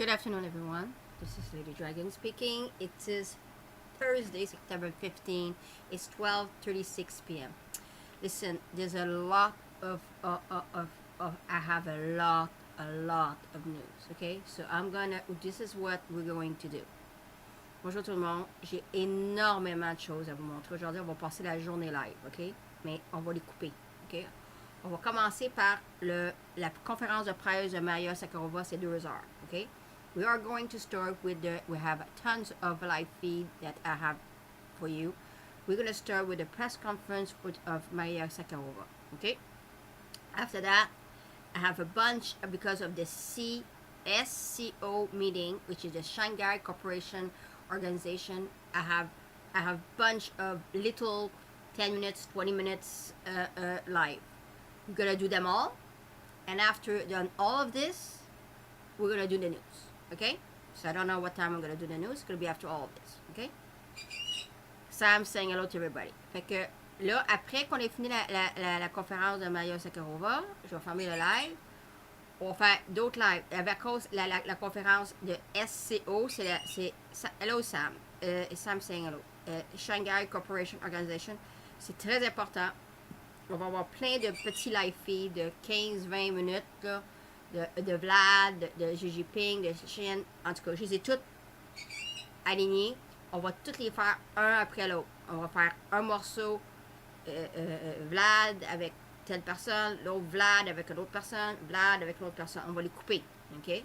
Good afternoon, everyone. This is Lady Dragon speaking. It is Thursday, September 15. It's 12:36 p.m. Listen, there's a lot of I have a lot of news. Okay, so this is what we're going to do. Bonjour tout le monde. J'ai énormément de choses à vous montrer aujourd'hui. On va passer la journée live, ok? Mais on va les couper, ok? On va commencer par la conférence de presse de Maria Sakharova, c'est 2 heures, ok? We are going to start with we have tons of live feed that I have for you. We're going to start with the press conference of Maria Sakharova, okay? After that, I have a bunch because of the SCO meeting, which is the Shanghai Cooperation Organization. I have bunch of little 10 minutes, 20 minutes live. We're going to do them all. And after done all of this, we're going to do the news. Okay? So I don't know what time I'm going to do the news. It's going to be after all of this. Okay? Sam saying hello to everybody. Fait que là, après qu'on ait fini la conférence de Maria Sakharova, je vais fermer le live. On va faire d'autres lives. À cause la conférence de SCO, c'est hello Sam. Sam saying hello. Shanghai Cooperation Organization. C'est très important. On va avoir plein de petits live feeds de 15-20 minutes là, de Vlad, de Xi Jinping, de Chine. En tout cas, je les ai toutes alignées. On va toutes les faire un après l'autre. On va faire un morceau Vlad avec telle personne, l'autre Vlad avec une autre personne, Vlad avec une autre personne. On va les couper, ok?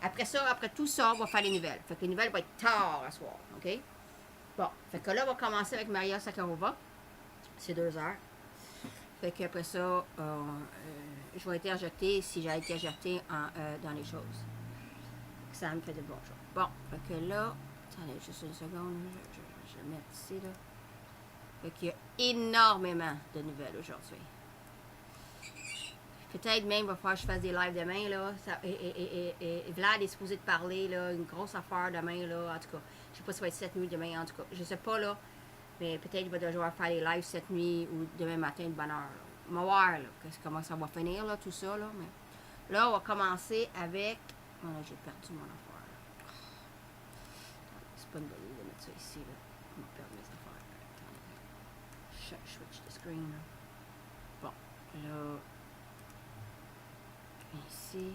Après tout ça, on va faire les nouvelles. Fait que les nouvelles vont être tard à soir, ok? Bon, fait que là, on va commencer avec Maria Sakharova. C'est 2 heures. Fait qu'après ça, je vais interjeter si j'ai été injecté dans les choses. Ça me fait de bons choses. Bon, fait que là, attendez juste une seconde, je vais le mettre ici, là. Fait qu'il y a énormément de nouvelles aujourd'hui. Peut-être même, il va falloir que je fasse des lives demain, là. Et Vlad est supposé de parler, là, une grosse affaire demain, là. En tout cas, je sais pas si ça va être cette nuit demain, en tout cas. Je sais pas, là. Mais peut-être qu'il va devoir faire les lives cette nuit ou demain matin de bonne heure. On va voir, là, comment ça va finir, là, tout ça, là. Mais là, on va commencer avec... Oh là, j'ai perdu mon affaire, là. C'est pas une bonne idée de mettre ça ici, là. On va perdre mes affaires. Attendez. Switch the screen, là. Bon, là... Ici.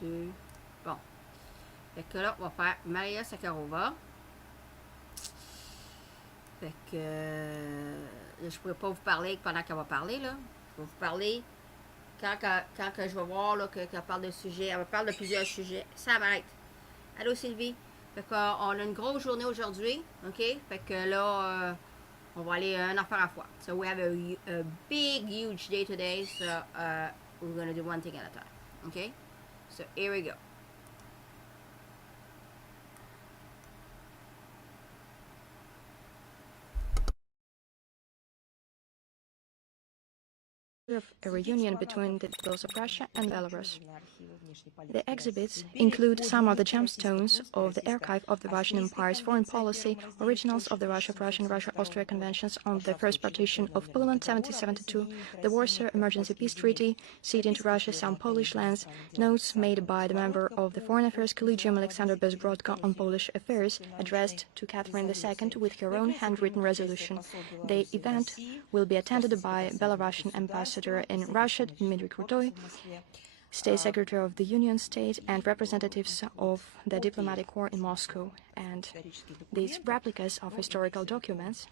2. Bon. Fait que là, on va faire Maria Sakharova. Fait que là, je pourrais pas vous parler pendant qu'elle va parler, là. Je vais vous parler quand que je vais voir qu'elle parle de sujets. Elle parle de plusieurs sujets. Ça m'arrête. Allô Sylvie. Fait qu'on a une grosse journée aujourd'hui. OK? Fait que là, on va aller une affaire à la fois. So we have a big, huge day today. So we're going to do one thing at a time. OK? So here we go. Of a reunion between the peoples of Russia and Belarus. The exhibits include some of the gemstones of the archive of the Russian Empire's foreign policy, originals of the Russia-Austria Conventions on the First Partition of Poland 1772, the Warsaw Emergency Peace Treaty, cede into Russia some Polish lands, notes made by the member of the Foreign Affairs Collegium Alexander Bezbrodko on Polish affairs, addressed to Catherine II with her own handwritten resolution. The event will be attended by Belarusian Ambassador in Russia, Dmitry Krutoy, State Secretary of the Union State, and representatives of the diplomatic corps in Moscow. And these replicas of historical documents,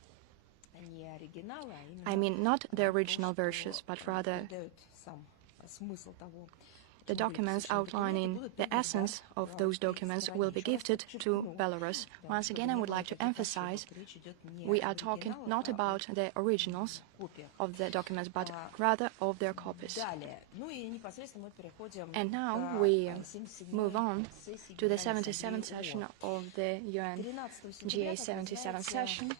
I mean not the original versions, but rather the documents outlining the essence of those documents will be gifted to Belarus. Once again, I would like to emphasize, we are talking not about the originals of the documents, but rather of their copies. And now we move on to the 77th session of the UN GA 77 session.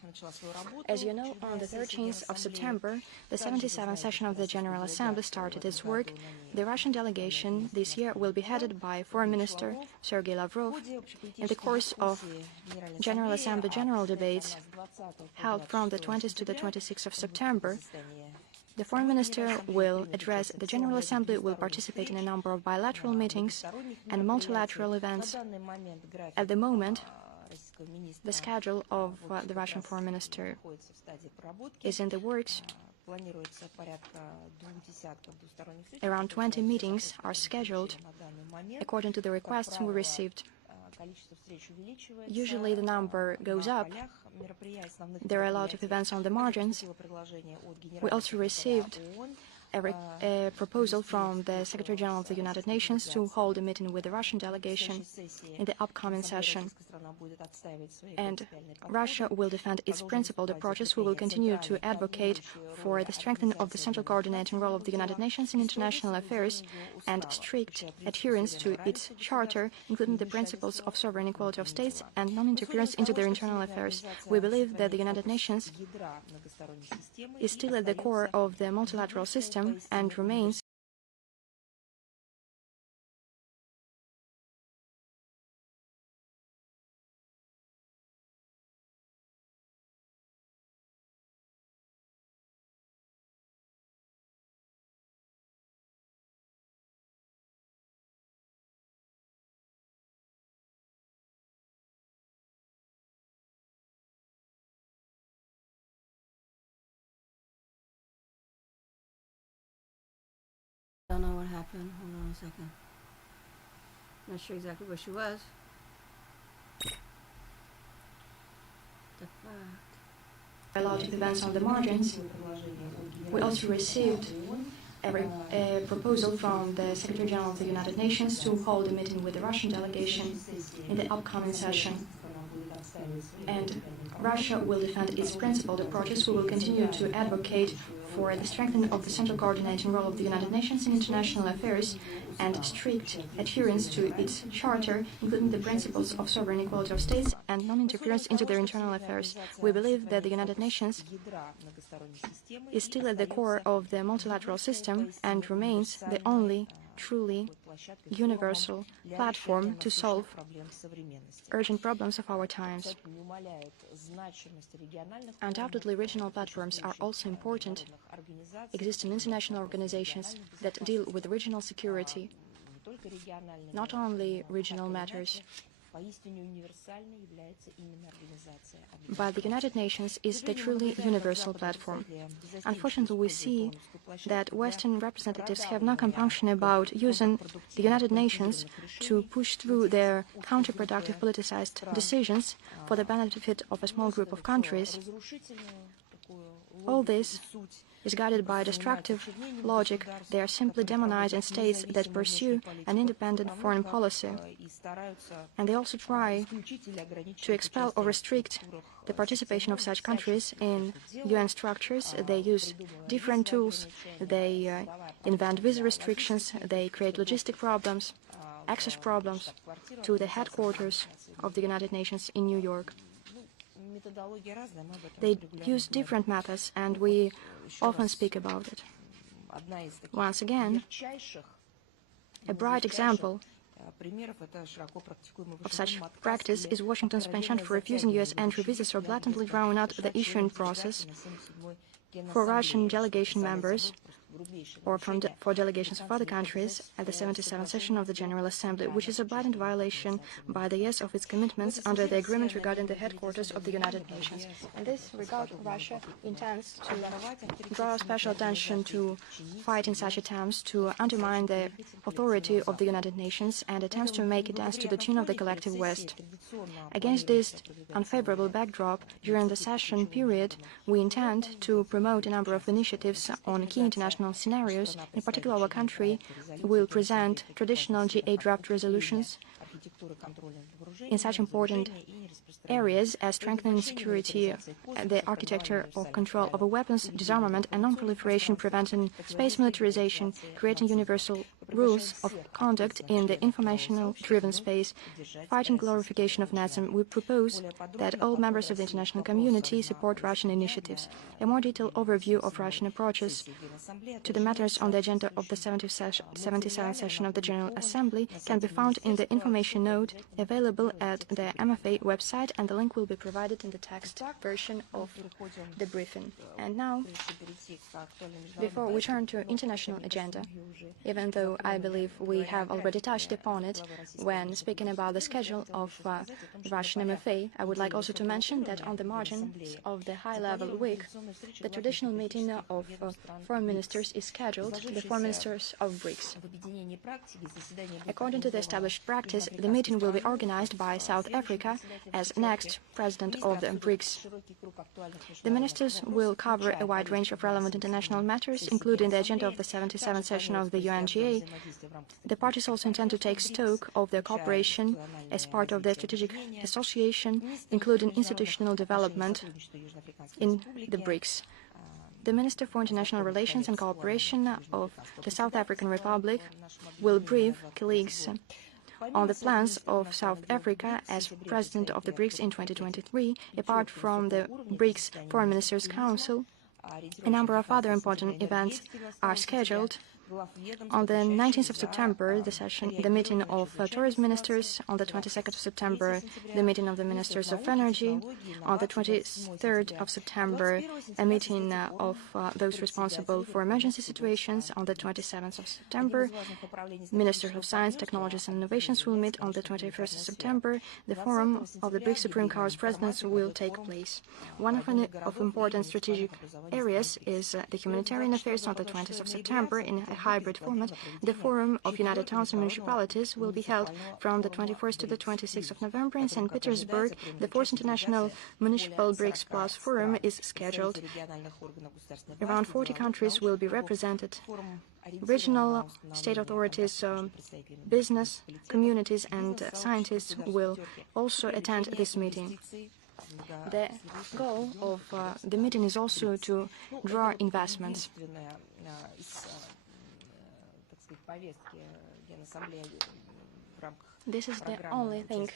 As you know, on the 13th of September, the 77th session of the General Assembly started its work. The Russian delegation this year will be headed by Foreign Minister Sergei Lavrov. In the course of General Assembly general debates held from the 20th to the 26th of September, The Foreign Minister will address the General Assembly, will participate in a number of bilateral meetings and multilateral events. At the moment, the schedule of the Russian Foreign Minister is in the works. Around 20 meetings are scheduled according to the requests we received. Usually the number goes up. There are a lot of events on the margins. We also received a proposal from the Secretary General of the United Nations to hold a meeting with the Russian delegation in the upcoming session. And Russia will defend its principled approaches. We will continue to advocate for the strengthening of the central coordinating role of the United Nations in international affairs and strict adherence to its charter, including the principles of sovereign equality of states and non-interference into their internal affairs. We believe that the United Nations is still at the core of the multilateral system and remains I don't know what happened. Hold on a second. Not sure exactly where she was. The fuck? a lot of events on the margins. We also received a proposal from the Secretary General of the United Nations to hold a meeting with the Russian delegation in the upcoming session. And Russia will defend its principled approaches. We will continue to advocate for the strengthening of the central coordinating role of the United Nations in international affairs and strict adherence to its charter, including the principles of sovereign equality of states and non-interference into their internal affairs. We believe that the United Nations is still at the core of the multilateral system and remains the only truly universal platform to solve urgent problems of our times. Undoubtedly, regional platforms are also important. Existing international organizations that deal with regional security, not only regional matters. But the United Nations is the truly universal platform. Unfortunately, we see that Western representatives have no compunction about using the United Nations to push through their counterproductive politicized decisions for the benefit of a small group of countries. All this is guided by a destructive logic. They are simply demonizing states that pursue an independent foreign policy. And they also try to expel or restrict the participation of such countries in UN structures. They use different tools. They invent visa restrictions. They create logistic problems, access problems to the headquarters of the United Nations in New York. They use different methods, and we often speak about it. Once again, a bright example of such practice is Washington's penchant for refusing U.S. entry visas or blatantly drawing out the issuing process for Russian delegation members or for delegations of other countries at the 77th session of the General Assembly, which is a blatant violation by the US of its commitments under the agreement regarding the headquarters of the United Nations. In this regard, Russia intends to draw special attention to fighting such attempts to undermine the authority of the United Nations and attempts to make a dance to the tune of the collective West. Against this unfavorable backdrop, during the session period, we intend to promote a number of initiatives on key international scenarios. In particular, our country will present traditional GA draft resolutions in such important areas as strengthening security, the architecture of control over weapons, disarmament and non-proliferation, preventing space militarization, creating universal rules of conduct in the informational-driven space, fighting glorification of Nazism, we propose that all members of the international community support Russian initiatives. A more detailed overview of Russian approaches to the matters on the agenda of the 77th session of the General Assembly can be found in the information note available at the MFA website, and the link will be provided in the text version of the briefing. And now, before we turn to international agenda, even though I believe we have already touched upon it when speaking about the schedule of the Russian MFA, I would like also to mention that on the margins of the high-level week, the traditional meeting of foreign ministers is scheduled, the foreign ministers of BRICS. According to the established practice, the meeting will be organized by South Africa as next president of the BRICS. The ministers will cover a wide range of relevant international matters, including the agenda of the 77th session of the UNGA. The parties also intend to take stock of their cooperation as part of their strategic association, including institutional development in the BRICS. The Minister for International Relations and Cooperation of the South African Republic will brief colleagues on the plans of South Africa as President of the BRICS in 2023. Apart from the BRICS Foreign Ministers' Council, a number of other important events are scheduled. On the 19th of September, the meeting of tourism ministers. On the 22nd of September, the meeting of the ministers of energy. On the 23rd of September, a meeting of those responsible for emergency situations. On the 27th of September, ministers of science, technologies and innovations will meet. On the 21st of September, the forum of the BRICS Supreme Court's presidents will take place. One of important strategic areas is the humanitarian affairs. On the 20th of September, in a hybrid format, the Forum of United Towns and Municipalities will be held from the 21st to the 26th of November in St. Petersburg. The fourth International Municipal BRICS Plus Forum is scheduled. Around 40 countries will be represented. Regional state authorities, business, communities and scientists will also attend this meeting. The goal of the meeting is also to draw investments. This is the only thing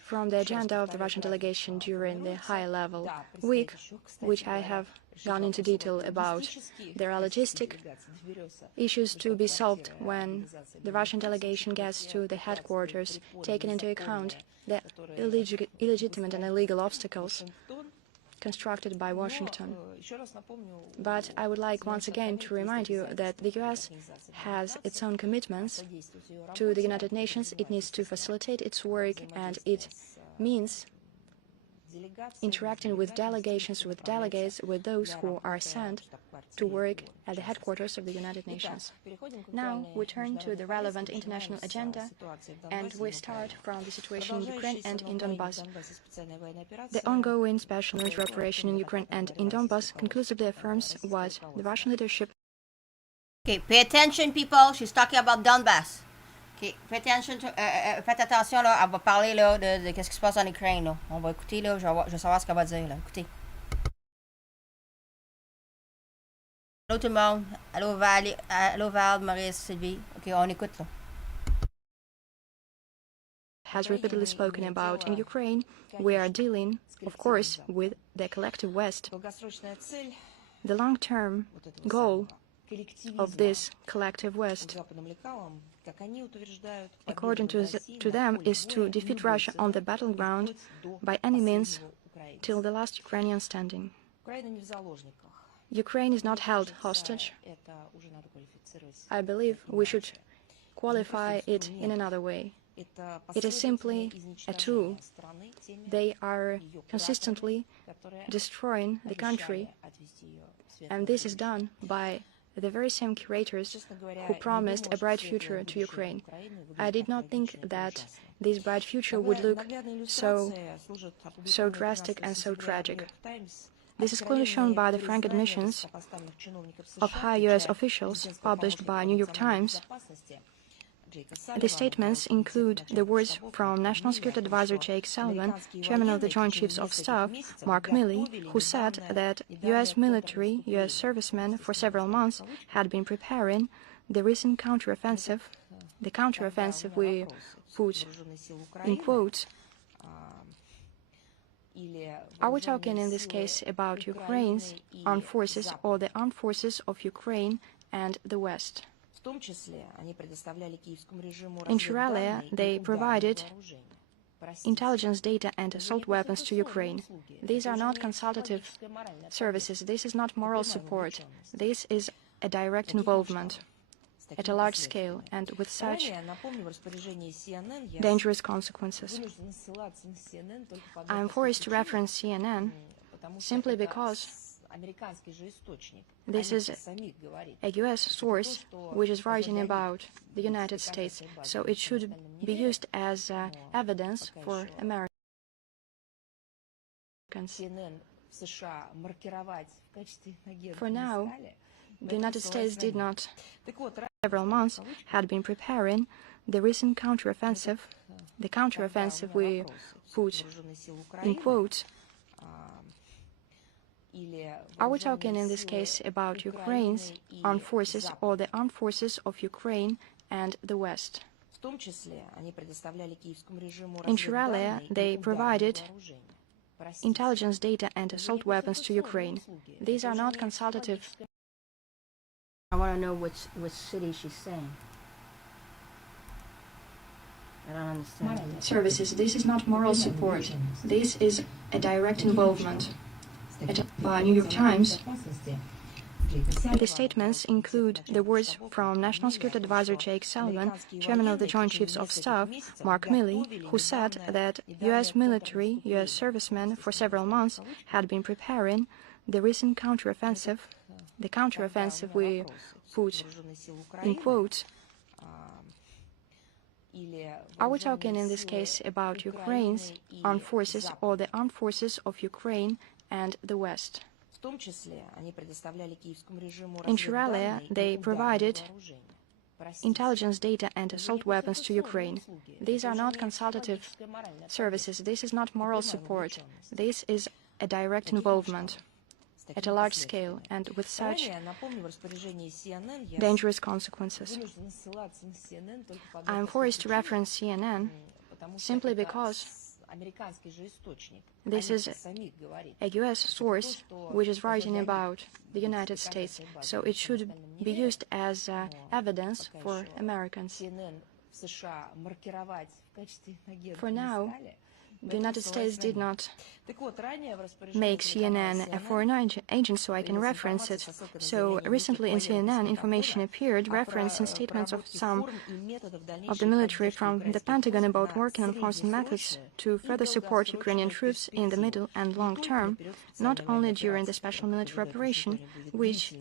from the agenda of the Russian delegation during the high-level week, which I have gone into detail about. There are logistic issues to be solved when the Russian delegation gets to the headquarters, taking into account the illegitimate and illegal obstacles constructed by Washington. But I would like once again to remind you that the U.S. has its own commitments to the United Nations. It needs to facilitate its work, and it means interacting with delegations, with delegates, with those who are sent to work at the headquarters of the United Nations. Now we turn to the relevant international agenda, and we start from the situation in Ukraine and in Donbass. The ongoing special military operation in Ukraine and in Donbass conclusively affirms what the Russian leadership... Okay, pay attention, people. She's talking about Donbass. Okay, faites attention, là, elle va parler là, de qu'est-ce qui se passe en Ukraine. Là. On va écouter, là, je vais savoir ce qu'elle va dire. Là. Écoutez. Allô tout le monde. Allô Val, Maurice, Sylvie. Ok, on écoute là. Has repeatedly spoken about in Ukraine, we are dealing, of course, with the collective West. The long-term goal of this collective West, according to them, is to defeat Russia on the battleground by any means till the last Ukrainian standing. Ukraine is not held hostage. I believe we should qualify it in another way. It is simply a tool. They are consistently destroying the country, and this is done by the very same curators who promised a bright future to Ukraine. I did not think that this bright future would look so drastic and so tragic. This is clearly shown by the frank admissions of high U.S. officials published by New York Times The statements include the words from National Security Advisor Jake Sullivan, Chairman of the Joint Chiefs of Staff, Mark Milley, who said that U.S. military, U.S. servicemen for several months had been preparing the recent counteroffensive. The counteroffensive we put in quotes. Are we talking in this case about Ukraine's armed forces or the armed forces of Ukraine and the West? Inter alia, they provided intelligence data and assault weapons to Ukraine. These are not consultative services. This is not moral support. This is a direct involvement at a large scale and with such dangerous consequences. I am forced to reference CNN simply because this is a U.S. source which is writing about the United States, so it should be used as evidence for Americans. For now, the United States did not, several months, had been preparing the recent counteroffensive. The counteroffensive we put in quotes. Are we talking in this case about Ukraine's armed forces or the armed forces of Ukraine and the West? Inter alia, they provided intelligence data and assault weapons to Ukraine. These are not consultative. I want to know which city she's saying. I don't understand. Services. This is not moral support. This is a direct involvement. By New York Times, the statements include the words from National Security Advisor Jake Sullivan, Chairman of the Joint Chiefs of Staff, Mark Milley, who said that U.S. military, U.S. servicemen for several months had been preparing the recent counteroffensive. The counteroffensive we put in quotes. Are we talking in this case about Ukraine's armed forces or the armed forces of Ukraine and the West? Inter alia, they provided intelligence data and assault weapons to Ukraine. These are not consultative services. This is not moral support. This is a direct involvement at a large scale and with such dangerous consequences. I am forced to reference CNN simply because this is a U.S. source which is writing about the United States, so it should be used as evidence for Americans. For now, the United States did not make CNN a foreign agent, so I can reference it. So recently in CNN, information appeared referencing statements of some of the military from the Pentagon about working on forms and methods to further support Ukrainian troops in the middle and long term, not only during the special military operation, which,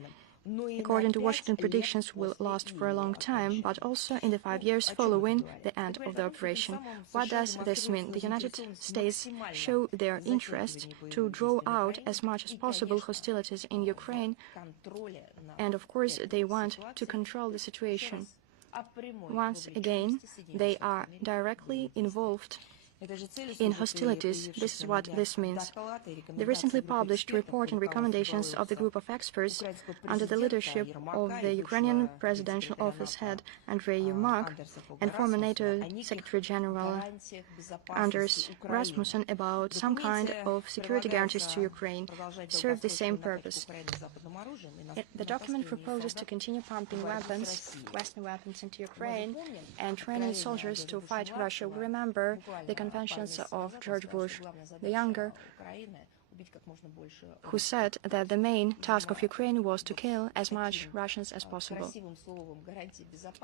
according to Washington predictions, will last for a long time, but also in the 5 years following the end of the operation. What does this mean? The United States show their interest to draw out as much as possible hostilities in Ukraine, and of course they want to control the situation. Once again, they are directly involved in hostilities. This is what this means. The recently published report and recommendations of the group of experts under the leadership of the Ukrainian presidential office head Andrei Yermak and former NATO Secretary General Anders Rasmussen about some kind of security guarantees to Ukraine serve the same purpose. The document proposes to continue pumping weapons, Western weapons, into Ukraine and training soldiers to fight Russia. We remember the conventions of George Bush the Younger, who said that the main task of Ukraine was to kill as much Russians as possible.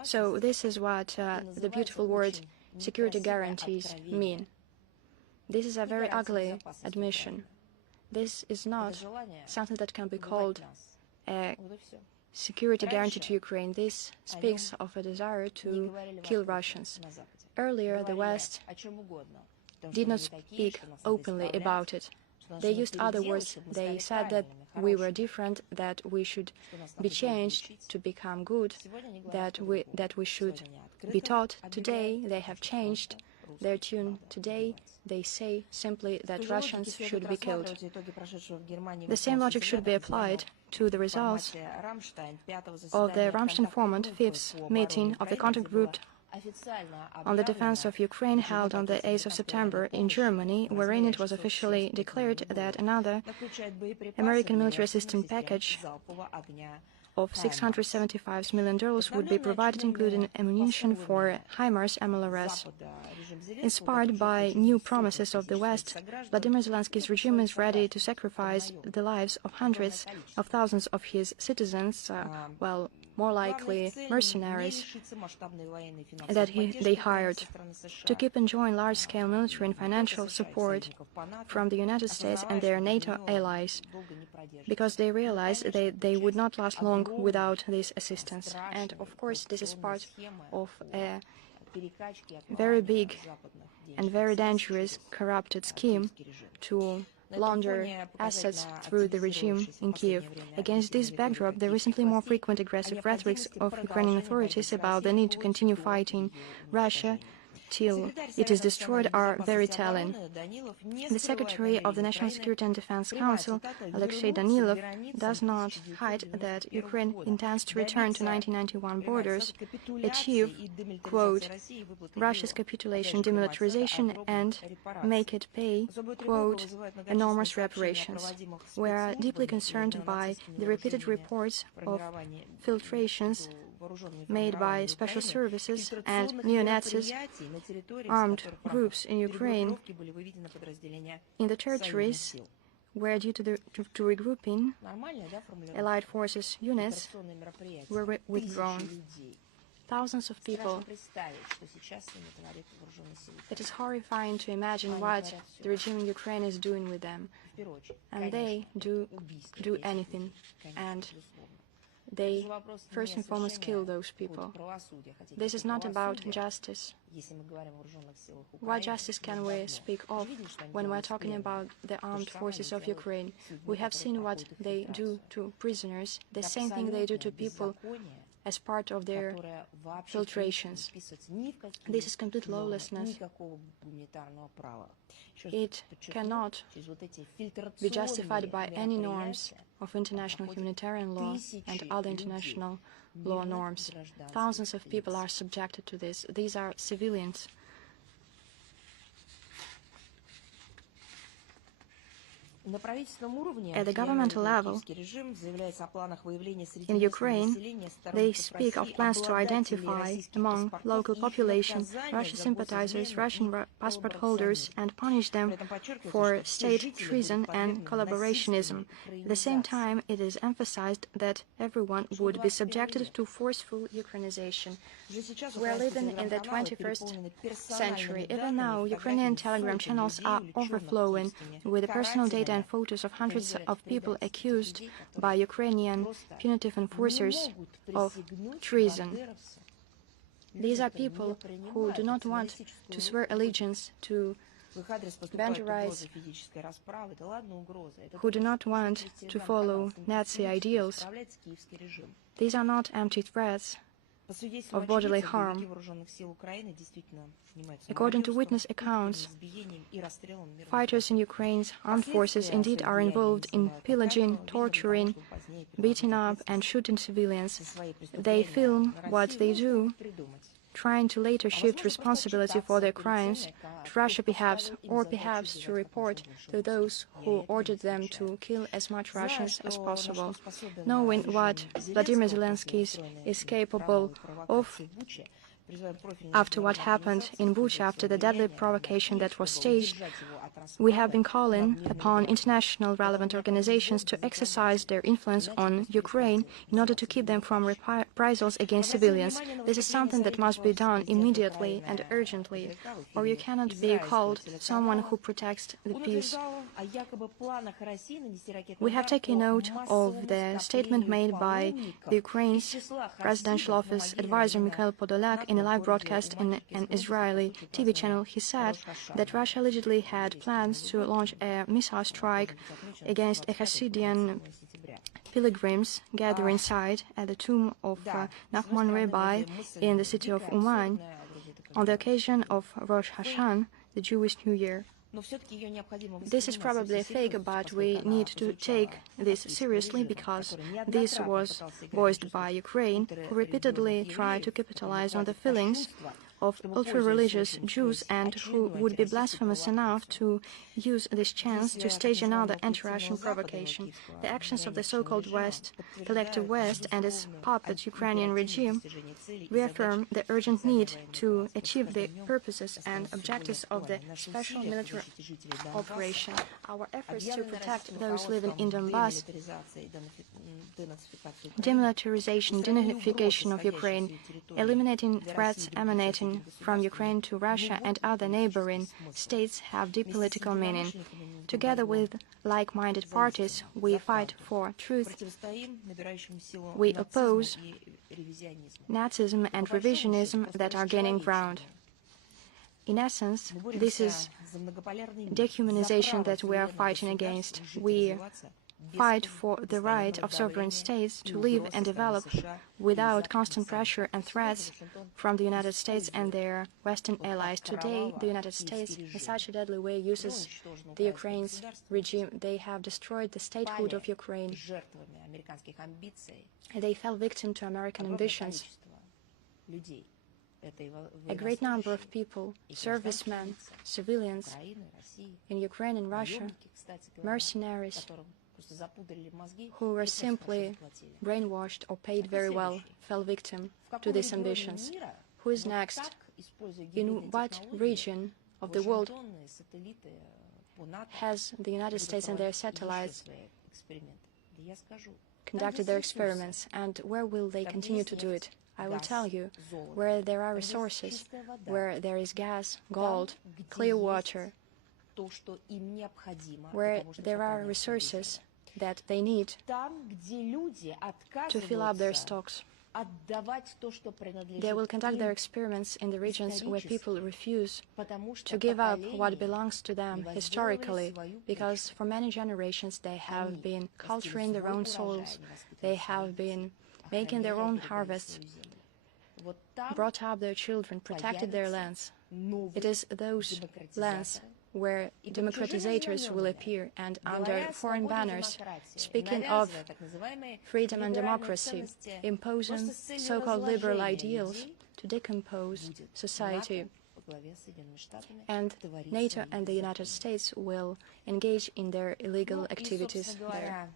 So this is what the beautiful word security guarantees mean. This is a very ugly admission. This is not something that can be called a security guarantee to Ukraine. This speaks of a desire to kill Russians. Earlier, the West did not speak openly about it. They used other words. They said that we were different, that we should be changed to become good, that we should be taught. Today they have changed their tune. Today they say simply that Russians should be killed. The same logic should be applied to the results of the Ramstein format 5th meeting of the contact group on the defense of Ukraine held on the 8th of September in Germany, wherein it was officially declared that another American military assistance package of $675 million would be provided, including ammunition for HIMARS MLRS. Inspired by new promises of the West, Vladimir Zelensky's regime is ready to sacrifice the lives of hundreds of thousands of his citizens, well, more likely mercenaries that they hired, to keep enjoying large-scale military and financial support from the United States and their NATO allies, because they realize that they would not last long without this assistance. And of course, this is part of a very big and very dangerous corrupted scheme to launder assets through the regime in Kiev. Against this backdrop, the recently more frequent aggressive rhetoric of Ukrainian authorities about the need to continue fighting Russia till it is destroyed are very telling. The Secretary of the National Security and Defense Council, Alexei Danilov, does not hide that Ukraine intends to return to 1991 borders, achieve, quote, Russia's capitulation, demilitarization, and make it pay, quote, enormous reparations. We are deeply concerned by the repeated reports of filtrations made by special services and neo-Nazis armed groups in Ukraine in the territories where, due to regrouping, Allied forces units were withdrawn. Thousands of people. It is horrifying to imagine what the regime in Ukraine is doing with them. And they do anything. And they first and foremost kill those people. This is not about justice. What justice can we speak of when we're talking about the armed forces of Ukraine? We have seen what they do to prisoners, the same thing they do to people as part of their filtrations. This is complete lawlessness. It cannot be justified by any norms of international humanitarian law and other international law norms. Thousands of people are subjected to this. These are civilians. At the governmental level, in Ukraine, they speak of plans to identify among local population Russian sympathizers, Russian passport holders, and punish them for state treason and collaborationism. At the same time, it is emphasized that everyone would be subjected to forceful Ukrainization. We are living in the 21st century. Even now, Ukrainian Telegram channels are overflowing with the personal data and photos of hundreds of people accused by Ukrainian punitive enforcers of treason. These are people who do not want to swear allegiance to Banderas, who do not want to follow Nazi ideals. These are not empty threats of bodily harm. According to witness accounts, fighters in Ukraine's armed forces indeed are involved in pillaging, torturing, beating up and shooting civilians. They film what they do, trying to later shift responsibility for their crimes to Russia perhaps, or perhaps to report to those who ordered them to kill as much Russians as possible. Knowing what Vladimir Zelensky is capable of after what happened in Bucha, after the deadly provocation that was staged, we have been calling upon international relevant organizations to exercise their influence on Ukraine in order to keep them from reprisals against civilians. This is something that must be done immediately and urgently, or you cannot be called someone who protects the peace. We have taken note of the statement made by the Ukraine's presidential office advisor Mikhail Podolyak in a live broadcast in an Israeli TV channel. He said that Russia allegedly had plans to launch a missile strike against a Hasidian pilgrims gather inside at the tomb of Nachman Rabbi in the city of Uman on the occasion of Rosh Hashanah, the Jewish New Year. This is probably a fake, but we need to take this seriously because this was voiced by Ukraine, who repeatedly tried to capitalize on the feelings of ultra-religious Jews and who would be blasphemous enough to use this chance to stage another anti-Russian provocation. The actions of the so-called West, collective West, and its puppet Ukrainian regime reaffirm the urgent need to achieve the purposes and objectives of the special military operation. Our efforts to protect those living in Donbass, demilitarization, denazification of Ukraine, eliminating threats emanating from Ukraine to Russia and other neighboring states have deep political meaning. Together with like-minded parties, we fight for truth. We oppose Nazism and revisionism that are gaining ground. In essence, this is dehumanization that we are fighting against. We fight for the right of sovereign states to live and develop without constant pressure and threats from the United States and their Western allies. Today, the United States, in such a deadly way, uses the Ukraine's regime. They have destroyed the statehood of Ukraine. They fell victim to American ambitions. A great number of people, servicemen, civilians in Ukraine and Russia, mercenaries, who were simply brainwashed or paid very well, fell victim to these ambitions. Who is next? In what region of the world has the United States and their satellites conducted their experiments, and where will they continue to do it? I will tell you, where there are resources, where there is gas, gold, clear water, where there are resources that they need to fill up their stocks. They will conduct their experiments in the regions where people refuse to give up what belongs to them historically, because for many generations they have been culturing their own soils, they have been making their own harvests, brought up their children, protected their lands. It is those lands where democratizators will appear, and under foreign banners, speaking of freedom and democracy, imposing so-called liberal ideals to decompose society. And NATO and the United States will engage in their illegal activities there.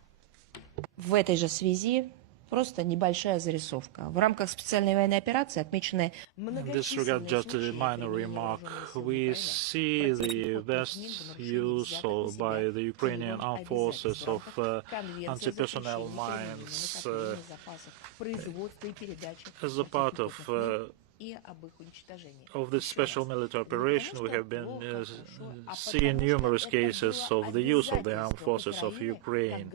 В этой же связи просто небольшая зарисовка. В рамках специальной военной операции отмечены In this regard, just a minor remark. We see the best use by the Ukrainian armed forces of anti-personnel mines as a part of this special military operation. We have been seeing numerous cases of the use of the armed forces of Ukraine.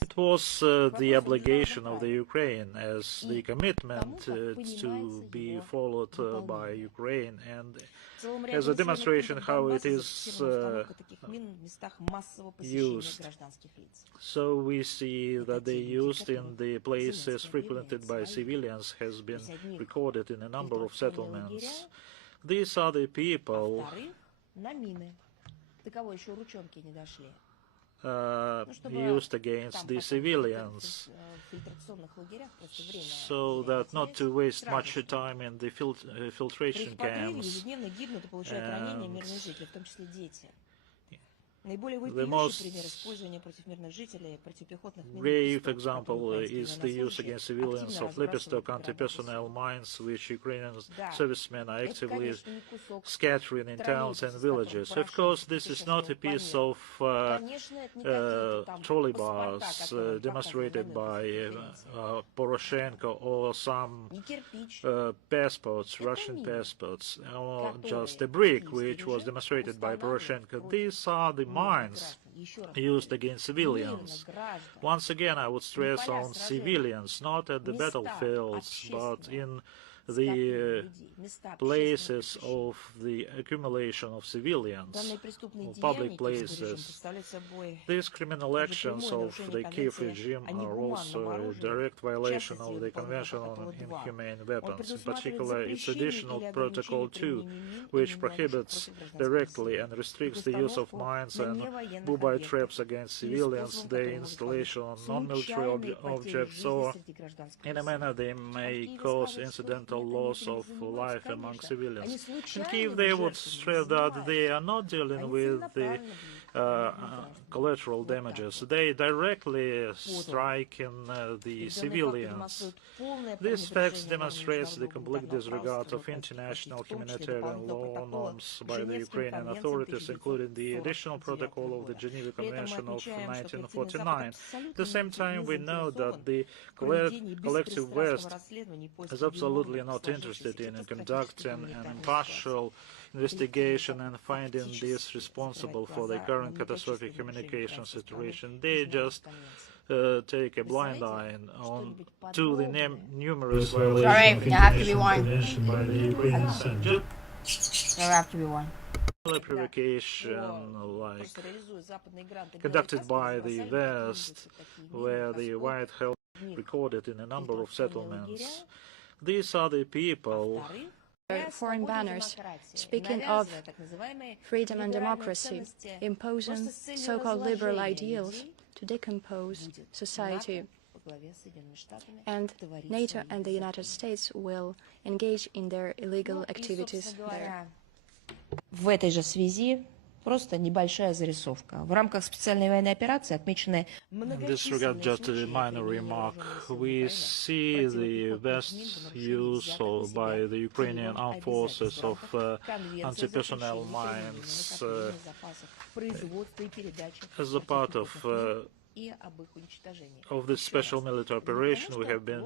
It was the obligation of the Ukraine as the commitment to be followed by Ukraine, and as a demonstration how it is used. So we see that the use in the places frequented by civilians has been recorded in a number of settlements. These are the people used against the civilians, so that not to waste much time in the filtration camps. The most grave example is the use against civilians of Lepistok anti-personnel mines, which Ukrainian servicemen are actively scattering in towns and villages. Of course, this is not a piece of trolley bars demonstrated by Poroshenko or some passports, Russian passports, or just a brick which was demonstrated by Poroshenko. These are the mines used against civilians. Once again, I would stress on civilians, not at the battlefields, but in the places of the accumulation of civilians, or public places. These criminal actions of the Kiev regime are also a direct violation of the Convention on Inhumane Weapons. In particular, its additional Protocol 2, which prohibits directly and restricts the use of mines and booby traps against civilians, their installation on non-military objects, or in a manner they may cause incidental loss of life among civilians. In Kiev, they would stress that they are not dealing with the collateral damages. They directly strike in the civilians. These facts demonstrates the complete disregard of international humanitarian law norms by the Ukrainian authorities, including the additional protocol of the Geneva Convention of 1949. At the same time, we know that the collective West is absolutely not interested in conducting an impartial investigation and finding these responsible for the current catastrophic communication situation. They just take a blind eye on to the numerous violations of international convention by the Ukrainian side. There have to be one. Provocation like conducted by the West, where the White House recorded in a number of settlements. These are the people. Foreign banners speaking of freedom and democracy, imposing so-called liberal ideals to decompose society. And NATO and the United States will engage in their illegal activities there. В этой же связи просто небольшая зарисовка. В рамках специальной военной операции отмечены... In this regard, just a minor remark. We see the best use by the Ukrainian armed forces of anti-personnel mines as a part of this special military operation. We have been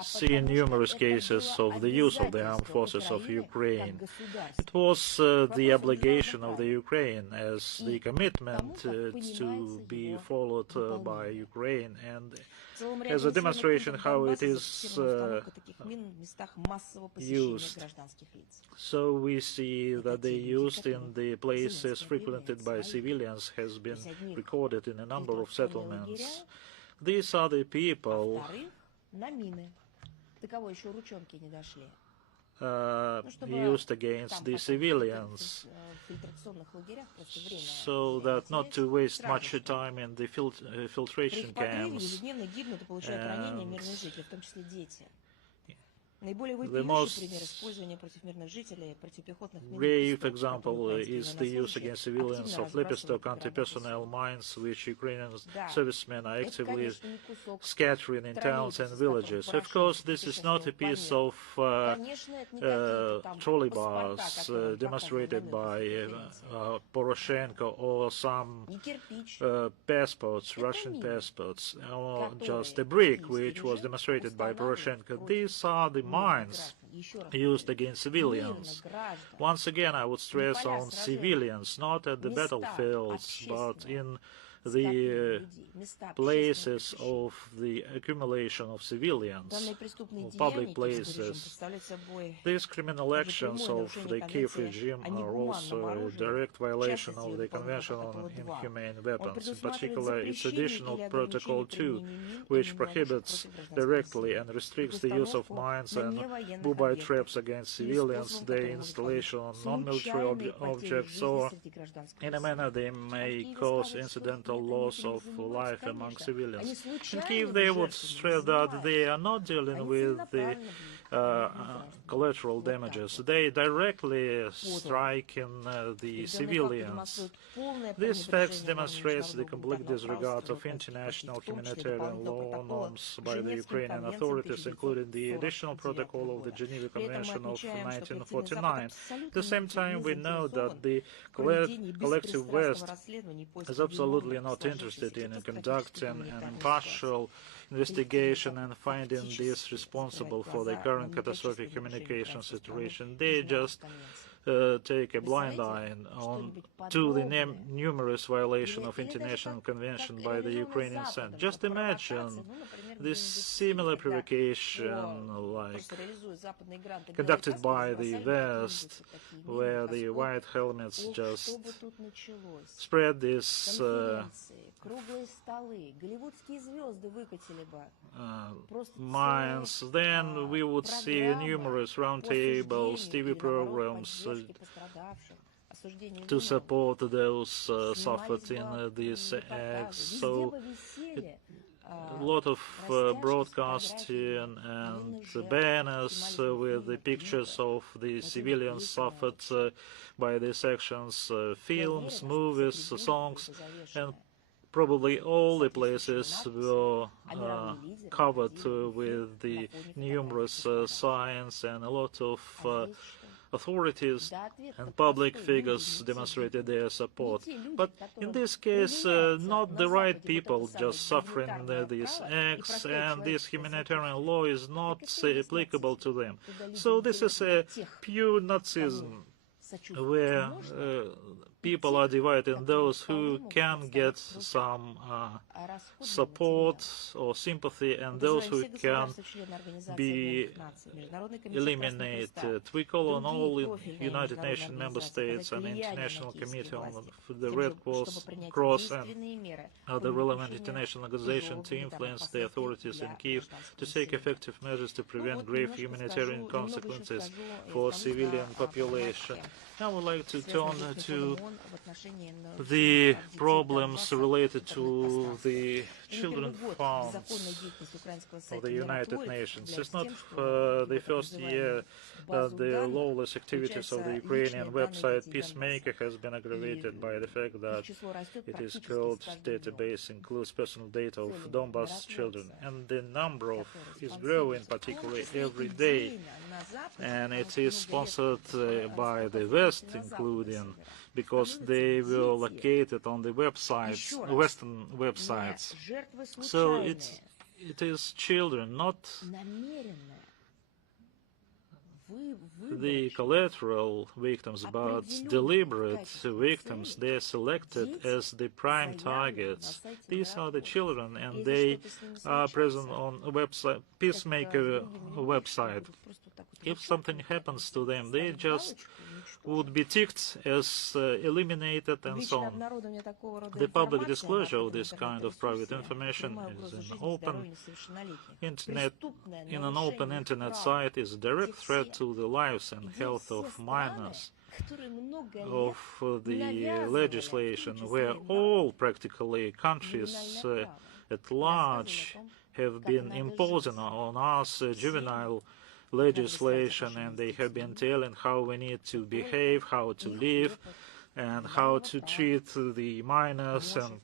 seeing numerous cases of the use of the armed forces of Ukraine. It was the obligation of the Ukraine as the commitment to be followed by Ukraine, and as a demonstration how it is used. So we see that the use in the places frequented by civilians has been recorded in a number of settlements. These are the people used against the civilians, so that not to waste much time in the filtration camps. The most grave example is the use against civilians of Lipistock anti-personnel mines, which Ukrainian servicemen are actively scattering in towns and villages. Of course, this is not a piece of trolley bars demonstrated by Poroshenko or some passports, Russian passports, or just a brick which was demonstrated by Poroshenko. These are the mines used against civilians. Once again, I would stress on civilians, not at the battlefields, but in the places of the accumulation of civilians, or public places. These criminal actions of the Kiev regime are also a direct violation of the Convention on Inhumane Weapons, in particular its additional Protocol 2, which prohibits directly and restricts the use of mines and booby traps against civilians, their installation on non-military objects, or in a manner they may cause incidental loss of life among civilians. In Kiev, they would stress that they are not dealing with the collateral damages. They directly strike in the civilians. These facts demonstrates the complete disregard of international humanitarian law norms by the Ukrainian authorities, including the additional protocol of the Geneva Convention of 1949. At the same time, we know that the collective West is absolutely not interested in conducting an impartial investigation and finding these responsible for the current catastrophic communication situation. They just take a blind eye to the numerous violations of international convention by the Ukrainian side. Just imagine this similar provocation like conducted by the West, where the white helmets just spread this minds. Then we would see numerous roundtables, TV programs to support those suffered in these acts. So a lot of broadcasting and banners with the pictures of the civilians suffered by these actions, films, movies, songs, and probably all the places were covered with the numerous signs, and a lot of authorities and public figures demonstrated their support. But in this case, not the right people just suffering these acts, and this humanitarian law is not applicable to them. So this is a pure Nazism, where people are divided in those who can get some support or sympathy and those who can be eliminated. We call on all United Nations member states and International Committee on the Red Cross and other relevant international organizations to influence the authorities in Kyiv to take effective measures to prevent grave humanitarian consequences for civilian population. Now I would like to turn to the problems related to the children funds of the United Nations. It's not the first year that the lawless activities of the Ukrainian website Peacemaker has been aggravated by the fact that it is called database includes personal data of Donbas children, and the number of is growing particularly every day, and it is sponsored by the West, including because they were located on the websites, Western websites. So it is children, not the collateral victims, but deliberate victims. They are selected as the prime targets. These are the children, and they are present on a website, Peacemaker website. If something happens to them, they just would be ticked as eliminated and so on. The public disclosure of this kind of private information is an open internet, in an open internet site is a direct threat to the lives and health of minors. Of the legislation where all practically countries at large have been imposing on us juvenile legislation, and they have been telling how we need to behave, how to live, and how to treat the minors, and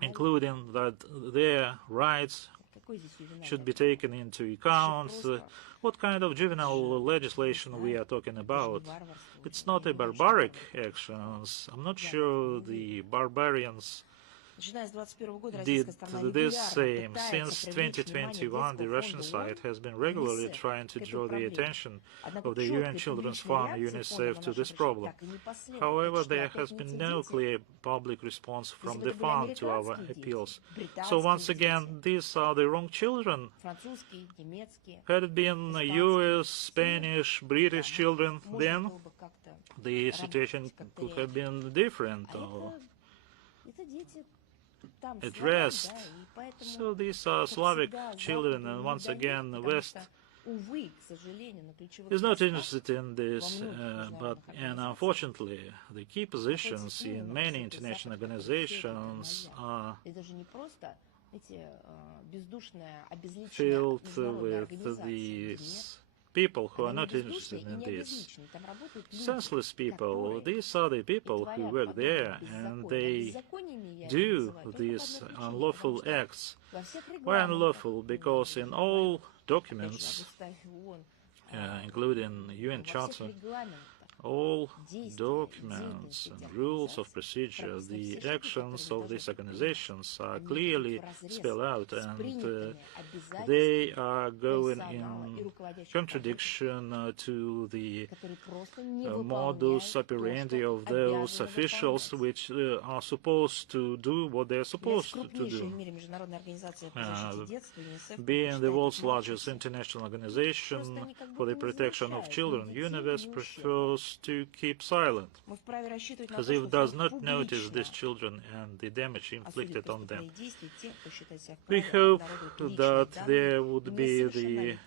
including that their rights should be taken into account. What kind of juvenile legislation we are talking about? It's not a barbaric actions. I'm not sure the barbarians did this same. Since 2021, the Russian side has been regularly trying to draw the attention of the UN Children's Fund, UNICEF, to this problem. However, there has been no clear public response from the fund to our appeals. So once again, these are the wrong children. Had it been US, Spanish, British children, then the situation could have been different or addressed. So these are Slavic children, and once again the West is not interested in this, and unfortunately the key positions in many international organizations are filled with these people who are not interested in this. Senseless people, these are the people who work there, and they do these unlawful acts. Why unlawful? Because in all documents, including UN Charter all documents and rules of procedure, the actions of these organizations are clearly spelled out, and they are going in contradiction to the modus operandi of those officials which are supposed to do what they are supposed to do. Being the world's largest international organization for the protection of children, UNICEF prefers to keep silent, as if it does not notice these children and the damage inflicted on them. We hope that there would be the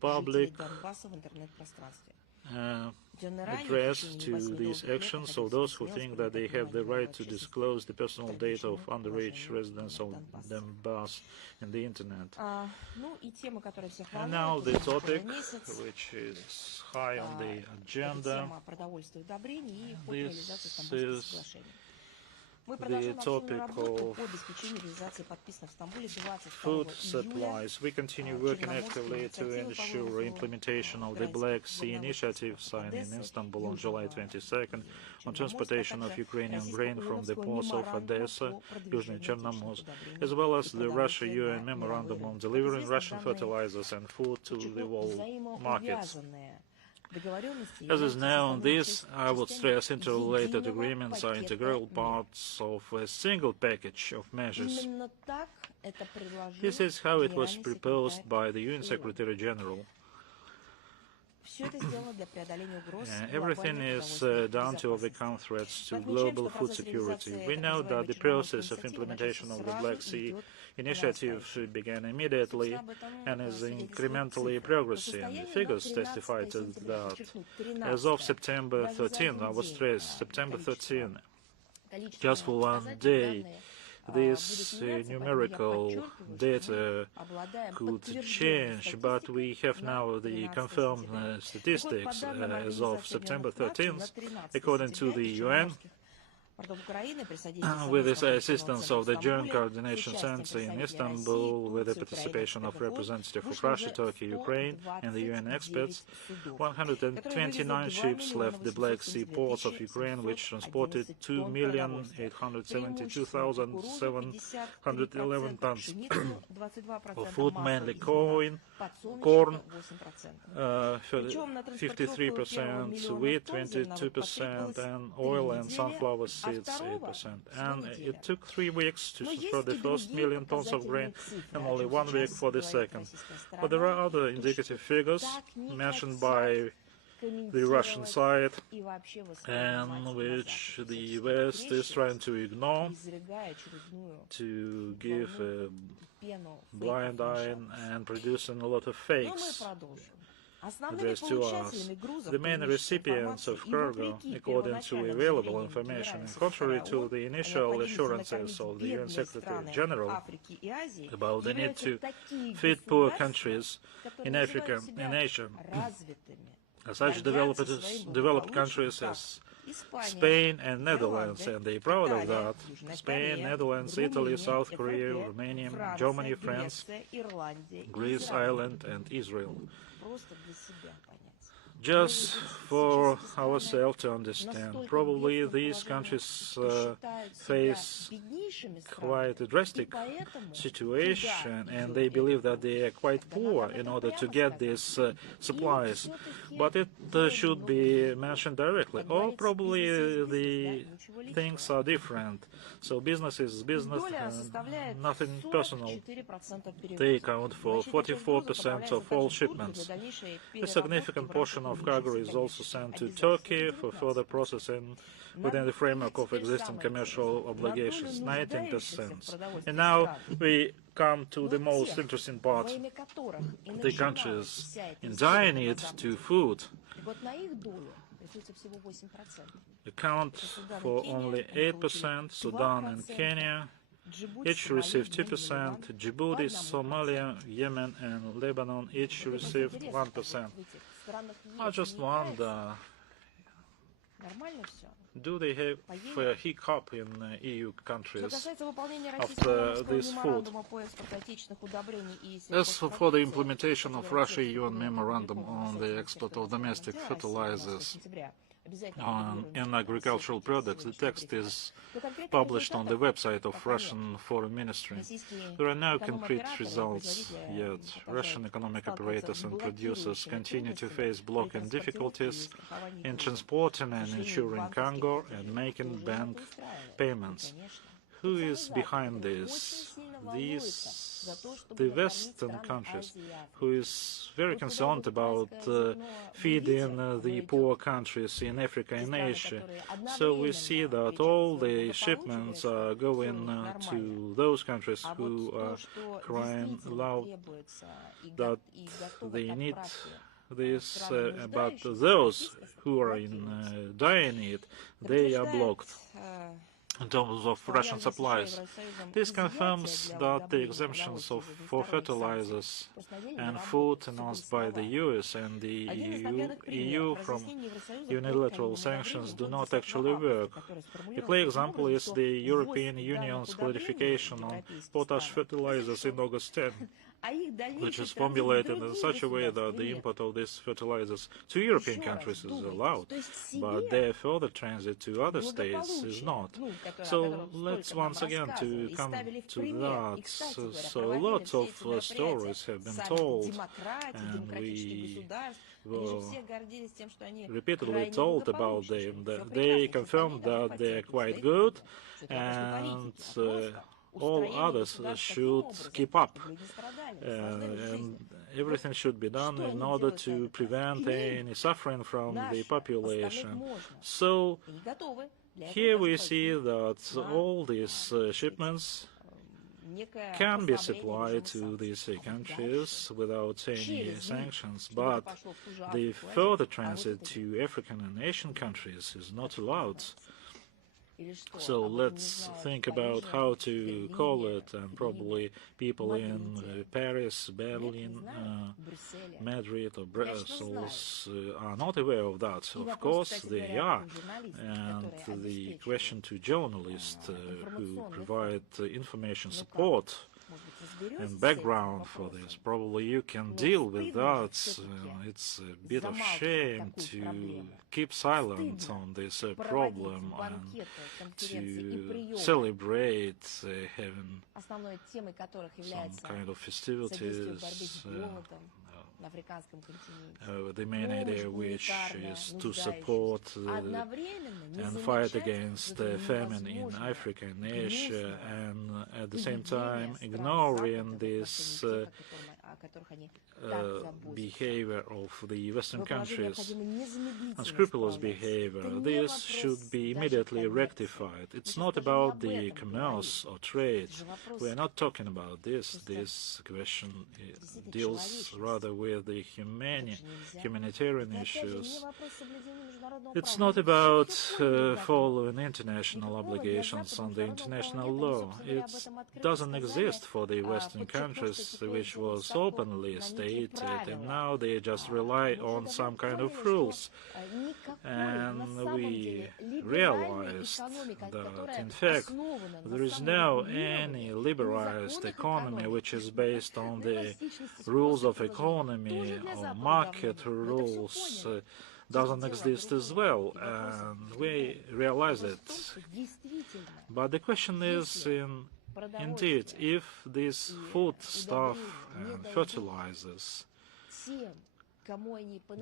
public address to these actions of those who think that they have the right to disclose the personal data of underage residents of Donbass in the internet. And now the topic which is high on the agenda, this is the topic of food supplies. We continue working actively to ensure implementation of the Black Sea Initiative signed in Istanbul on July 22nd on transportation of Ukrainian grain from the ports of Odessa, Yuzhny Chernomorsk, as well as the Russia-UN memorandum on delivering Russian fertilizers and food to the world markets. As is known, these, I would stress, interrelated agreements are integral parts of a single package of measures. This is how it was proposed by the UN Secretary General. Everything is done to overcome threats to global food security. We know that the process of implementation of the Black Sea Initiative began immediately and is incrementally progressing. The figures testify to that. As of September 13, I would stress, September 13, just for one day, this numerical data could change, but we have now the confirmed statistics as of September 13th, according to the UN. With the assistance of the Joint Coordination Center in Istanbul, with the participation of representatives of Russia, Turkey, Ukraine, and the UN experts, 129 ships left the Black Sea ports of Ukraine, which transported 2,872,711 tons of food, mainly corn, 53%, wheat, 22%, and oil and sunflower seeds, 8%. And it took 3 weeks to transport the first 1 million tons of grain and only 1 week for the second. But there are other indicative figures mentioned by the Russian side, and which the West is trying to ignore, to give a blind eye and producing a lot of fakes addressed to us. The main recipients of cargo, according to available information, and contrary to the initial assurances of the UN Secretary General about the need to feed poor countries in Africa and Asia, such developed countries as Spain and Netherlands, and they are proud of that. Spain, Netherlands, Italy, South Korea, Romania, Germany, France, Greece, Ireland, and Israel. Just for ourselves to understand, probably these countries face quite a drastic situation, and they believe that they are quite poor in order to get these supplies. But it should be mentioned directly, or probably the things are different. So business is business, and nothing personal. They account for 44% of all shipments. A significant portion of cargo is also sent to Turkey for further processing within the framework of existing commercial obligations, 19%. And now we come to the most interesting part. The countries in dire need to food account for only 8%, Sudan and Kenya each received 2%, Djibouti, Somalia, Yemen and Lebanon each received 1%. I just wonder, do they have a hiccup in EU countries after this food? As for the implementation of Russia-UN memorandum on the export of domestic fertilizers, in agricultural products. The text is published on the website of Russian Foreign Ministry. There are no concrete results yet. Russian economic operators and producers continue to face blocking difficulties in transporting and insuring cargo and making bank payments. Who is behind this? The Western countries, who is very concerned about feeding the poor countries in Africa and Asia. So we see that all the shipments are going to those countries who are crying loud that they need this, but those who are in dire need, they are blocked in terms of Russian supplies. This confirms that the exemptions for fertilizers and food announced by the US and the EU from unilateral sanctions do not actually work. A clear example is the European Union's clarification on potash fertilizers in August 10, which is formulated in such a way that the import of these fertilizers to European countries is allowed, but their further transit to other states is not. So let's once again to come to that. So lots of stories have been told, and we were repeatedly told about them. They confirmed that they are quite good, and all others should keep up, and everything should be done in order to prevent any suffering from the population. So here we see that all these shipments can be supplied to these countries without any sanctions, but the further transit to African and Asian countries is not allowed. So let's think about how to call it, and probably people in Paris, Berlin, Madrid or Brussels are not aware of that. Of course they are, and the question to journalists who provide information support and background for this, probably you can deal with that. It's a bit of shame to keep silent on this problem and to celebrate having some kind of festivities. The main idea which is to support and fight against the famine in Africa and Asia, and at the same time ignoring this behavior of the Western countries, unscrupulous behavior. This should be immediately rectified. It's not about the commerce or trade. We are not talking about this. This question deals rather with the humanitarian issues. It's not about following international obligations on the international law. It doesn't exist for the Western countries, which was openly stated, and now they just rely on some kind of rules. And we realized that, in fact, there is no any liberalized economy which is based on the rules of economy or market rules. Doesn't exist as well, and we realize it. But the question is, indeed, if these foodstuff and fertilizers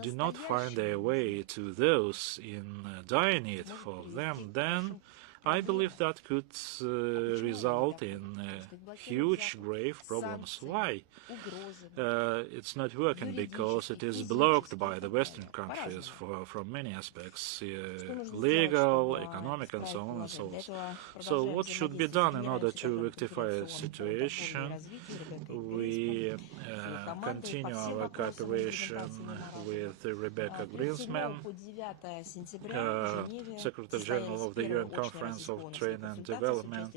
do not find their way to those in dire need for them, then I believe that could result in huge, grave problems. Why? It's not working because it is blocked by the Western countries from many aspects, legal, economic, and so on and so on. So what should be done in order to rectify the situation? We continue our cooperation with Rebecca Greenspan, Secretary General of the UN Conference Alliance of Trade and Development.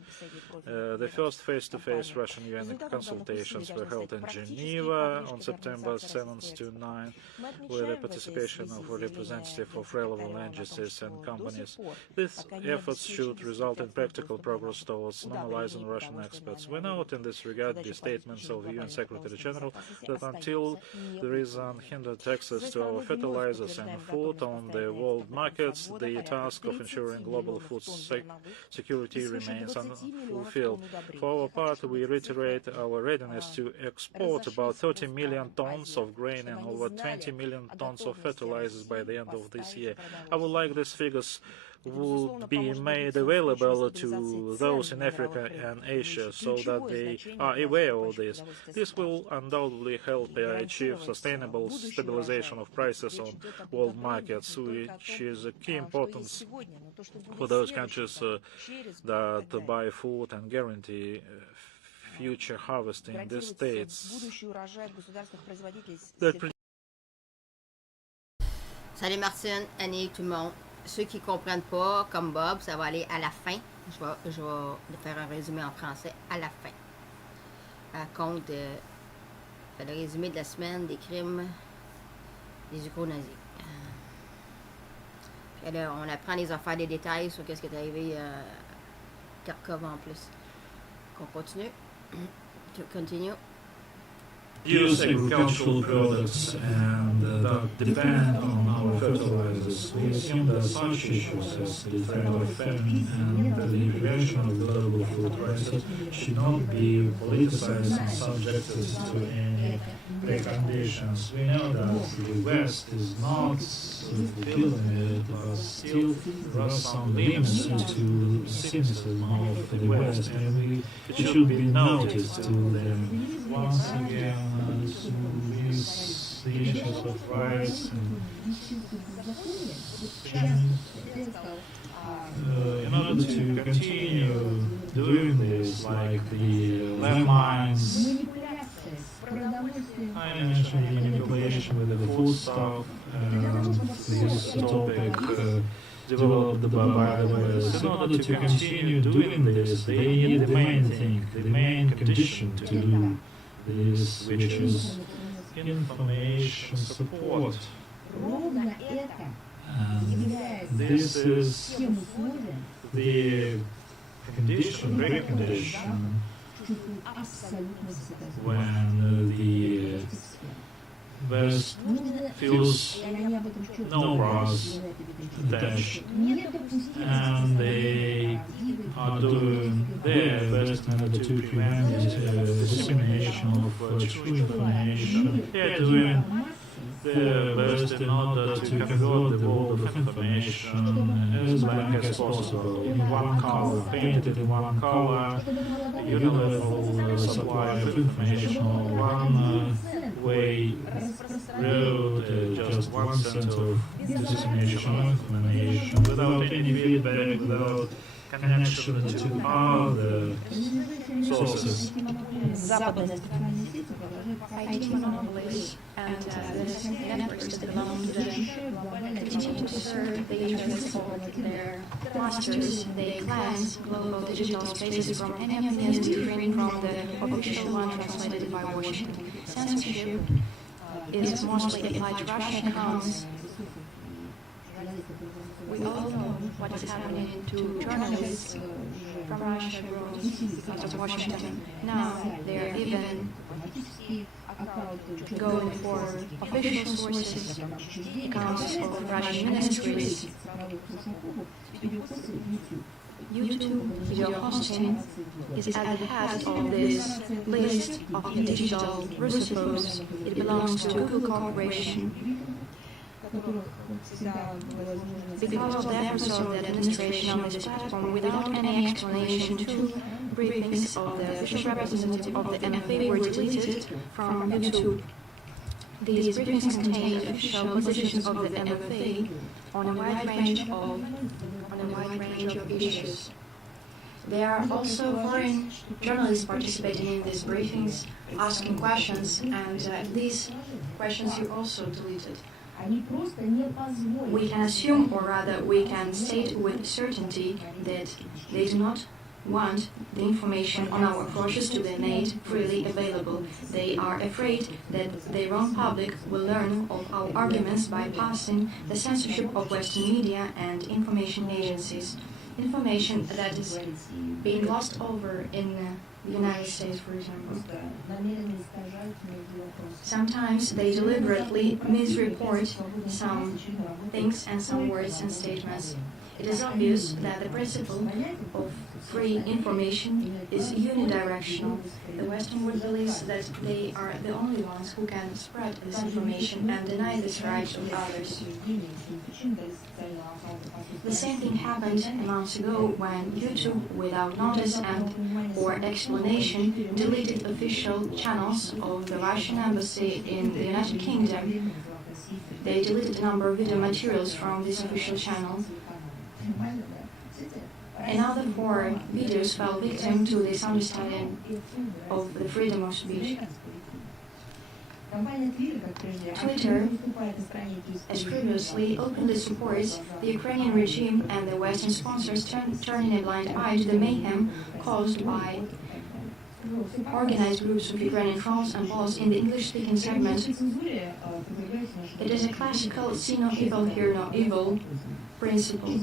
The first face-to-face Russian-UN consultations were held in Geneva on September 7th to 9th, with the participation of a representative of relevant agencies and companies. These efforts should result in practical progress towards normalizing Russian exports. We note in this regard the statements of the UN Secretary-General that until there is unhindered access to our fertilizers and food on the world markets, the task of ensuring global food security remains unfulfilled. For our part, we reiterate our readiness to export about 30 million tons of grain and over 20 million tons of fertilizers by the end of this year. I would like these figures would be made available to those in Africa and Asia so that they are aware of this. This will undoubtedly help achieve sustainable stabilization of prices on world markets, which is a key importance for those countries that buy food and guarantee future harvesting in the States. Salut Martine, Annie, tout le monde. Ceux qui ne comprennent pas, comme Bob, ça va aller à la fin. Je vais faire un résumé en français à la fin. À compte le résumé de la semaine des crimes des Ukro-nazis. Puis là, on apprend les affaires, des détails sur ce qui est arrivé à Kharkov en plus. On continue. Continue. Use agricultural products and that depend on our fertilizers. We assume that such issues as the threat of famine and the prevention of global food crisis should not be politicized and subjected to any preconditions. We know that the West is not fulfilling it, but still there are some limits to cynicism of the West, and it should be noticed to them. Once again, to use the issues of rights and in order to continue doing this, like the landmines, I mentioned the manipulation with the food stuff, this topic developed by the West. In order to continue doing this, they need the main thing, the main condition to do this, which is information support. And this is the condition, precondition, when the West feels no bras attached, and they are doing their best in order to prevent dissemination of true information. They are doing their best in order to convert the world of information as blank as possible, in one color, painted in one color, universal supply of information, one way road, just one center of dissemination of information, without any feedback, without connection to other sources. IT monopolies and the networks that belong to them continue to serve the interests of their masters. They cleanse global digital spaces from any opinions differing from the official one translated by Washington. Censorship is mostly applied to Russian accounts. We all know what is happening to journalists from Russia because of Washington. Now they are even going for official sources, accounts of Russian ministries. YouTube video hosting is at the head of this list of digital Russophobes. It belongs to Google Corporation. Because of the efforts of the administration of this platform, without any explanation, 2 briefings of the official representative of the MFA were deleted from YouTube. These briefings contain official positions of the MFA on a wide range of issues. There are also foreign journalists participating in these briefings, asking questions, and these questions were also deleted. We can assume, or rather we can state with certainty, that they do not want the information on our approaches to be made freely available. They are afraid that their own public will learn of our arguments by passing the censorship of Western media and information agencies. Information that is being glossed over in the United States, for example. Sometimes they deliberately misreport some things and some words and statements. It is obvious that the principle of free information is unidirectional. The Western world believes that they are the only ones who can spread this information and deny this right to others. The same thing happened months ago when YouTube, without notice and or explanation, deleted official channels of the Russian embassy in the United Kingdom. They deleted a number of video materials from this official channel. Another 4 videos fell victim to this understanding of the freedom of speech. Twitter, as previously, openly supports the Ukrainian regime and the Western sponsors turning a blind eye to the mayhem caused by organized groups of Ukrainian trolls and bots in the English-speaking segment. It is a classical see no evil, hear no evil principle.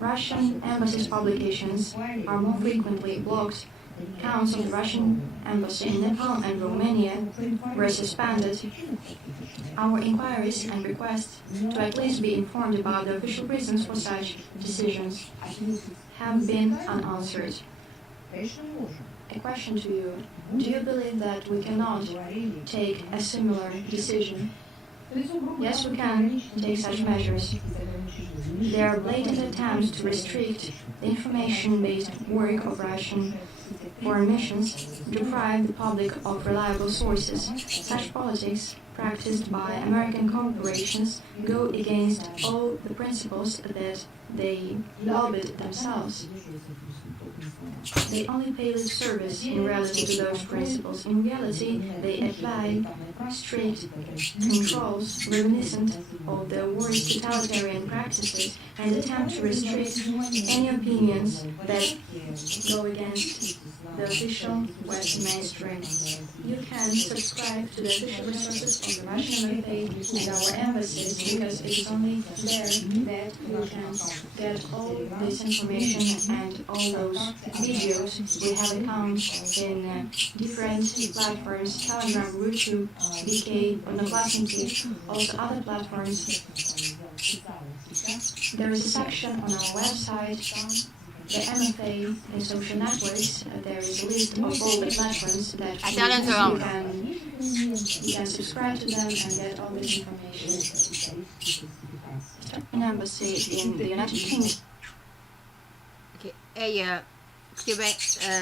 Russian embassy's publications are more frequently blocked. Accounts of the Russian embassy in Nepal and Romania were suspended. Our inquiries and requests to at least be informed about the official reasons for such decisions have been unanswered. A question to you: do you believe that we cannot take a similar decision? Yes, we can take such measures. There are blatant attempts to restrict the information-based work of Russian foreign missions, deprive the public of reliable sources. Such politics, practiced by American corporations, go against all the principles that they lobbied themselves. They only pay lip service in reality to those principles. In reality, they apply strict controls reminiscent of the worst totalitarian practices and attempt to restrict any opinions that go against the official West mainstream. You can subscribe to the official resources of the Russian MFA and our embassies because it is only there that you can get all this information and all those videos. We have accounts in different platforms: Telegram, YouTube, VK, Odnoklassniki, also other platforms. There is a section on our website, the MFA in social networks. There is a list of all the platforms that you can subscribe to them and get all this information. An embassy in the United Kingdom. OK. Hey, écoutez bien,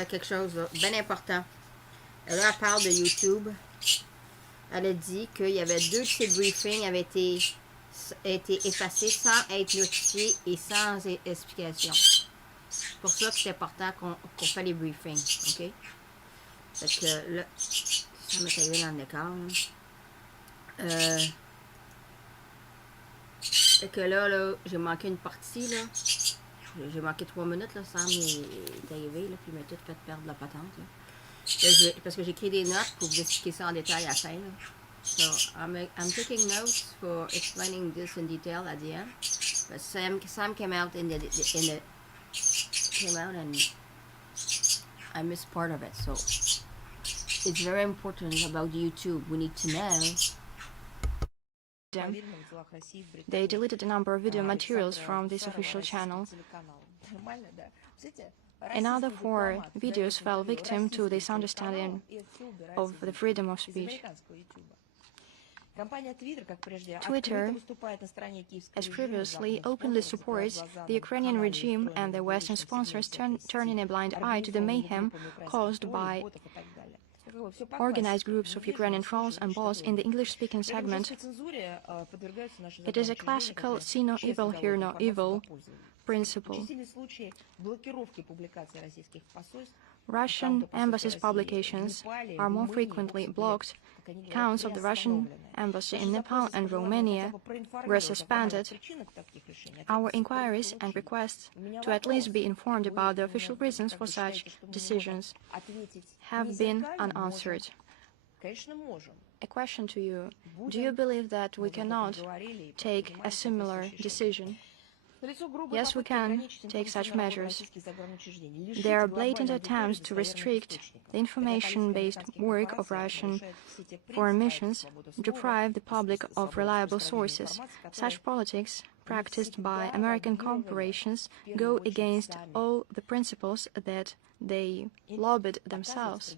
quelque chose bien important. Là, elle parle de YouTube. Elle a dit qu'il y avait 2 de ses briefings avaient été effacés sans être notifiés et sans explication. C'est pour ça que c'est important qu'on fait les briefings, OK? Fait que là, ça m'est arrivé dans le décor. Fait que là j'ai manqué une partie, là. J'ai manqué 3 minutes, là, Sam est arrivé, là, puis il m'a tout fait perdre la patente, là. Là, parce que j'ai écrit des notes pour vous expliquer ça en détail à la fin, là. So, I'm taking notes for explaining this in detail at the end. But Sam came out came out and I missed part of it. So it's very important about YouTube. We need to know. They deleted a number of video materials from this official channel. Another 4 videos fell victim to this understanding of the freedom of speech. Twitter, as previously, openly supports the Ukrainian regime and the Western sponsors turning a blind eye to the mayhem caused by organized groups of Ukrainian trolls and bots in the English-speaking segment. It is a classical see no evil, hear no evil principle. Russian embassy's publications are more frequently blocked. Accounts of the Russian embassy in Nepal and Romania were suspended. Our inquiries and requests to at least be informed about the official reasons for such decisions have been unanswered. A question to you: do you believe that we cannot take a similar decision? Yes, we can take such measures. There are blatant attempts to restrict the information-based work of Russian foreign missions, deprive the public of reliable sources. Such politics, practiced by American corporations, go against all the principles that they lobbied themselves.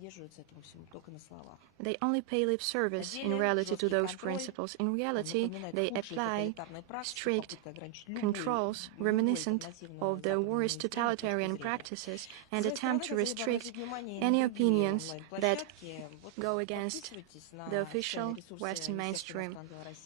They only pay lip service in reality to those principles. In reality, they apply strict controls reminiscent of the worst totalitarian practices and attempt to restrict any opinions that go against the official Western mainstream.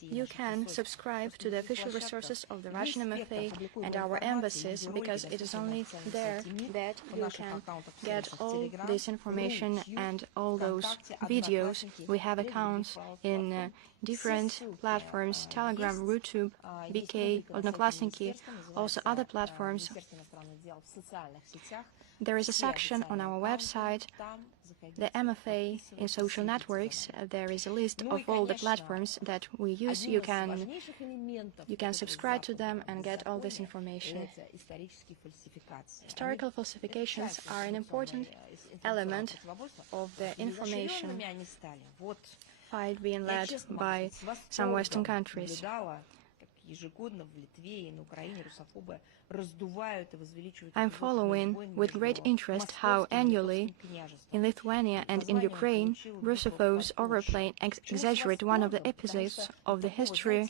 You can subscribe to the official resources of the Russian MFA and our embassies, because it is only there that you can get all this information and all those videos. We have accounts in different platforms: Telegram, YouTube, BK, Odnoklassniki, also other platforms. There is a section on our website, the MFA in social networks. There is a list of all the platforms that we use. You can subscribe to them and get all this information. Historical falsifications are an important element of the information fight being led by some Western countries. I'm following with great interest how annually in Lithuania and in Ukraine, Russophobes overplay and exaggerate one of the episodes of the history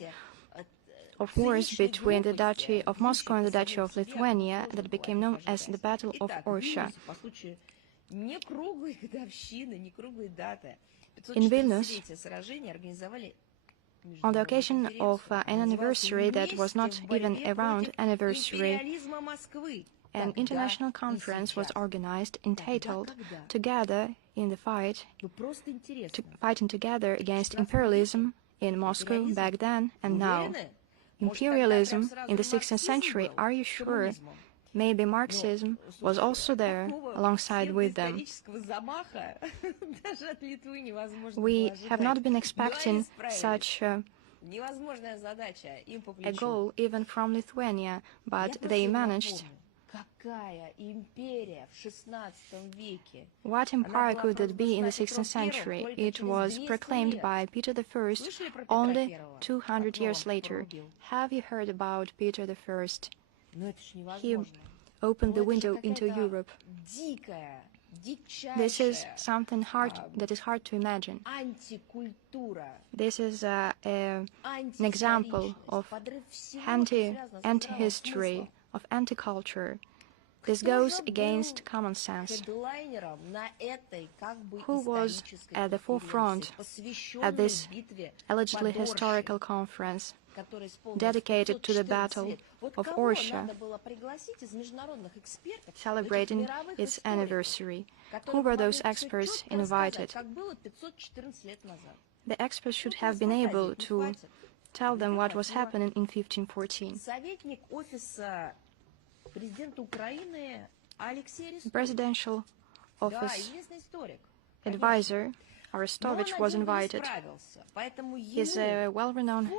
of wars between the Duchy of Moscow and the Duchy of Lithuania that became known as the Battle of Orsha. In Vilnius, on the occasion of an anniversary that was not even a round anniversary, an international conference was organized entitled "Together in the Fight," fighting together against imperialism in Moscow back then and now. Imperialism in the 16th century, are you sure? Maybe Marxism was also there alongside with them. We have not been expecting such a goal even from Lithuania, but they managed. What empire could it be in the 16th century? It was proclaimed by Peter I only 200 years later. Have you heard about Peter I? He opened the window into Europe. This is something that is hard to imagine. This is an example of anti-history, of anti-culture. This goes against common sense. Who was at the forefront at this allegedly historical conference dedicated to the Battle of Orsha, celebrating its anniversary? Who were those experts invited? The experts should have been able to tell them what was happening in 1514. Presidential office advisor Arestovich was invited. He's a well-renowned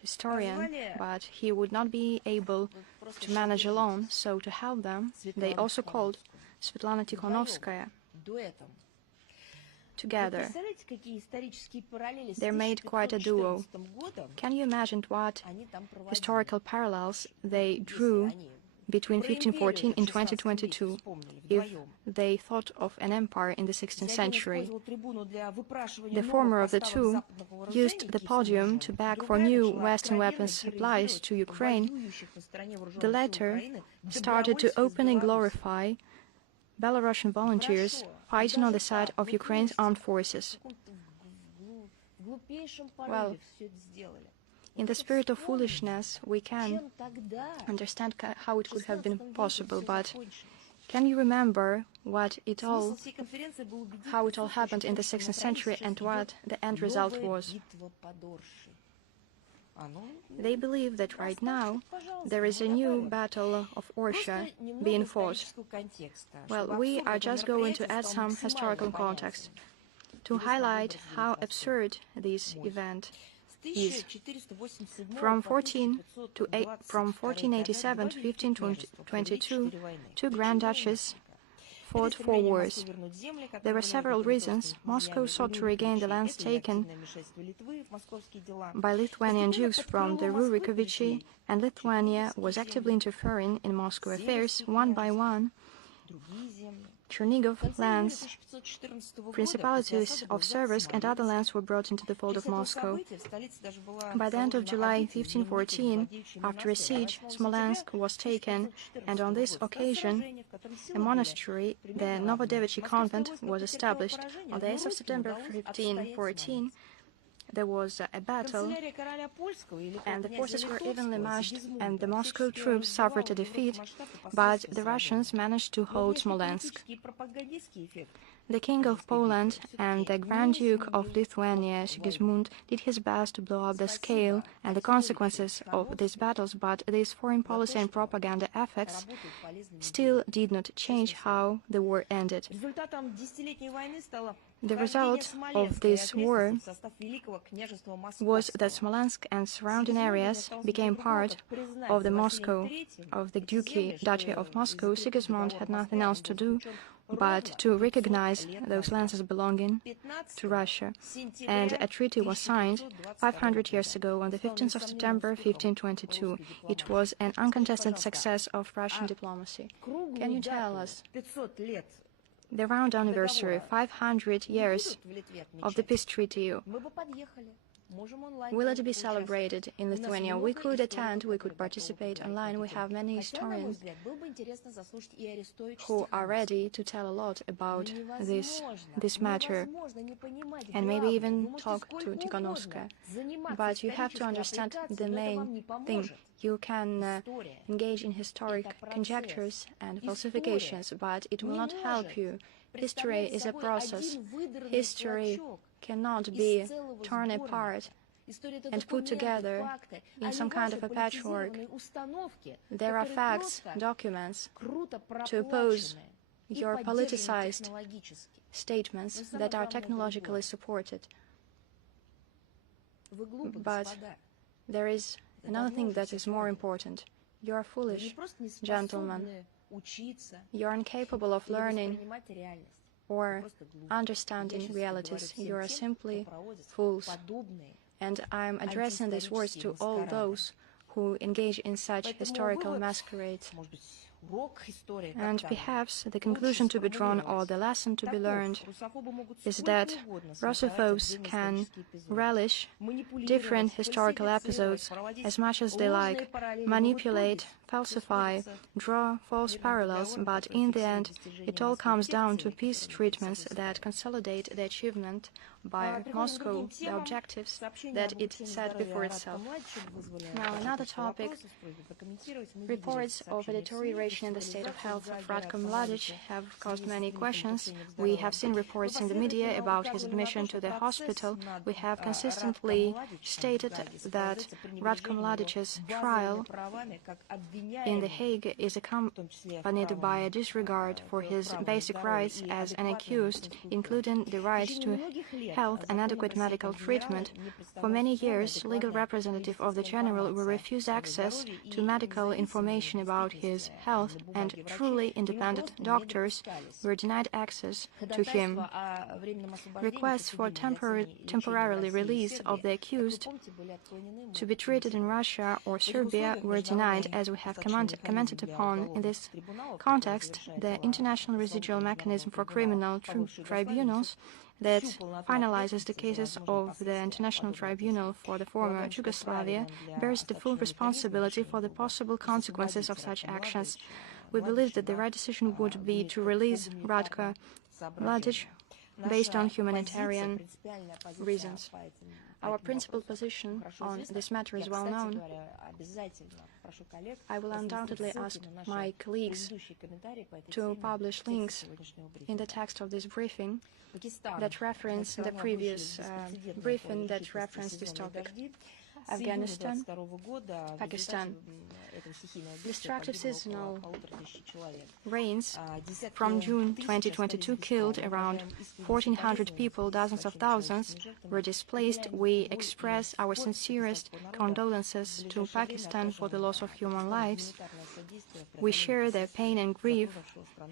historian, but he would not be able to manage alone, so to help them, they also called Svetlana Tikhonovskaya. Together, they made quite a duo. Can you imagine what historical parallels they drew between 1514 and 2022, if they thought of an empire in the 16th century? The former of the two used the podium to beg for new Western weapons supplies to Ukraine. The latter started to openly glorify Belarusian volunteers fighting on the side of Ukraine's armed forces. Well, in the spirit of foolishness, we can understand how it could have been possible, but Can you remember how it all happened in the 16th century and what the end result was? They believe that right now there is a new battle of Orsha being fought. Well, we are just going to add some historical context to highlight how absurd this event is. From 1487 to 1522, two grand duchies fought 4 wars. There were several reasons. Moscow sought to regain the lands taken by Lithuanian dukes from the Rurikovichi, and Lithuania was actively interfering in Moscow affairs one by one. Chernigov lands, principalities of Seversk and other lands were brought into the fold of Moscow. By the end of July 1514, after a siege, Smolensk was taken, and on this occasion, a monastery, the Novodevichy convent, was established. On the 8th of September 1514, there was a battle, and the forces were evenly matched, and the Moscow troops suffered a defeat, but the Russians managed to hold Smolensk. The King of Poland and the Grand Duke of Lithuania, Sigismund, did his best to blow up the scale and the consequences of these battles, but these foreign policy and propaganda effects still did not change how the war ended. The result of this war was that Smolensk and surrounding areas became part of the Duchy of Moscow. Sigismund had nothing else to do but to recognize those lands as belonging to Russia, and a treaty was signed 500 years ago on the 15th of September 1522. It was an uncontested success of Russian diplomacy. Can you tell us the round anniversary, 500 years of the peace treaty? Will it be celebrated in Lithuania? We could attend, we could participate online. We have many historians who are ready to tell a lot about this matter, and maybe even talk to Tikhonovskaya. But you have to understand the main thing. You can engage in historic conjectures and falsifications, but it will not help you. History is a process. History cannot be torn apart and put together in some kind of a patchwork. There are facts, documents, to oppose your politicized statements that are technologically supported. But there is another thing that is more important. You are foolish, gentlemen. You are incapable of learning or understanding realities. You are simply fools. And I am addressing these words to all those who engage in such historical masquerades. And perhaps the conclusion to be drawn or the lesson to be learned is that Russophobes can relish different historical episodes as much as they like, manipulate, falsify, draw false parallels, but in the end it all comes down to peace treatments that consolidate the achievement by Moscow, the objectives that it set before itself. Now, another topic. Reports of a deterioration in the state of health of Ratko Mladic have caused many questions. We have seen reports in the media about his admission to the hospital. We have consistently stated that Ratko Mladic's trial in The Hague is accompanied by a disregard for his basic rights as an accused, including the right to health and adequate medical treatment. For many years, legal representatives of the general were refused access to medical information about his health, and truly independent doctors were denied access to him. Requests for temporarily release of the accused to be treated in Russia or Serbia were denied, as we have commented upon. In this context, the International Residual Mechanism for Criminal Tribunals that finalizes the cases of the International Tribunal for the former Yugoslavia bears the full responsibility for the possible consequences of such actions. We believe that the right decision would be to release Ratko Mladic based on humanitarian reasons. Our principal position on this matter is well known. I will undoubtedly ask my colleagues to publish links in the text of this briefing that reference the previous briefing that referenced this topic. Afghanistan, Pakistan. Destructive seasonal rains from June 2022 killed around 1,400 people, dozens of thousands were displaced. We express our sincerest condolences to Pakistan for the loss of human lives. We share their pain and grief,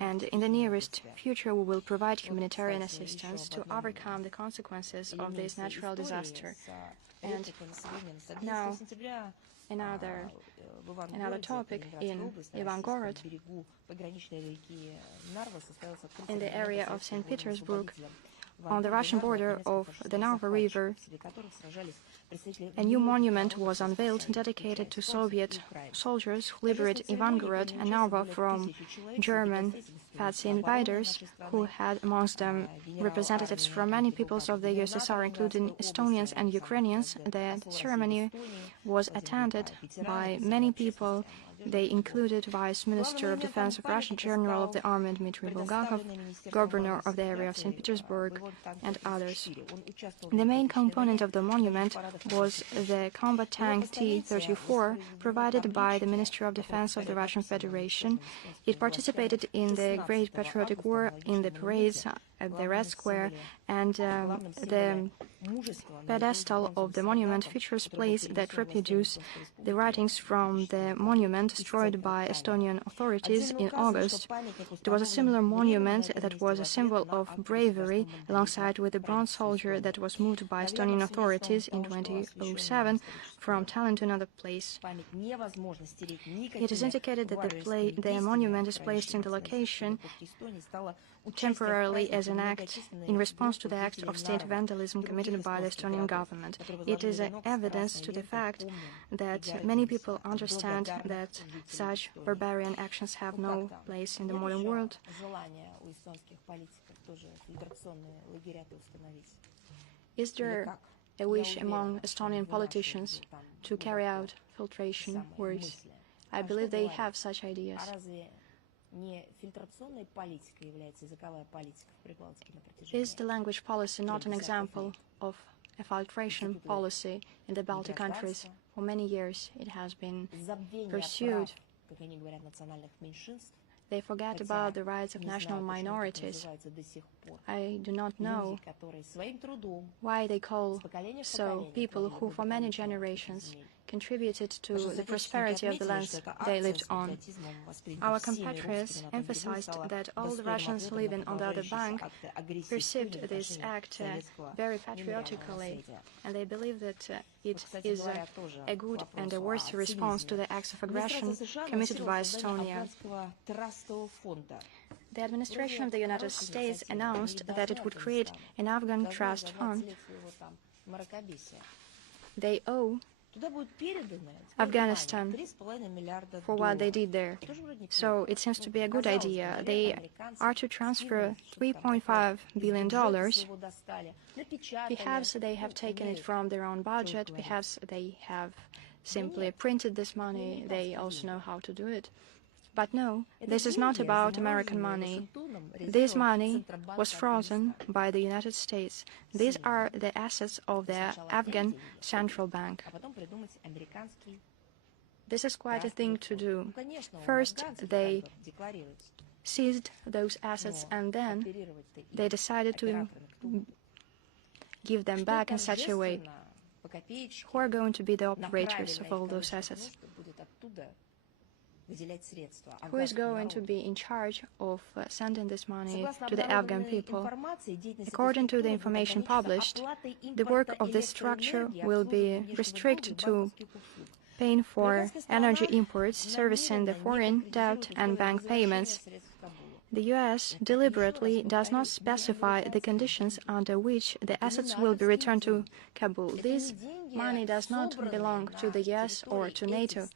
and in the nearest future we will provide humanitarian assistance to overcome the consequences of this natural disaster. And now, another topic in Ivangorod, in the area of St. Petersburg, on the Russian border of the Narva River, a new monument was unveiled dedicated to Soviet soldiers who liberated Ivangorod and Narva from German Nazi invaders, who had amongst them representatives from many peoples of the USSR, including Estonians and Ukrainians. The ceremony was attended by many people. They included Vice Minister of Defense of Russia, General of the Army Dmitry Bulgakov, Governor of the area of St. Petersburg, and others. The main component of the monument was the combat tank T-34, provided by the Ministry of Defense of the Russian Federation. It participated in the Great Patriotic War, in the parades at the Red Square, and the pedestal of the monument features plaques that reproduce the writings from the monument destroyed by Estonian authorities in August. There was a similar monument that was a symbol of bravery, alongside with the bronze soldier that was moved by Estonian authorities in 2007 from Tallinn to another place. It is indicated that the monument is placed in the location temporarily as an act in response to the act of state vandalism committed by the Estonian government. It is evidence to the fact that many people understand that such barbarian actions have no place in the modern world. Is there a wish among Estonian politicians to carry out filtration works? I believe they have such ideas. Is the language policy not an example of a filtration policy in the Baltic countries? For many years it has been pursued. They forget about the rights of national minorities. I do not know why they call so people who for many generations contributed to the prosperity of the lands they lived on. Our compatriots emphasized that all the Russians living on the other bank perceived this act very patriotically, and they believe that it is a good and a worthy response to the acts of aggression committed by Estonia. The administration of the United States announced that it would create an Afghan trust fund. They owe Afghanistan for what they did there. So it seems to be a good idea. They are to transfer $3.5 billion. Perhaps they have taken it from their own budget. Perhaps they have simply printed this money. They also know how to do it. But no, this is not about American money. This money was frozen by the United States. These are the assets of the Afghan Central Bank. This is quite a thing to do. First, they seized those assets, and then they decided to give them back in such a way. Who are going to be the operators of all those assets? Who is going to be in charge of sending this money to the Afghan people? According to the information published, the work of this structure will be restricted to paying for energy imports, servicing the foreign debt, and bank payments. The U.S. deliberately does not specify the conditions under which the assets will be returned to Kabul. This money does not belong to the U.S. or to NATO.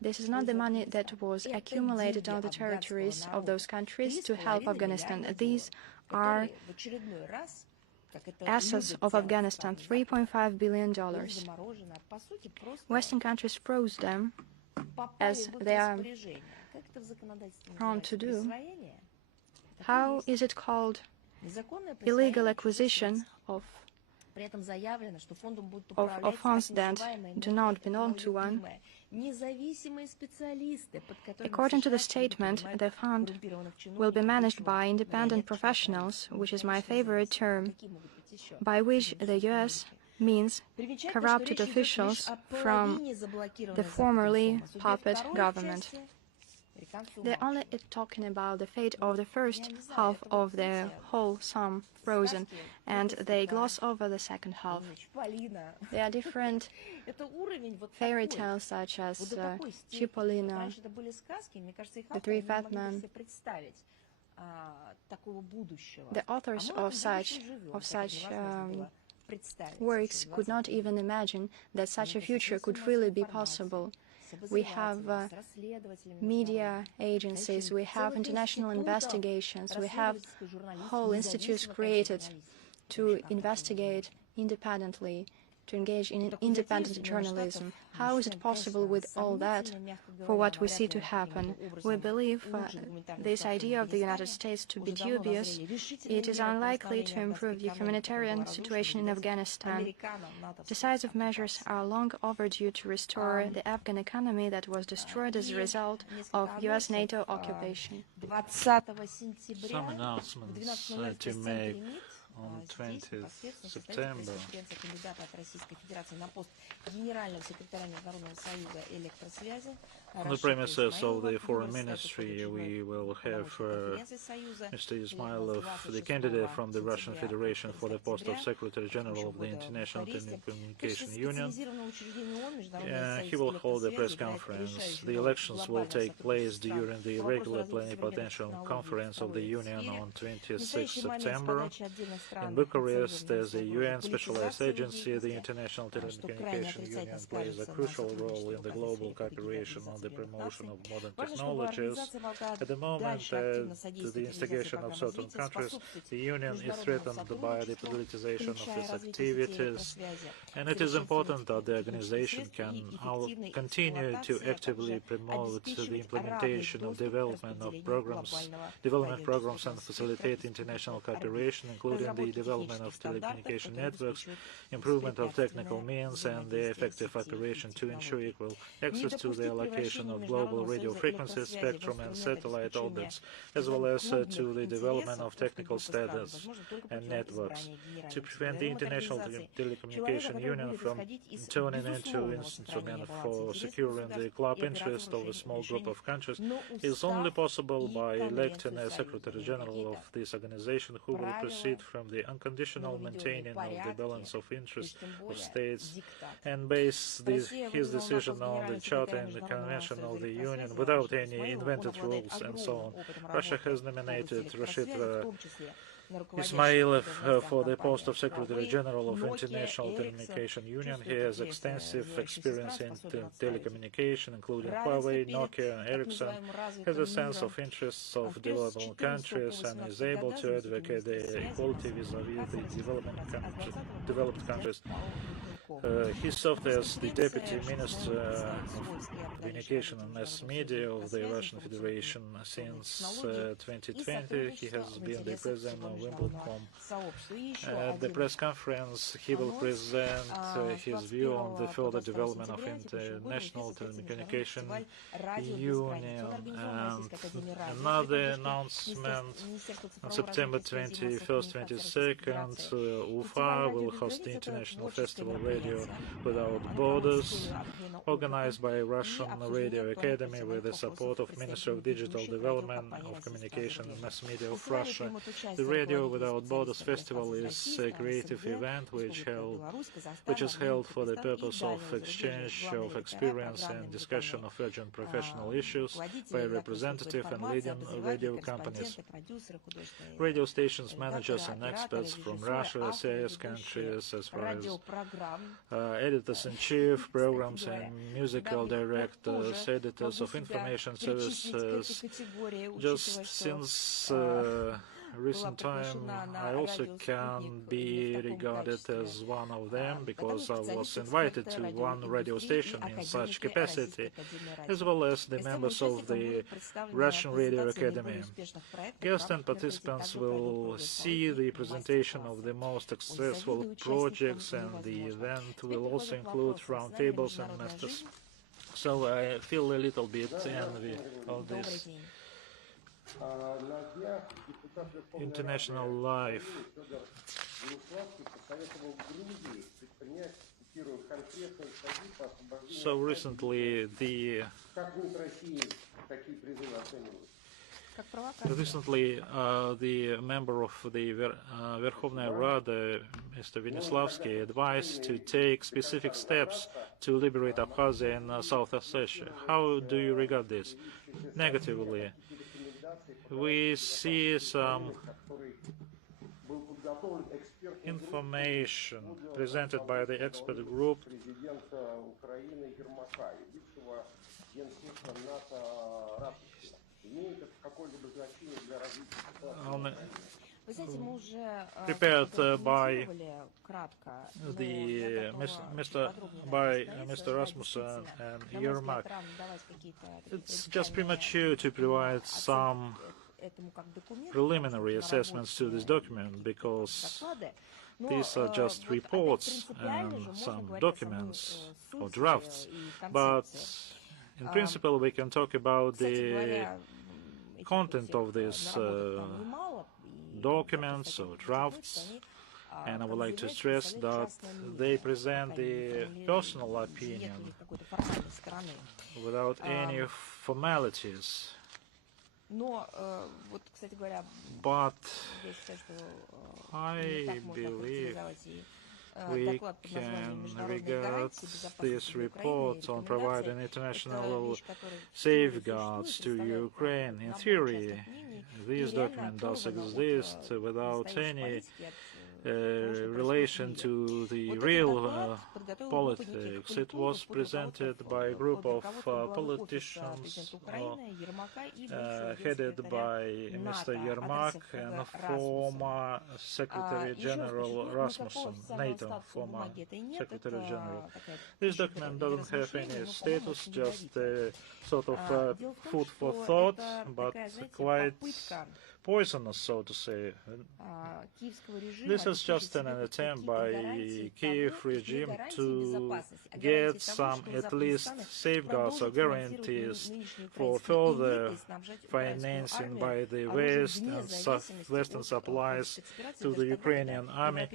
This is not the money that was accumulated on the territories of those countries to help Afghanistan. These are assets of Afghanistan, $3.5 billion. Western countries froze them, as they are prone to do. How is it called illegal acquisition of funds that do not belong to one? According to the statement, the fund will be managed by independent professionals, which is my favorite term, by which the U.S. means corrupted officials from the formerly puppet government. They're only talking about the fate of the first half of the whole sum frozen, and they gloss over the second half. There are different fairy tales such as Cipollino, the Three Fat Men. The authors of such works could not even imagine that such a future could really be possible. We have media agencies, we have international investigations, we have whole institutes created to investigate independently, to engage in independent journalism. How is it possible with all that for what we see to happen? We believe this idea of the United States to be dubious. It is unlikely to improve the humanitarian situation in Afghanistan. Decisive measures are long overdue to restore the Afghan economy that was destroyed as a result of US-NATO occupation. Some announcements to make. On 20th September, on the premises of the Foreign Ministry, we will have Mr. Ismailov, the candidate from the Russian Federation for the post of Secretary General of the International Telecommunication Union. He will hold a press conference. The elections will take place during the regular plenipotentiary conference of the Union on 26th September. In Bucharest, as a UN specialized agency, the International Telecommunication Union plays a crucial role in the global cooperation on the promotion of modern technologies. At the moment, at the instigation of certain countries, the Union is threatened by the politicization of its activities, and it is important that the organization can continue to actively promote the implementation of development programs and facilitate international cooperation, including the development of telecommunication networks, improvement of technical means, and the effective operation to ensure equal access to the allocation of global radio frequencies, spectrum, and satellite orbits, as well as to the development of technical standards and networks. To prevent the International Telecommunication Union from turning into an instrument for securing the club interest of a small group of countries is only possible by electing a Secretary General of this organization who will proceed from the unconditional maintaining of the balance of interest of states and base his decision on the Charter and the Convention of the Union without any invented rules and so on. Russia has nominated Rashid Ismailov for the post of Secretary General of International Telecommunication Union. He has extensive experience in telecommunication, including Huawei, Nokia, and Ericsson, has a sense of interests of developing countries, and is able to advocate the equality vis-à-vis the developed countries. He served as the Deputy Minister of Communication and Mass Media of the Russian Federation since 2020. He has been the President of Wimbledon. At the press conference, he will present his view on the further development of international telecommunication union. And another announcement: on September 21st, 22nd, Ufa will host the International Festival Radio Without Borders, organized by Russian Radio Academy with the support of Ministry of Digital Development, of Communication and Mass Media of Russia. The Radio Without Borders Festival is a creative event which is held for the purpose of exchange of experience and discussion of urgent professional issues by representative and leading radio companies, radio stations, managers and experts from Russia, CIS countries, as far as editors-in-chief, programs and musical directors, editors of information services. Just since recent time, I also can be regarded as one of them because I was invited to one radio station in such capacity, as well as the members of the Russian Radio Academy. Guests and participants will see the presentation of the most successful projects, and the event will also include roundtables and masters. So I feel a little bit envy of this international life. So recently the member of the Верховная Rada, Mr. Venislavsky, advised to take specific steps to liberate Abkhazia and South Ossetia. How do you regard this? Negatively. We see some information presented by the expert group prepared by Mr. Rasmussen and Yermak. It's just premature to provide some preliminary assessments to this document because these are just reports and some documents or drafts, but in principle we can talk about the content of these documents or drafts, and I would like to stress that they present the personal opinion without any formalities. But I believe we can regard this report on providing international safeguards to Ukraine. In theory, this document does exist without any relation to the real politics. It was presented by a group of politicians headed by Mr. Yermak and former Secretary General Rasmussen, NATO former Secretary General. This document doesn't have any status, just a sort of food for thought, but quite poisonous, so to say. This is just an attempt by Kiev regime to get some at least safeguards or guarantees for further financing by the West and Western supplies to the Ukrainian army,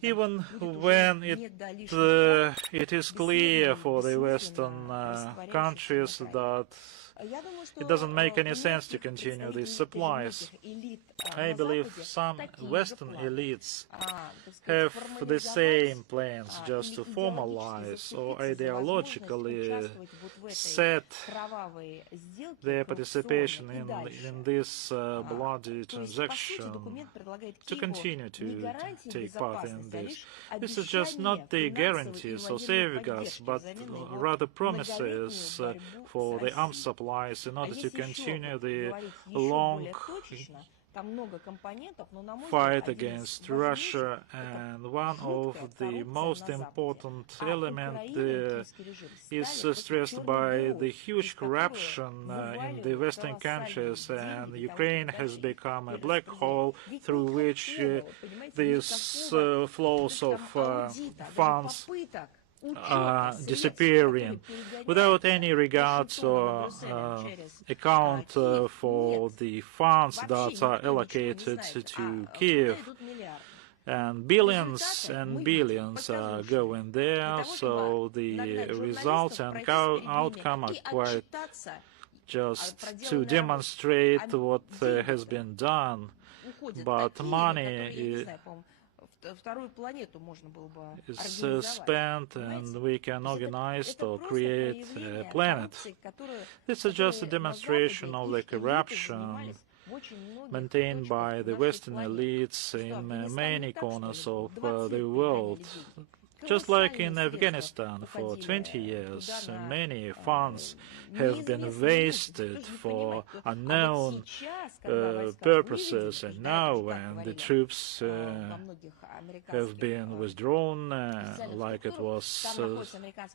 even when it is clear for the Western countries that it doesn't make any sense to continue these supplies. I believe some Western elites have the same plans, just to formalize or ideologically set their participation in this bloody transaction to continue to take part in this. This is just not the guarantees or safeguards, but rather promises for the arms supply in order to continue the long fight against Russia. And one of the most important elements is stressed by the huge corruption in the Western countries, and Ukraine has become a black hole through which these flows of funds disappearing without any regards or account for the funds that are allocated to Kiev. And billions are going there, so the results and outcome are quite just to demonstrate what has been done, but money is spent and we can organize or create a planet. This is just a demonstration of the corruption maintained by the Western elites in many corners of the world. Just like in Afghanistan, for 20 years, many funds have been wasted for unknown purposes, and now when the troops have been withdrawn, like it was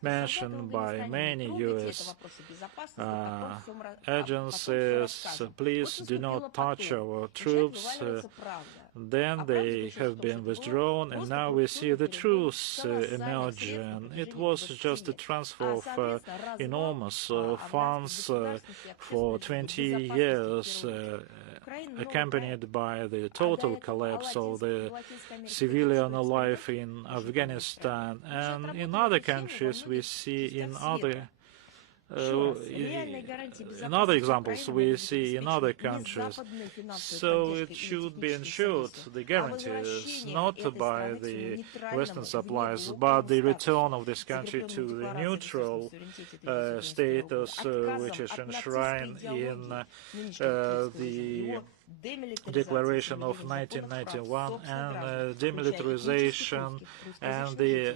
mentioned by many U.S. Agencies, please do not touch our troops. Then they have been withdrawn, and now we see the truth emerge. And it was just a transfer of enormous funds for 20 years, accompanied by the total collapse of the civilian life in Afghanistan. And in other countries, we see in other examples we see in other countries. So it should be ensured the guarantees not by the Western supplies, but the return of this country to the neutral status, which is enshrined in the Declaration of 1991, and demilitarization and the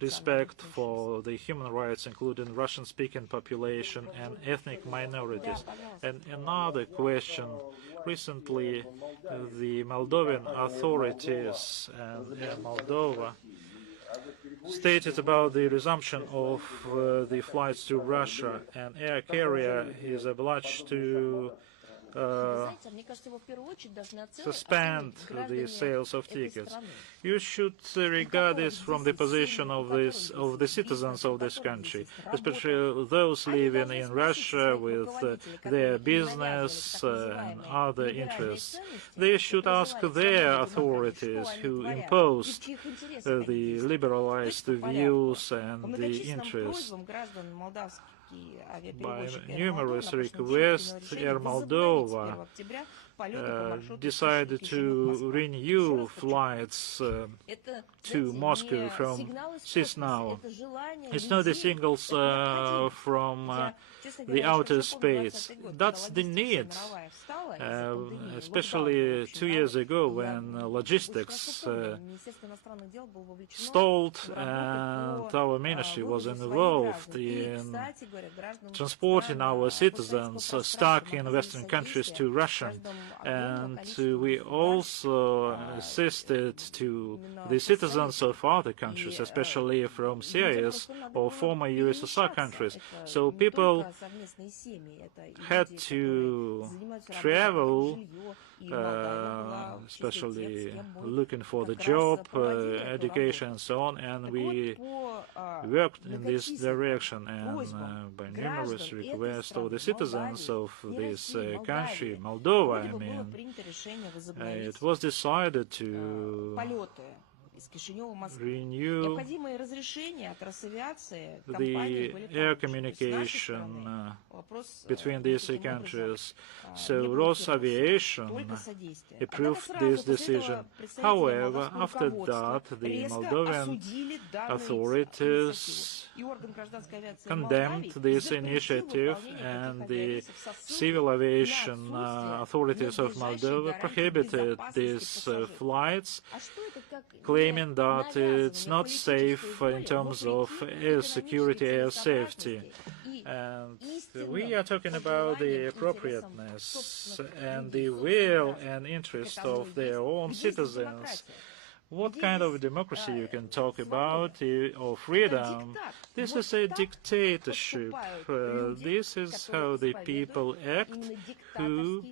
respect for the human rights, including Russian-speaking population and ethnic minorities. And another question: recently, the Moldovan authorities and Moldova stated about the resumption of the flights to Russia, and air carrier is obliged to suspend the sales of tickets. You should regard this from the position of the citizens of this country, especially those living in Russia with their business and other interests. They should ask their authorities who imposed the liberalized views and the interests. By numerous requests, Air Moldova decided to renew flights to Moscow from Chisinau. It's not the signals from the outer space. That's the need, especially 2 years ago when logistics stalled and our ministry was involved in transporting our citizens stuck in Western countries to Russia. And we also assisted to the citizens of other countries, especially from CIS or former USSR countries. So people had to travel, especially looking for the job, education, and so on, and we worked in this direction. And by numerous requests of the citizens of this country, Moldova, I mean, it was decided to renew the air communication between these two countries. So Rosaviation approved this decision. However, after that, the Moldovan authorities condemned this initiative, and the civil aviation authorities of Moldova prohibited these flights, claiming that it's not safe in terms of air security, air safety. And we are talking about the appropriateness and the will and interest of their own citizens. What kind of democracy you can talk about, or freedom? This is a dictatorship. This is how the people act who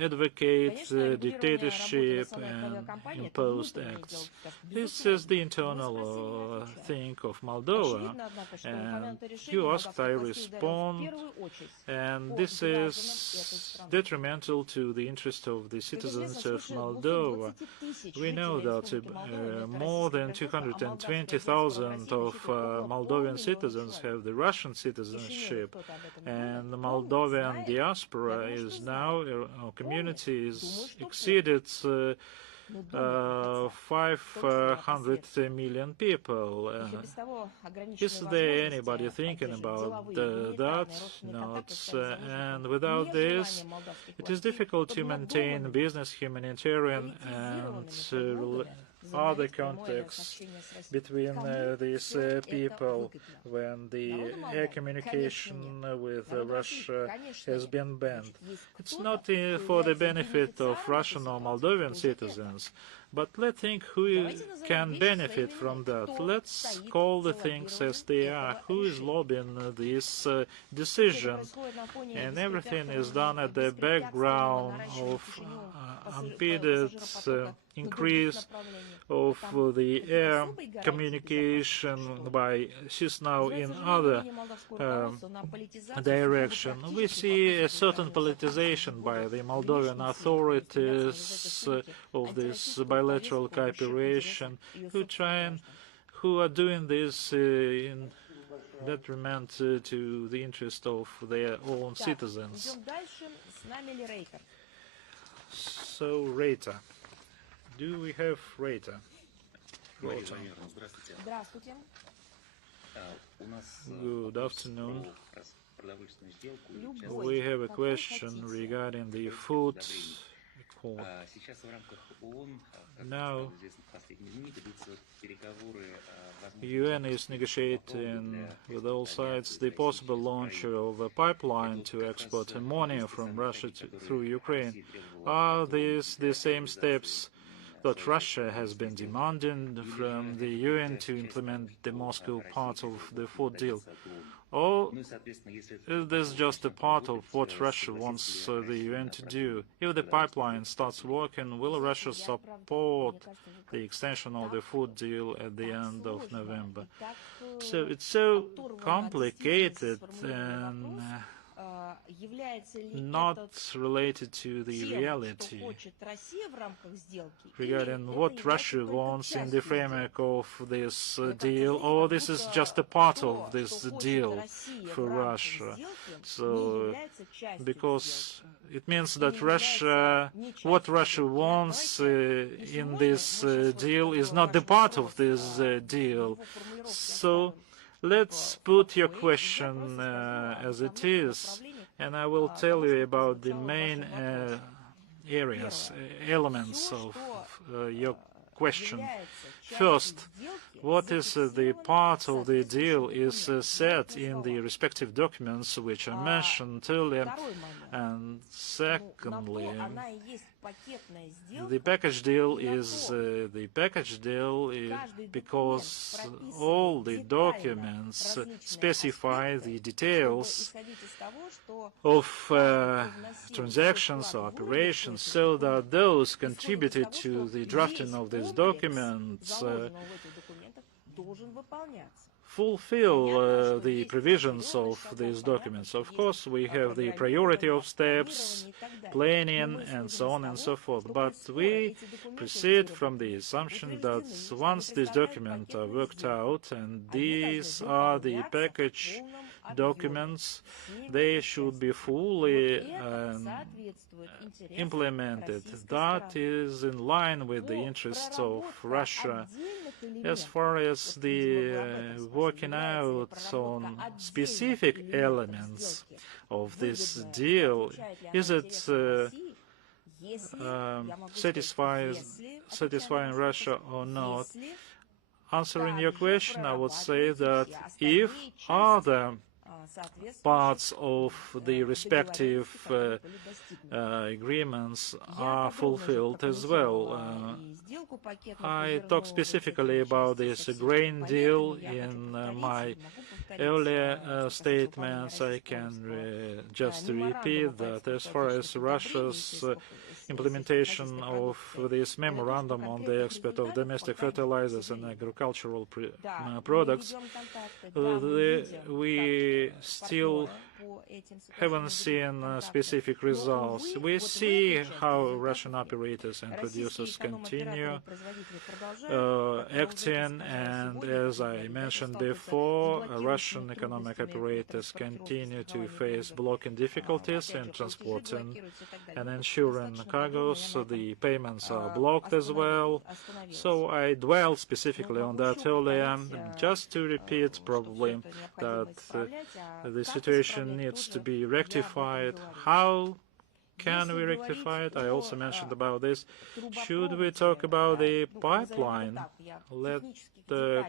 advocate dictatorship and imposed acts. This is the internal thing of Moldova, and you asked, I respond, and this is detrimental to the interest of the citizens of Moldova. We know that more than 220,000 of Moldovan citizens have the Russian citizenship, and the Moldovan diaspora is now community is exceeded 500 million people. Is there anybody thinking about that? Not. And without this, it is difficult to maintain business, humanitarian, and other contexts between these people when the air communication with Russia has been banned. It's not for the benefit of Russian or Moldovan citizens, but let's think who can benefit from that. Let's call the things as they are. Who is lobbying this decision? And everything is done at the background of unimpeded increase of the air communication by Chisinau in other direction. We see a certain politicization by the Moldovan authorities of this bilateral cooperation, who are doing this in detriment to the interest of their own citizens. So, Rita. Do we have Rita? Good afternoon. We have a question regarding the food court. Now, UN is negotiating with all sides the possible launch of a pipeline to export ammonia from Russia through Ukraine. Are these the same steps that Russia has been demanding from the UN to implement the Moscow part of the food deal? Or is this just a part of what Russia wants the UN to do? If the pipeline starts working, will Russia support the extension of the food deal at the end of November? So it's so complicated and not related to the reality regarding what Russia wants in the framework of this deal, or this is just a part of this deal for Russia. So, because it means that what Russia wants in this deal is not the part of this deal. So, let's put your question as it is, and I will tell you about the main elements of your question. First, what is the part of the deal is set in the respective documents which I mentioned earlier, and secondly, the package deal is the package deal because all the documents specify the details of transactions or operations, so that those contributed to the drafting of these documents fulfill the provisions of these documents. Of course, we have the priority of steps, planning, and so on and so forth. But we proceed from the assumption that once these documents are worked out, and these are the package documents, they should be fully implemented. That is in line with the interests of Russia. As far as the working out on specific elements of this deal, is it satisfying Russia or not? Answering your question, I would say that if other parts of the respective agreements are fulfilled as well. I talked specifically about this grain deal in my earlier statements. I can just repeat that as far as Russia's implementation of this memorandum on the export of domestic fertilizers and agricultural products, we still haven't seen specific results. We see how Russian operators and producers continue acting, and as I mentioned before, Russian economic operators continue to face blocking difficulties in transporting and ensuring cargoes. So the payments are blocked as well. So I dwelled specifically on that earlier, just to repeat probably that the situation needs to be rectified. How Can we rectify it? I also mentioned about this. Should we talk about the pipeline? Let's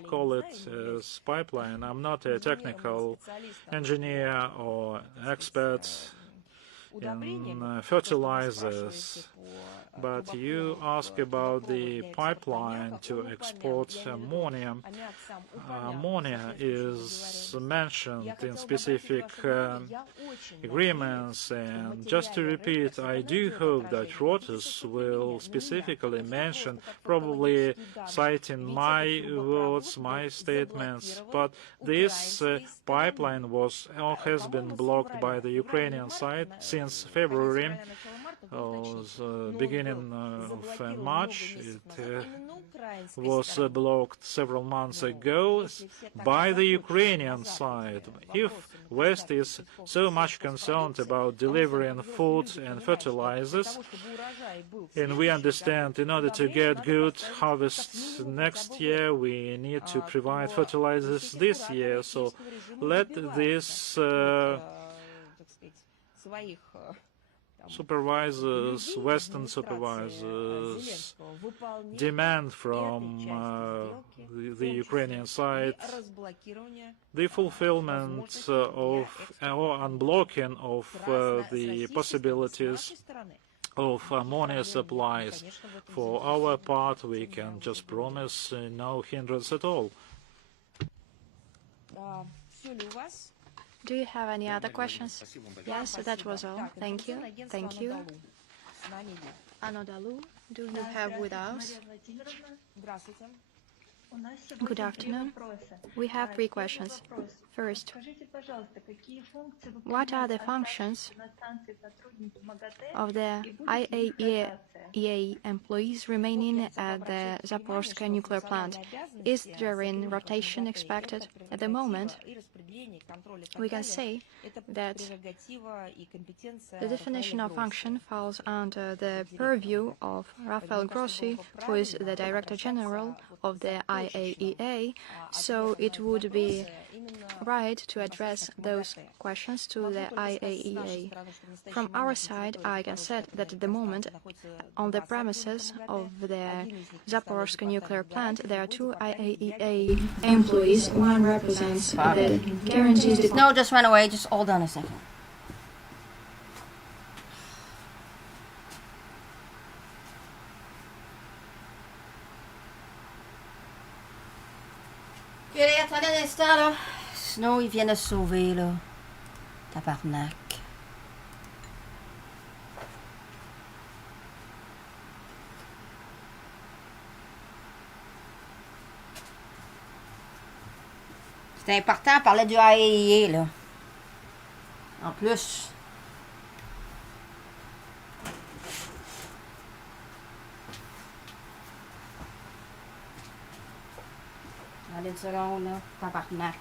call it as pipeline. I'm not a technical engineer or expert in fertilizers, but you ask about the pipeline to export ammonia. Ammonia is mentioned in specific agreements, and just to repeat, I do hope that ROTUS will specifically mention, probably citing my words, my statements, but this pipeline was or has been blocked by the Ukrainian side since February, beginning of March. It was blocked several months ago by the Ukrainian side. If West is so much concerned about delivering food and fertilizers, and we understand in order to get good harvest next year, we need to provide fertilizers this year. So let this supervisors, Western supervisors, demand from the Ukrainian side the fulfillment of or unblocking of the possibilities of ammonia supplies. For our part, we can just promise no hindrance at all. Do you have any other questions? Yes, that was all. Thank you. Thank you. Anodalu, do you have with us? Good afternoon. We have 3 questions. First, what are the functions of the IAEA employees remaining at the Zaporizhzhia nuclear plant? Is there in rotation expected? At the moment, we can say that the definition of function falls under the purview of Rafael Grossi, who is the Director General of the IAEA, so it would be right to address those questions to the IAEA. From our side, I can say that at the moment, on the premises of the Zaporizhzhia nuclear plant, there are 2 IAEA employees. One represents the guarantees... No, just run away. Just hold on a second. Attendez un instant, là. Sinon, ils viennent de se sauver, là. Tabarnak. C'est important de parler du IAEA, là. En plus. Allez, une seconde, là. Tabarnak.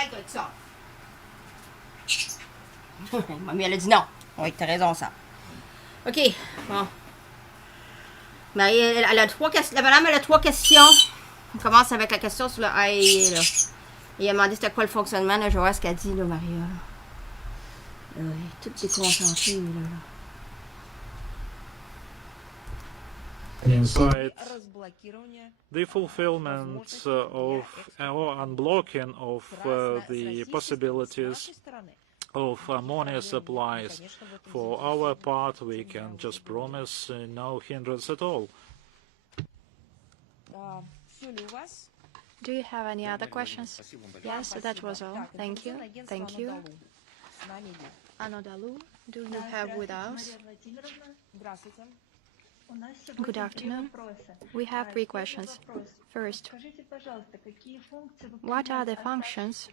arrête avec ça. Mamie, elle a dit non. Oui, t'as raison, ça. OK, bon. Marie, elle a trois questions. La madame, elle a 3 questions. On commence avec la question sur le AIA, là. Et elle a demandé c'était quoi le fonctionnement, là. Je vais voir ce qu'elle dit, là, Maria. Là. Tout déconcentré, là. Inside the fulfillment of or unblocking of the possibilities of money supplies. For our part, we can just promise no hindrance at all. Do you have any other questions? Yes, that was all. Thank you. Thank you. Anna Dalu, do you have with us? Good afternoon. We have 3 questions. First, what are the functions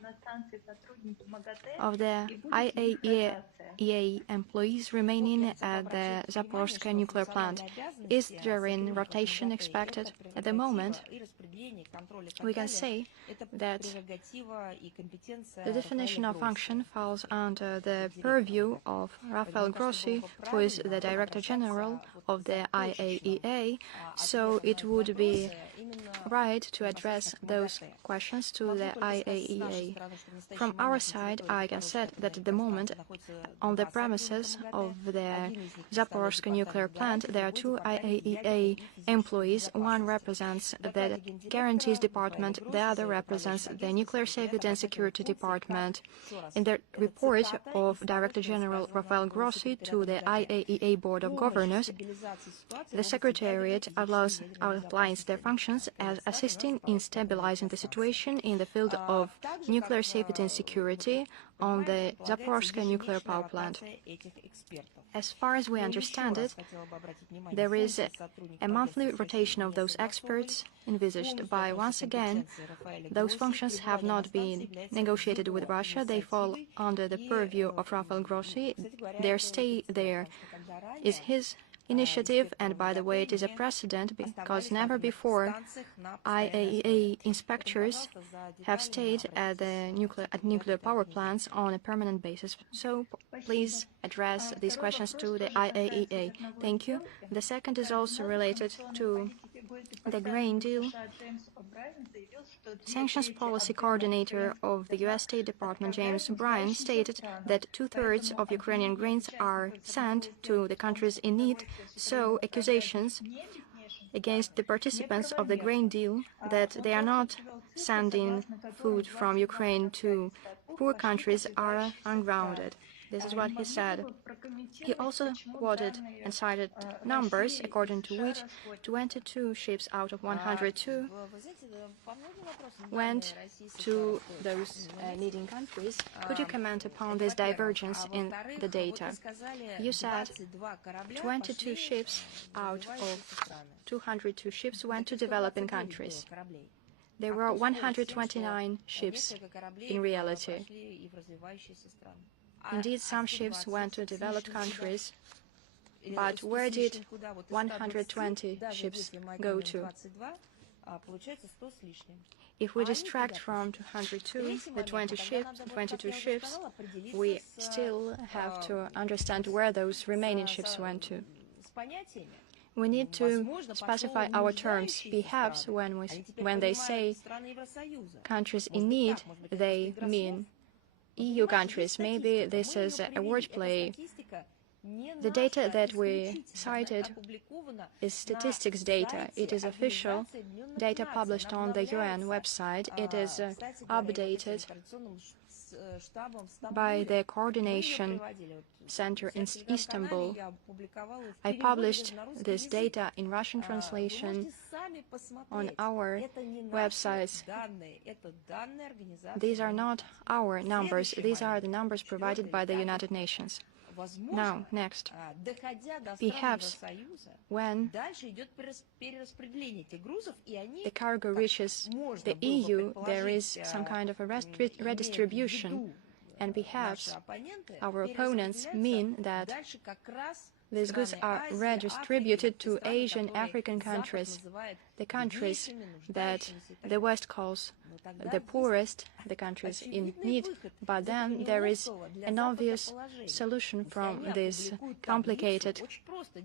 of the IAEA employees remaining at the Zaporizhzhia nuclear plant? Is there in rotation expected? At the moment, we can say that the definition of function falls under the purview of Rafael Grossi, who is the Director General of the IAEA, so it would be right to address those questions to the IAEA. From our side, I can say that at the moment, on the premises of the Zaporizhzhia nuclear plant, there are 2 IAEA employees. One represents the Guarantees Department, the other represents the Nuclear Safety and Security Department. In the report of Director General Rafael Grossi to the IAEA Board of Governors, the Secretariat outlines their functions as assisting in stabilizing the situation in the field of nuclear safety and security on the Zaporizhzhia nuclear power plant. As far as we understand it, there is a monthly rotation of those experts envisaged by, once again, those functions have not been negotiated with Russia. They fall under the purview of Rafael Grossi. Their stay there is his initiative, and by the way, it is a precedent because never before IAEA inspectors have stayed at the nuclear power plants on a permanent basis. So please address these questions to the IAEA. Thank you. The second is also related to the grain deal. Sanctions Policy Coordinator of the U.S. State Department, James Bryan, stated that 2/3 of Ukrainian grains are sent to the countries in need, so accusations against the participants of the grain deal that they are not sending food from Ukraine to poor countries are ungrounded. This is what he said. He also quoted and cited numbers according to which 22 ships out of 102 went to those needing countries. Could you comment upon this divergence in the data? You said 22 ships out of 202 ships went to developing countries. There were 129 ships in reality. Indeed, some ships went to developed countries, but where did 120 ships go to? If we distract from 202 the 22 ships, we still have to understand where those remaining ships went to. We need to specify our terms. Perhaps when they say countries in need, they mean EU countries. Maybe this is a wordplay. The data that we cited is statistics data. It is official data published on the UN website. It is updated by the Coordination Center in Istanbul. I published this data in Russian translation on our websites. These are not our numbers. These are the numbers provided by the United Nations. Now, next, perhaps when the cargo reaches the EU, there is some kind of a redistribution, and perhaps our opponents mean that These goods are redistributed to Asian, African countries, the countries that the West calls the poorest, the countries in need. But then there is an obvious solution from this complicated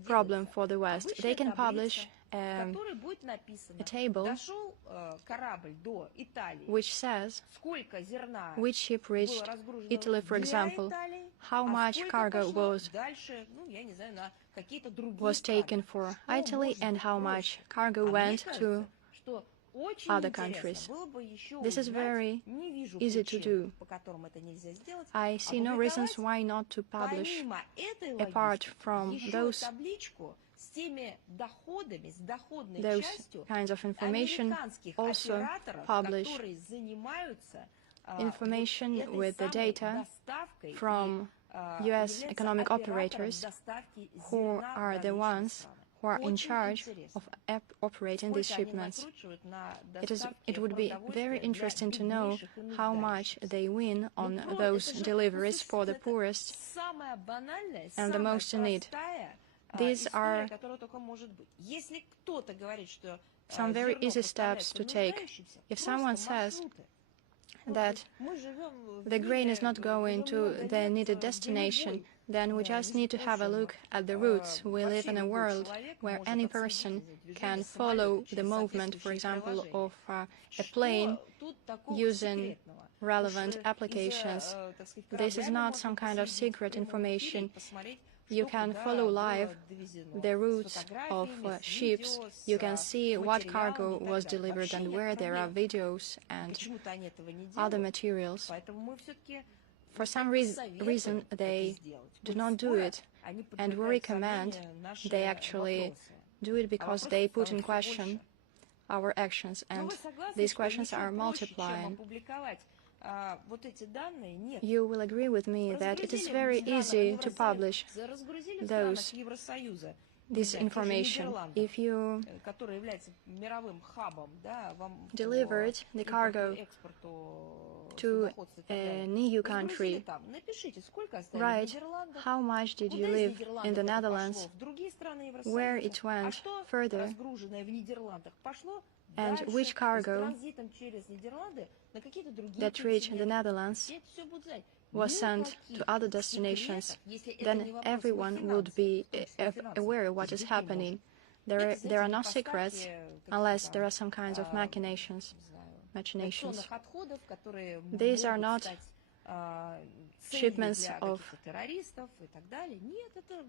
problem for the West. They can publish a table which says which ship reached Italy, for example, how much cargo was taken for Italy, and how much cargo went to other countries. This is very easy to do. I see no reasons why not to publish, apart from those kinds of information, also publish information with the data from US economic operators who are the ones who are in charge of operating these shipments. It would be very interesting to know how much they win on those deliveries for the poorest and the most in need. These are some very easy steps to take. If someone says that the grain is not going to the needed destination, then we just need to have a look at the routes. We live in a world where any person can follow the movement, for example, of a plane using relevant applications. This is not some kind of secret information. You can follow live the routes of ships. You can see what cargo was delivered and where. There are videos and other materials. For some reason, they do not do it, and we recommend they actually do it because they put in question our actions, and these questions are multiplying. You will agree with me that it is very easy to publish this information. If you delivered the cargo to an EU country, write how much did you live in the Netherlands, where it went further, and which cargo that reached the Netherlands was sent to other destinations. Then everyone would be aware of what is happening. There are no secrets unless there are some kinds of machinations. These are not shipments of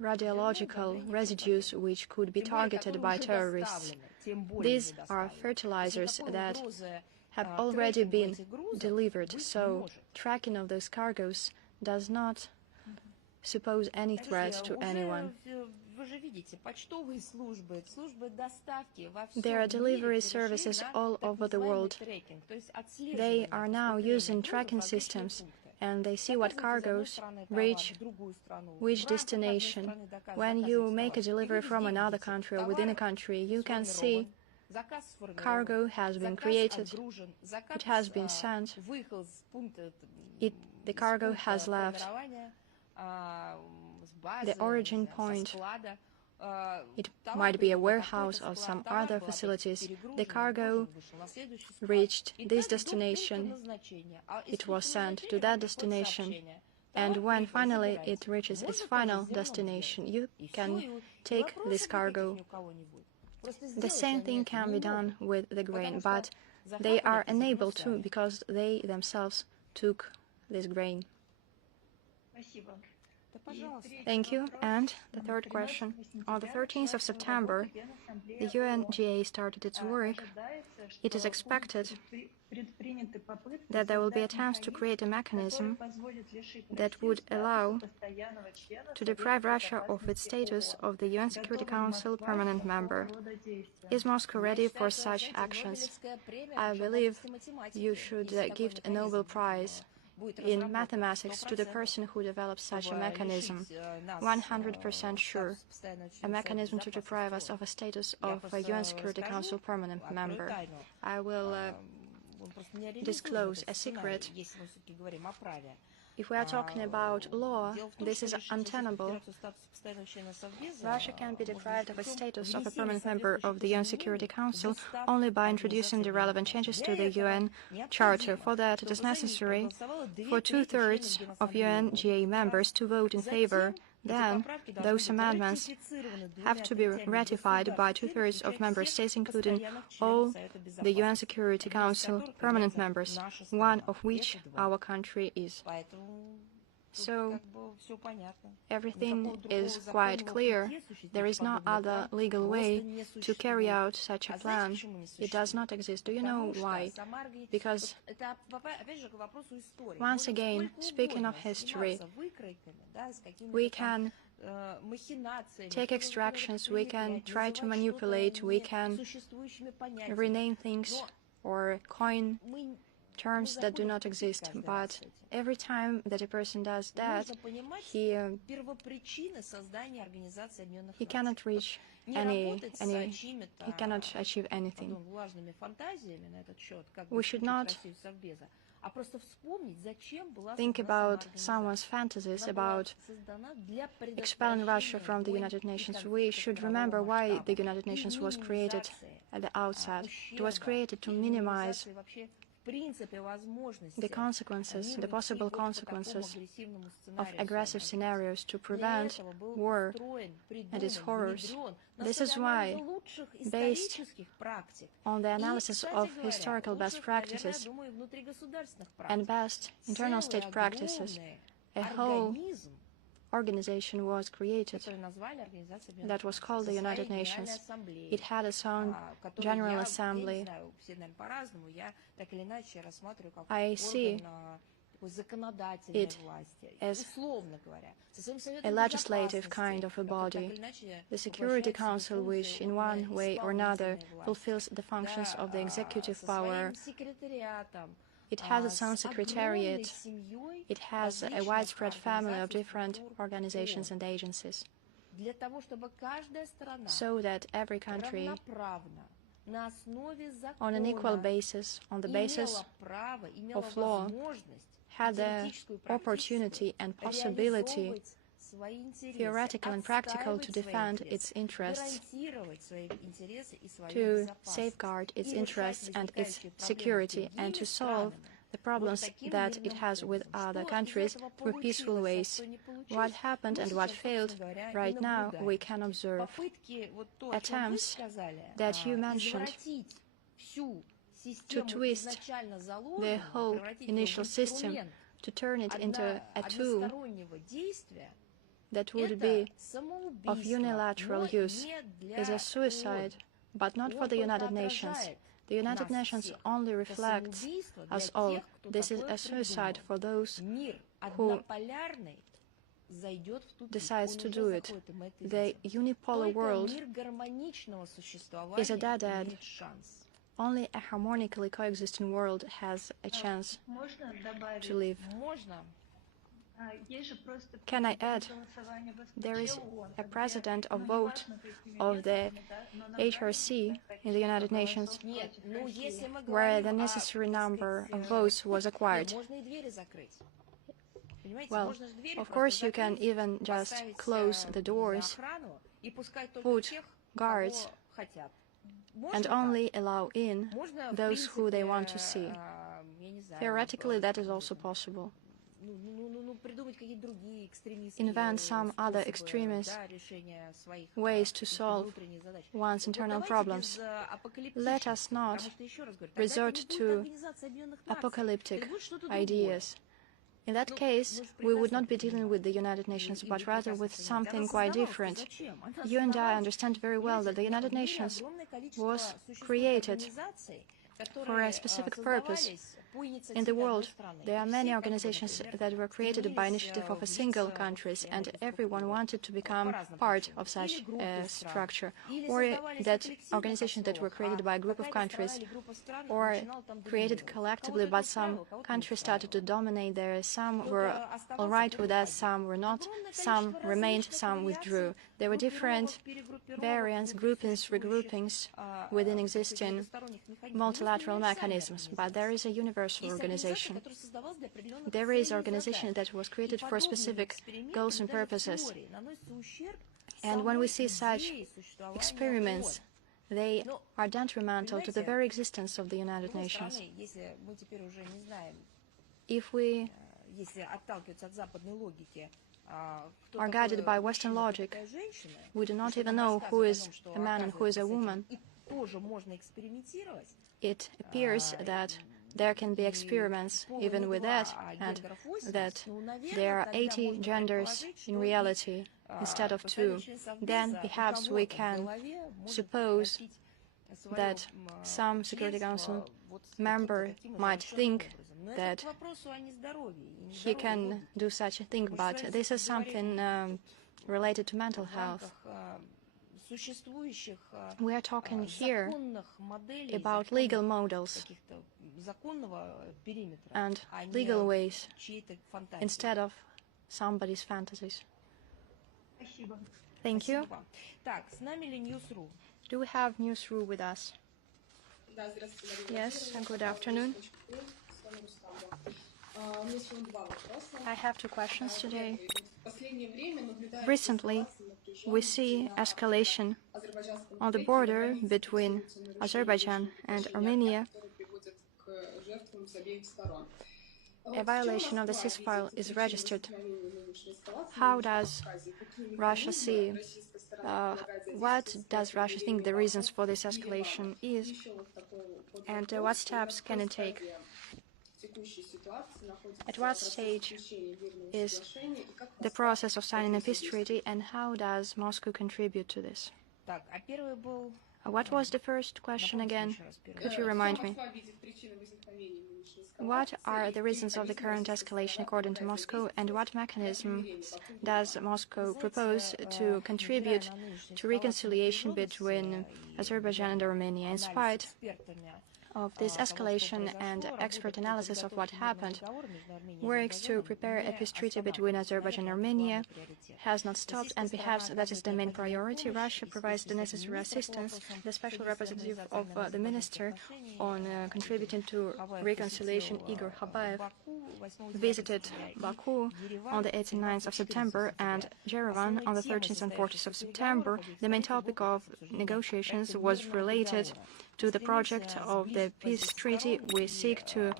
radiological residues which could be targeted by terrorists. These are fertilizers that have already been delivered, so tracking of those cargoes does not suppose any threat to anyone. There are delivery services all over the world. They are now using tracking systems, and they see what cargoes reach which destination. When you make a delivery from another country or within a country, you can see cargo has been created, it has been sent, the cargo has left the origin point. It might be a warehouse or some other facilities. The cargo reached this destination, it was sent to that destination, and when finally it reaches its final destination, you can take this cargo. The same thing can be done with the grain, but they are unable to because they themselves took this grain. Thank you. And the third question. On the 13th of September, the UNGA started its work. It is expected that there will be attempts to create a mechanism that would allow to deprive Russia of its status of the UN Security Council permanent member. Is Moscow ready for such actions? I believe you should give a Nobel Prize in mathematics to the person who develops such a mechanism. 100% sure. A mechanism to deprive us of a status of a UN Security Council permanent member. I will disclose a secret. If we are talking about law, this is untenable. Russia can be deprived of a status of a permanent member of the UN Security Council only by introducing the relevant changes to the UN Charter. For that, it is necessary for 2/3 of UNGA members to vote in favor. Then, those amendments have to be ratified by 2/3 of member states, including all the UN Security Council permanent members, one of which our country is. So, everything is quite clear. There is no other legal way to carry out such a plan. It does not exist. Do you know why? Because, once again, speaking of history, we can take extractions, we can try to manipulate, we can rename things or coin terms that do not exist, but every time that a person does that, he cannot reach he cannot achieve anything. We should not think about someone's fantasies about expelling Russia from the United Nations. We should remember why the United Nations was created at the outset. It was created to minimize the consequences, the possible consequences of aggressive scenarios, to prevent war and its horrors. This is why, based on the analysis of historical best practices and best internal state practices, a whole organization was created that was called the United Nations. It had its own General Assembly. I see it as a legislative kind of a body, the Security Council, which in one way or another fulfills the functions of the executive power. It has its own secretariat. It has a widespread family of different organizations and agencies, so that every country, on an equal basis, on the basis of law, had the opportunity and possibility, theoretical and practical, to defend its interests, to safeguard its interests and its security, and to solve the problems that it has with other countries through peaceful ways. What happened and what failed right now, we can observe. Attempts that you mentioned to twist the whole initial system, to turn it into a tool that would be of unilateral use, is a suicide, but not for the United Nations. The United Nations only reflects us all. This is a suicide for those who decides to do it. The unipolar world is a dead end. Only a harmonically coexisting world has a chance to live. Can I add? There is a precedent of vote of the HRC in the United Nations, where the necessary number of votes was acquired. Well, of course you can even just close the doors, put guards, and only allow in those who they want to see. Theoretically, that is also possible. Invent some other extremist ways to solve one's internal problems. Let us not resort to apocalyptic ideas. In that case, we would not be dealing with the United Nations, but rather with something quite different. You and I understand very well that the United Nations was created for a specific purpose. In the world, there are many organizations that were created by initiative of a single country, and everyone wanted to become part of such a structure, or that organizations that were created by a group of countries, or created collectively, but some countries started to dominate there. Some were all right with us, some were not, some remained, some withdrew. There were different variants, groupings, regroupings within existing multilateral mechanisms, but there is a universal universal organization. There is an organization that was created for specific goals and purposes. And when we see such experiments, they are detrimental to the very existence of the United Nations. If we are guided by Western logic, we do not even know who is a man and who is a woman. It appears that there can be experiments even with that, and that there are 80 genders in reality instead of 2. Then perhaps we can suppose that some Security Council member might think that he can do such a thing, but this is something related to mental health. We are talking here about legal models and legal ways instead of somebody's fantasies. Thank you. Do we have News.ru with us? Yes, good afternoon. I have 2 questions today. Recently, we see escalation on the border between Azerbaijan and Armenia. A violation of the ceasefire is registered. How does Russia see, what does Russia think the reasons for this escalation is, and what steps can it take? At what stage is the process of signing a peace treaty, and how does Moscow contribute to this? What was the first question again? Could you remind me? What are the reasons of the current escalation according to Moscow, and what mechanisms does Moscow propose to contribute to reconciliation between Azerbaijan and Armenia? In spite of this escalation and expert analysis of what happened, works to prepare a peace treaty between Azerbaijan and Armenia has not stopped, and perhaps that is the main priority. Russia provides the necessary assistance. The special representative of the minister on contributing to reconciliation, Igor Khabayev, visited Baku on the 8th and 9th of September and Yerevan on the 13th and 14th of September. The main topic of negotiations was related to the project of the peace treaty. We seek to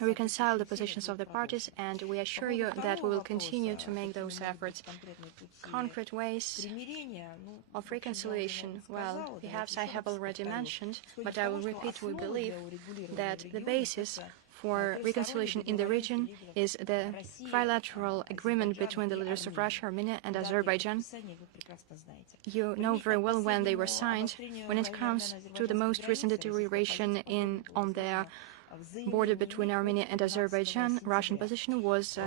reconcile the positions of the parties, and we assure you that we will continue to make those efforts. Concrete ways of reconciliation, well, perhaps I have already mentioned, but I will repeat, we believe that the basis for reconciliation in the region is the trilateral agreement between the leaders of Russia, Armenia, and Azerbaijan. You know very well when they were signed. When it comes to the most recent deterioration on the border between Armenia and Azerbaijan, Russian position was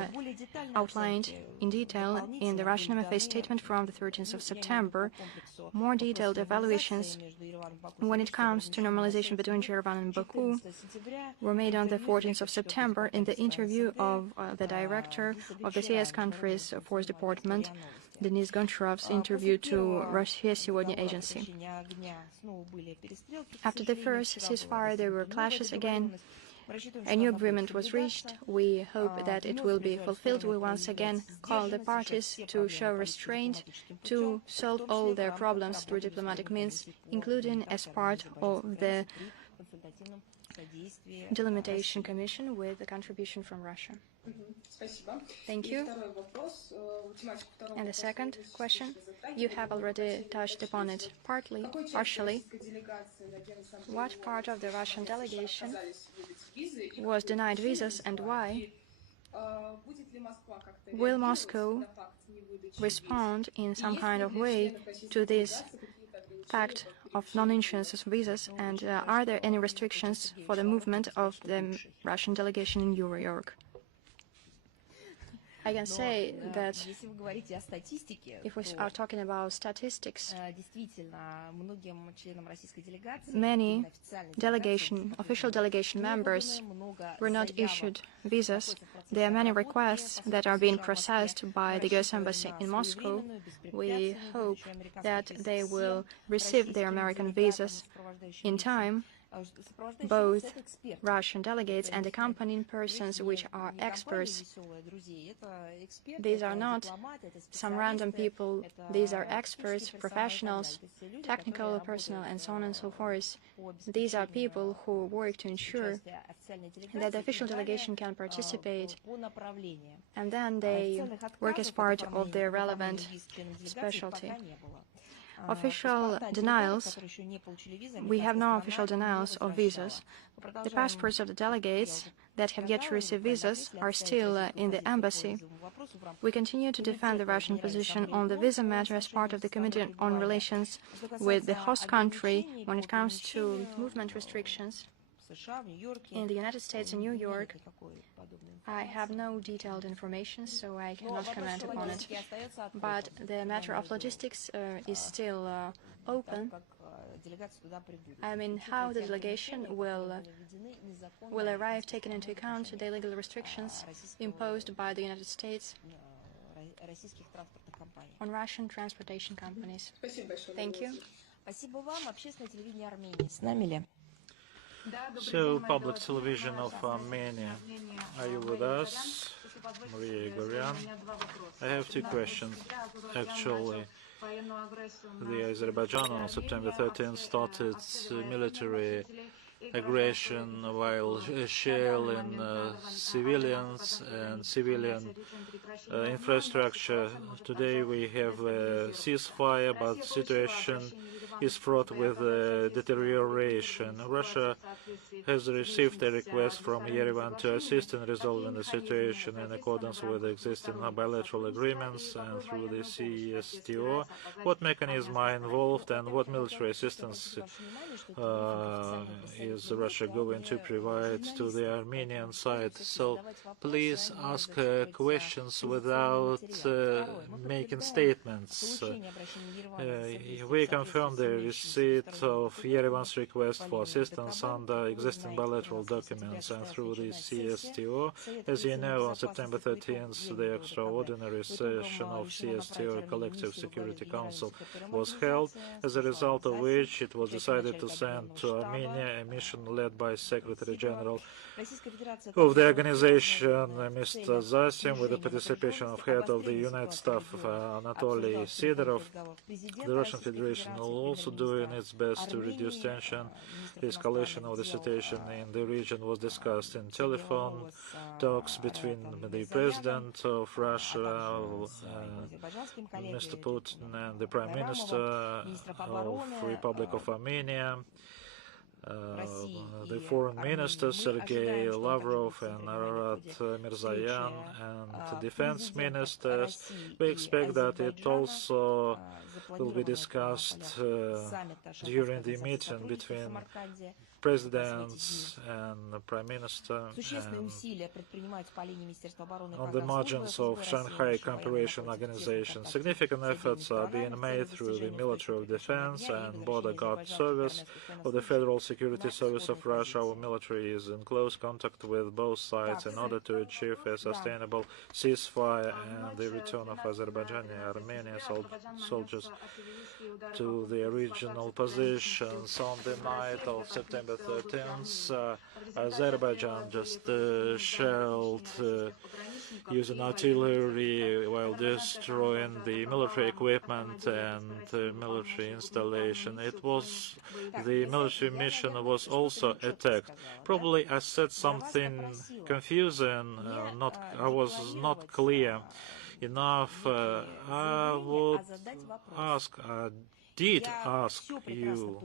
outlined in detail in the Russian MFA statement from the 13th of September. More detailed evaluations when it comes to normalization between Yerevan and Baku were made on the 14th of September in the interview of the director of the CS countries Force Department, Denis Goncharov's interview to Russia Сегодня agency. After the first ceasefire, there were clashes again. A new agreement was reached. We hope that it will be fulfilled. We once again call the parties to show restraint, to solve all their problems through diplomatic means, including as part of the Delimitation Commission with a contribution from Russia. Thank you. And the second question, you have already touched upon it partially. What part of the Russian delegation was denied visas and why? Will Moscow respond in some kind of way to this fact of non-issuance of visas, and are there any restrictions for the movement of the Russian delegation in New York? I can say that if we are talking about statistics, many official delegation members were not issued visas. There are many requests that are being processed by the U.S. Embassy in Moscow. We hope that they will receive their American visas in time, both Russian delegates and accompanying persons, which are experts. These are not some random people. These are experts, professionals, technical personnel, and so on and so forth. These are people who work to ensure that the official delegation can participate, and then they work as part of their relevant specialty. Official denials, we have no official denials of visas. The passports of the delegates that have yet to receive visas are still in the embassy. We continue to defend the Russian position on the visa matter as part of the Committee on Relations with the host country when it comes to movement restrictions. In the United States and New York, I have no detailed information, so I cannot comment upon it. But the matter of logistics is still open. I mean, how the delegation will arrive, taking into account the legal restrictions imposed by the United States on Russian transportation companies. Thank you. So, public television of Armenia, are you with us? Maria Igoryan. I have two questions. Actually, the Azerbaijan on September 13th started military aggression while shelling civilians and civilian infrastructure. Today we have a ceasefire, but the situation is fraught with deterioration. Russia has received a request from Yerevan to assist in resolving the situation in accordance with existing bilateral agreements and through the CSTO. What mechanisms are involved and what military assistance is Russia going to provide to the Armenian side? So please ask questions without making statements. We confirm the receipt of Yerevan's request for assistance under existing bilateral documents and through the CSTO. As you know, on September 13th, the extraordinary session of CSTO Collective Security Council was held, as a result of which it was decided to send to Armenia a mission led by Secretary General of the organization, Mr. Zasim, with the participation of head of the United Staff, Anatoly Sidorov. The Russian Federation will also doing its best to reduce tension. The escalation of the situation in the region was discussed in telephone talks between the President of Russia, Mr. Putin, and the Prime Minister of Republic of Armenia. The Foreign Minister Sergei Lavrov and Ararat Mirzayan and the Defense Ministers. We expect that it also will be discussed during the meeting between presidents and the Prime Minister on the margins of Shanghai Cooperation Organization. Significant efforts are being made through the Military of Defense and Border Guard Service of the Federal Security Service of Russia. Our military is in close contact with both sides in order to achieve a sustainable ceasefire and the return of Azerbaijani and Armenian soldiers to their original positions. On the night of September 13th, Azerbaijan just shelled using artillery while destroying the military equipment and military installation. It was the military mission was also attacked. Probably I said something confusing. I was not clear enough. I would ask. Did ask you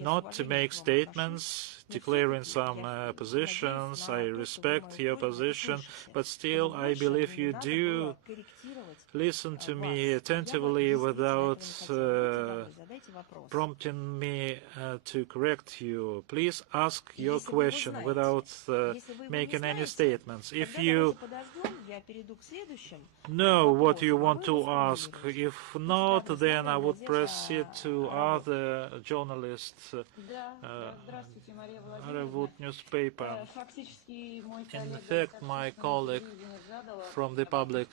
not to make statements declaring some positions. I respect your position, but still I believe you do listen to me attentively without prompting me to correct you. Please ask your question without making any statements. If you know what you want to ask, if not, then I would proceed to other journalists. Arevut newspaper. In fact, my colleague from the public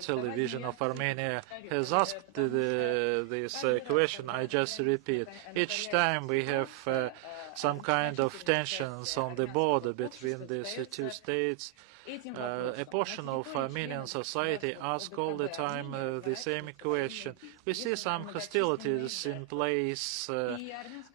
television of Armenia has asked this question. I just repeat. Each time we have some kind of tensions on the border between these two states. A portion of Armenian society asks all the time the same question. We see some hostilities in place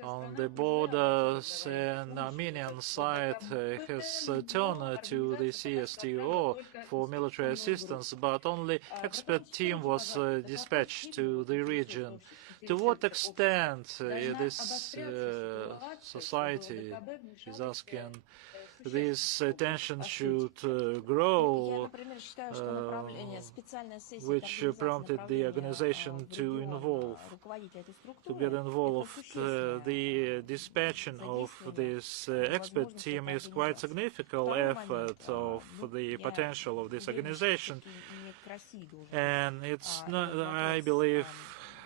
on the borders, and Armenian side has turned to the CSTO for military assistance, but only expert team was dispatched to the region. To what extent this society is asking this tension should grow, which prompted the organization to get involved. The dispatching of this expert team is quite significant effort of the potential of this organization, and it's not, I believe,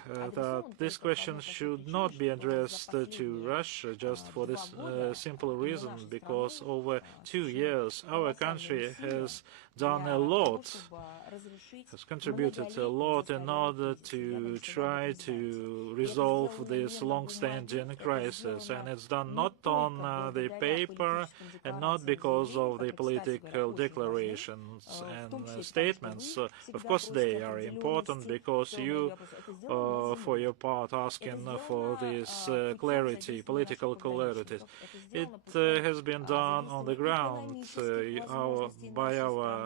that this question should not be addressed to Russia just for this simple reason, because over 2 years our country has done a lot, has contributed a lot in order to try to resolve this long-standing crisis, and it's done not on the paper and not because of the political declarations and statements. Of course they are important, because you for your part asking for this clarity, political clarity. It has been done on the ground by our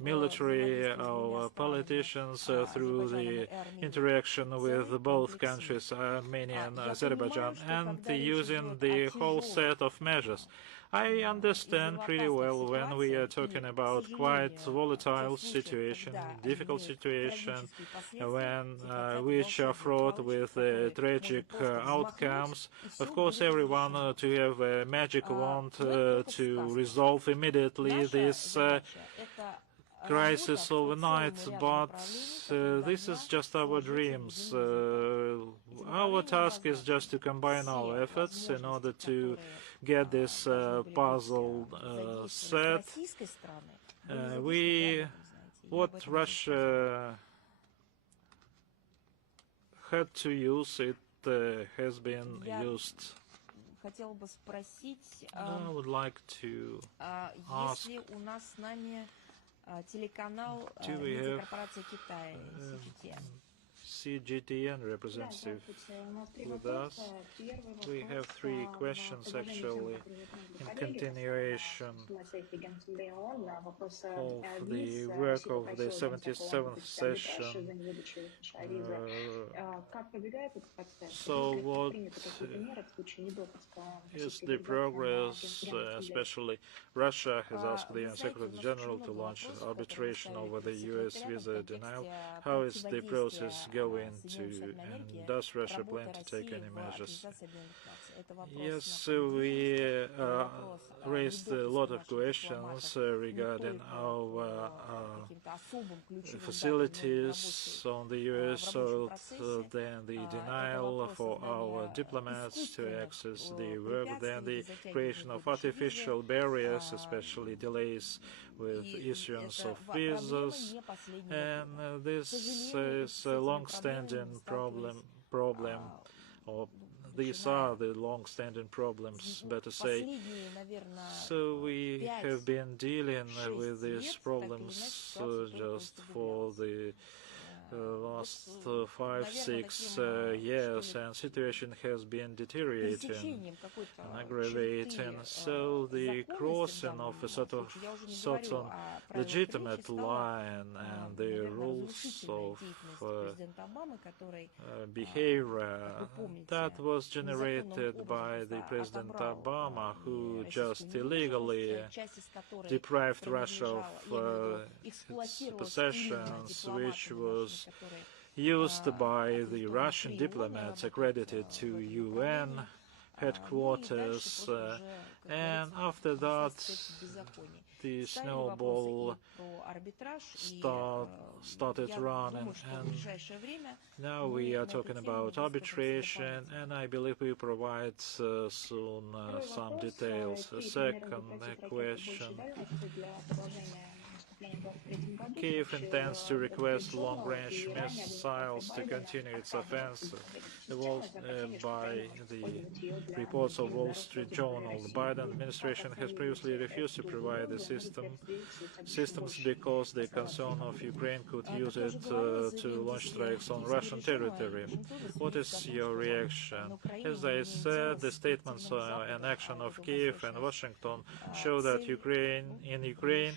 military, our politicians, through the interaction with both countries, Armenia and Azerbaijan, and using the whole set of measures. I understand pretty well when we are talking about quite volatile situation, difficult situation, which are fraught with tragic outcomes. Of course, everyone to have a magic wand to resolve immediately this crisis overnight, but this is just our dreams. Our task is just to combine our efforts in order to get this puzzle set. What Russia had to use, it has been used. I would like to ask, do we have CGTN representative with us? We have 3 questions actually in continuation of the work of the 77th session. So what is the progress, especially Russia has asked the Secretary General to launch arbitration over the US visa denial. How is the process going and does Russia plan to take any measures? Yes, we raised a lot of questions regarding our facilities on the US soil, then the denial for our diplomats to access the work, then the creation of artificial barriers, especially delays with issuance of visas, and this is a long-standing problem, or these are the long-standing problems, better say. So we have been dealing with these problems just for the last 5-6 years, and situation has been deteriorating and aggravating. So the crossing of a sort of legitimate line and the rules of behavior that was generated by the President Obama, who just illegally deprived Russia of its possessions, which was used by the Russian diplomats accredited to UN headquarters, and after that the snowball started running, and now we are talking about arbitration, and I believe we provide soon some details. A second question. Kiev intends to request long-range missiles to continue its offensive. By the reports of Wall Street Journal, the Biden administration has previously refused to provide the systems because the concern of Ukraine could use it to launch strikes on Russian territory. What is your reaction? As I said, the statements and action of Kiev and Washington show that in Ukraine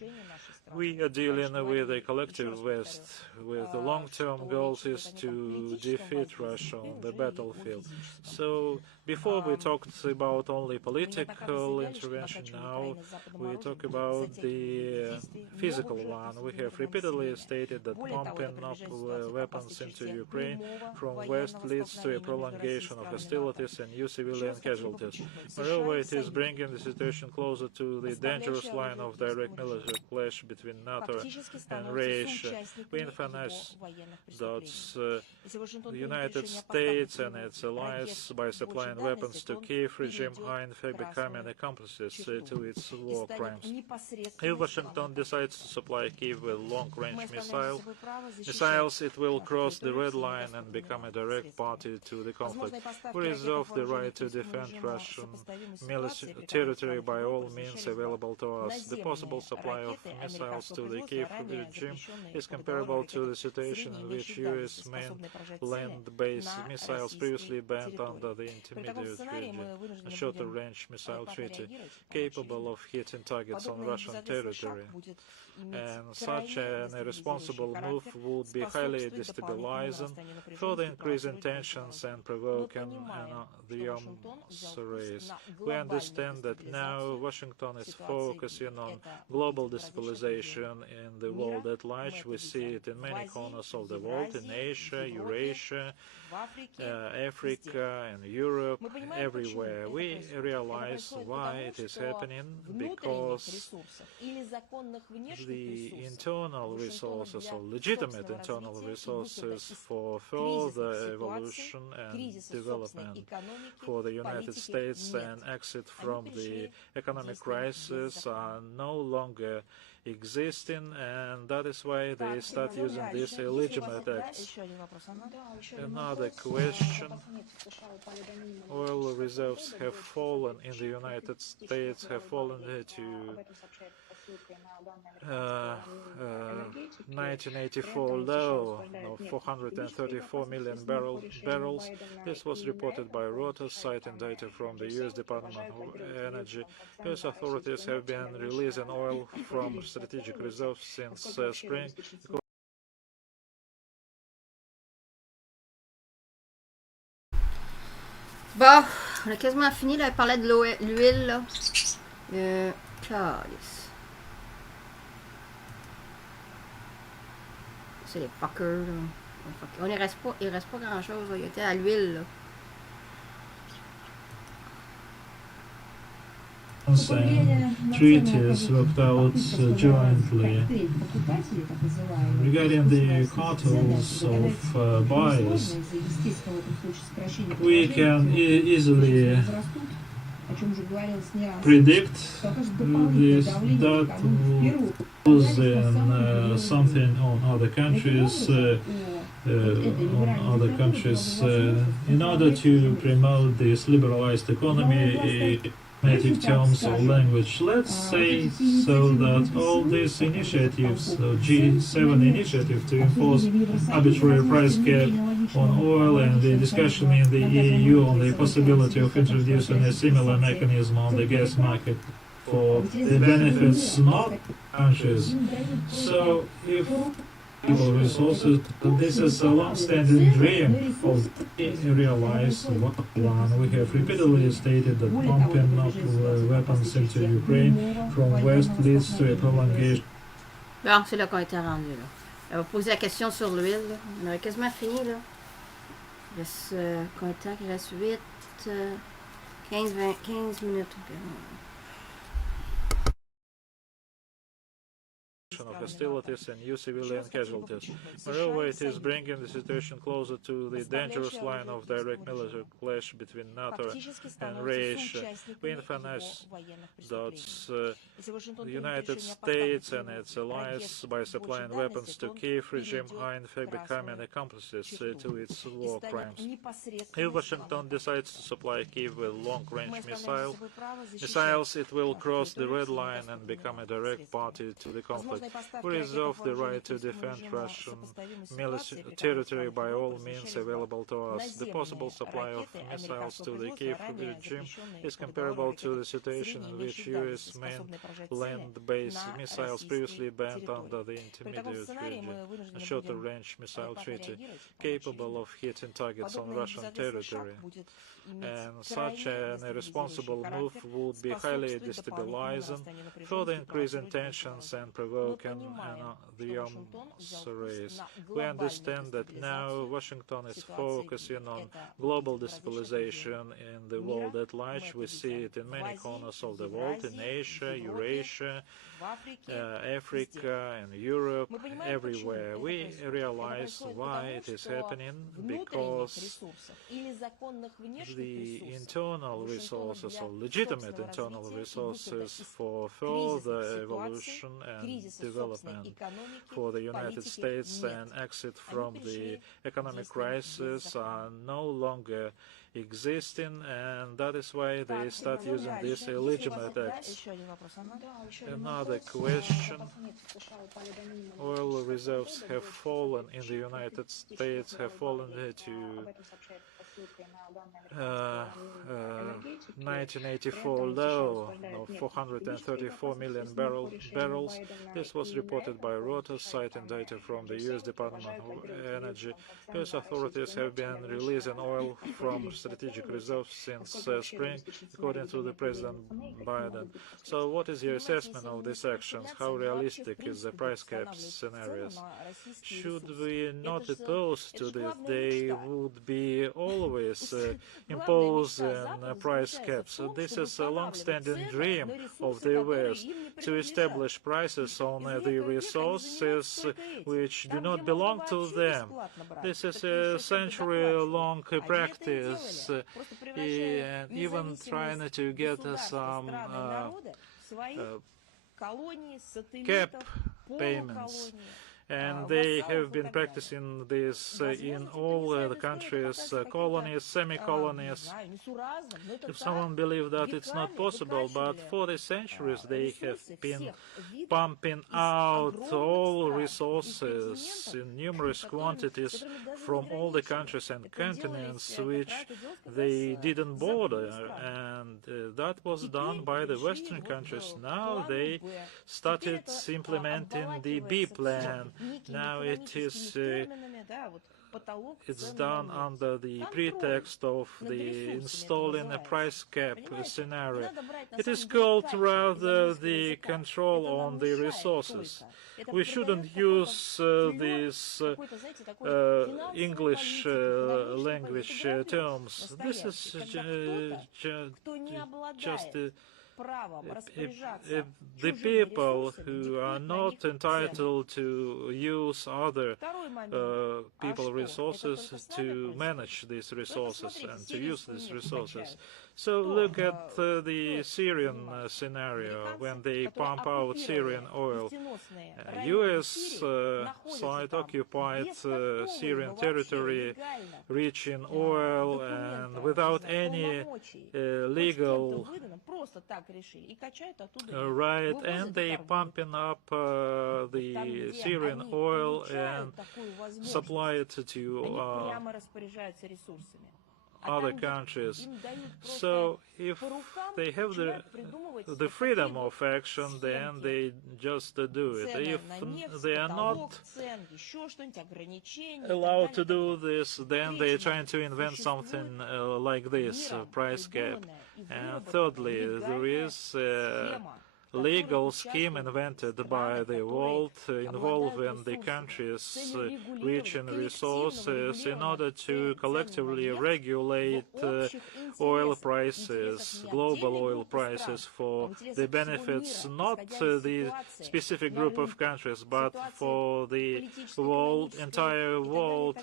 we are dealing with a collective West, with the long-term goals is to defeat Russia on the battlefield. So before we talked about only political intervention, now we talk about the physical one. We have repeatedly stated that pumping up weapons into Ukraine from West leads to a prolongation of hostilities and new civilian casualties. Moreover, it is bringing the situation closer to the dangerous line of direct military clash between NATO and Russia. We emphasize that the United States and its allies, by supplying weapons to Kiev regime, are in fact becoming accomplices to its war crimes. If Washington decides to supply Kiev with long-range missiles, it will cross the red line and become a direct party to the conflict. We reserve the right to defend Russian military territory by all means available to us. The possible supply of missiles to the Kiev regime is comparable to the situation in which U.S. main land-based missiles previously banned under the Intermediate Shorter-Range Missile Treaty, capable of hitting targets on Russian territory. And such an irresponsible move would be highly destabilizing, further increasing tensions and provoking the arms race. We understand that now Washington is focusing on global destabilization in the world at large. We see it in many corners of the world, in Asia, Eurasia, Africa, and Europe, everywhere. We realize why it is happening, because the internal resources, or legitimate internal resources for further evolution and development for the United States and exit from the economic crisis are no longer existing, and that is why they start using these illegitimate acts. Another question: oil reserves have fallen in the United States, have fallen to 1984 low of 434 million barrels. This was reported by Reuters, citing data from the U.S. Department of Energy. U.S. authorities have been releasing oil from strategic reserves since spring. Bon, on a quasiment fini, là. Elle parlait de l'huile, là. Calice. C'est les fuckers, là. Il reste pas grand-chose, là. Il était à l'huile, là. And treaties worked out jointly. Regarding the cartels of buyers, we can easily predict this, that will something on other countries, in order to promote this liberalized economy. Terms or language. Let's say so that all these initiatives, the G7 initiative to enforce arbitrary price cap on oil, and the discussion in the EU on the possibility of introducing a similar mechanism on the gas market for the benefits not countries. So if resources, this is a long-standing dream of realized one. We have repeatedly stated that pumping up weapons into Ukraine from West leads to a prolongation. Bon, c'est là qu'on était rendu, là. Elle va poser la question sur l'huile, là. On aurait quasiment fini, là. Il reste combien de temps? Il reste 15 minutes. of hostilities and new civilian casualties. Moreover, it is bringing the situation closer to the dangerous line of direct military clash between NATO and Russia. We emphasize that the United States and its allies, by supplying weapons to Kiev regime, are in fact becoming accomplices to its war crimes. If Washington decides to supply Kiev with long-range missiles, it will cross the red line and become a direct party to the conflict. We reserve the right to defend Russian military territory by all means available to us. The possible supply of missiles to the Kiev regime is comparable to the situation in which U.S. main land-based missiles previously banned under the Intermediate Region, a shorter-range missile treaty, capable of hitting targets on Russian territory. And such an irresponsible move would be highly destabilizing, further increasing tensions and provoking the arms race. We understand that now Washington is focusing on global destabilization in the world at large. We see it in many corners of the world, in Asia, Eurasia, Africa, and Europe, everywhere. We realize why it is happening, because the internal resources, or legitimate internal resources for further evolution and development for the United States and exit from the economic crisis are no longer existing, and that is why they start using these illegitimate acts. Another question: oil reserves have fallen in the United States, have fallen to 1984 low of 434 million barrels. This was reported by Reuters, citing data from the U.S. Department of Energy. U.S. authorities have been releasing oil from strategic reserves since spring, according to the President Biden. So what is your assessment of these actions? How realistic is the price cap scenarios? Should we not oppose to this? They would be always imposing price caps. So this is a long-standing dream of the West, to establish prices on the resources which do not belong to them. This is a century-long practice, and even trying to get some cap payments. And they have been practicing this in all the countries, colonies, semi-colonies. If someone believes that it's not possible, but for the centuries they have been pumping out all resources in numerous quantities from all the countries and continents which they didn't border, and that was done by the Western countries. Now they started implementing the B plan. Now it is it's done under the pretext of the installing a price cap scenario. It is called rather the control on the resources. We shouldn't use these English language terms. This is just the people who are not entitled to use other people resources to manage these resources and to use these resources. So look at the Syrian scenario when they pump out Syrian oil. U.S. side occupied Syrian territory, rich in oil, and without any legal right, and they pumping up the Syrian oil and supply it to other countries. So if they have the freedom of action, then they just do it. If they are not allowed to do this, then they're trying to invent something like this, price cap. And thirdly, there is legal scheme invented by the world involving the countries rich in resources in order to collectively regulate oil prices, global oil prices, for the benefits not the specific group of countries, but for the world, entire world,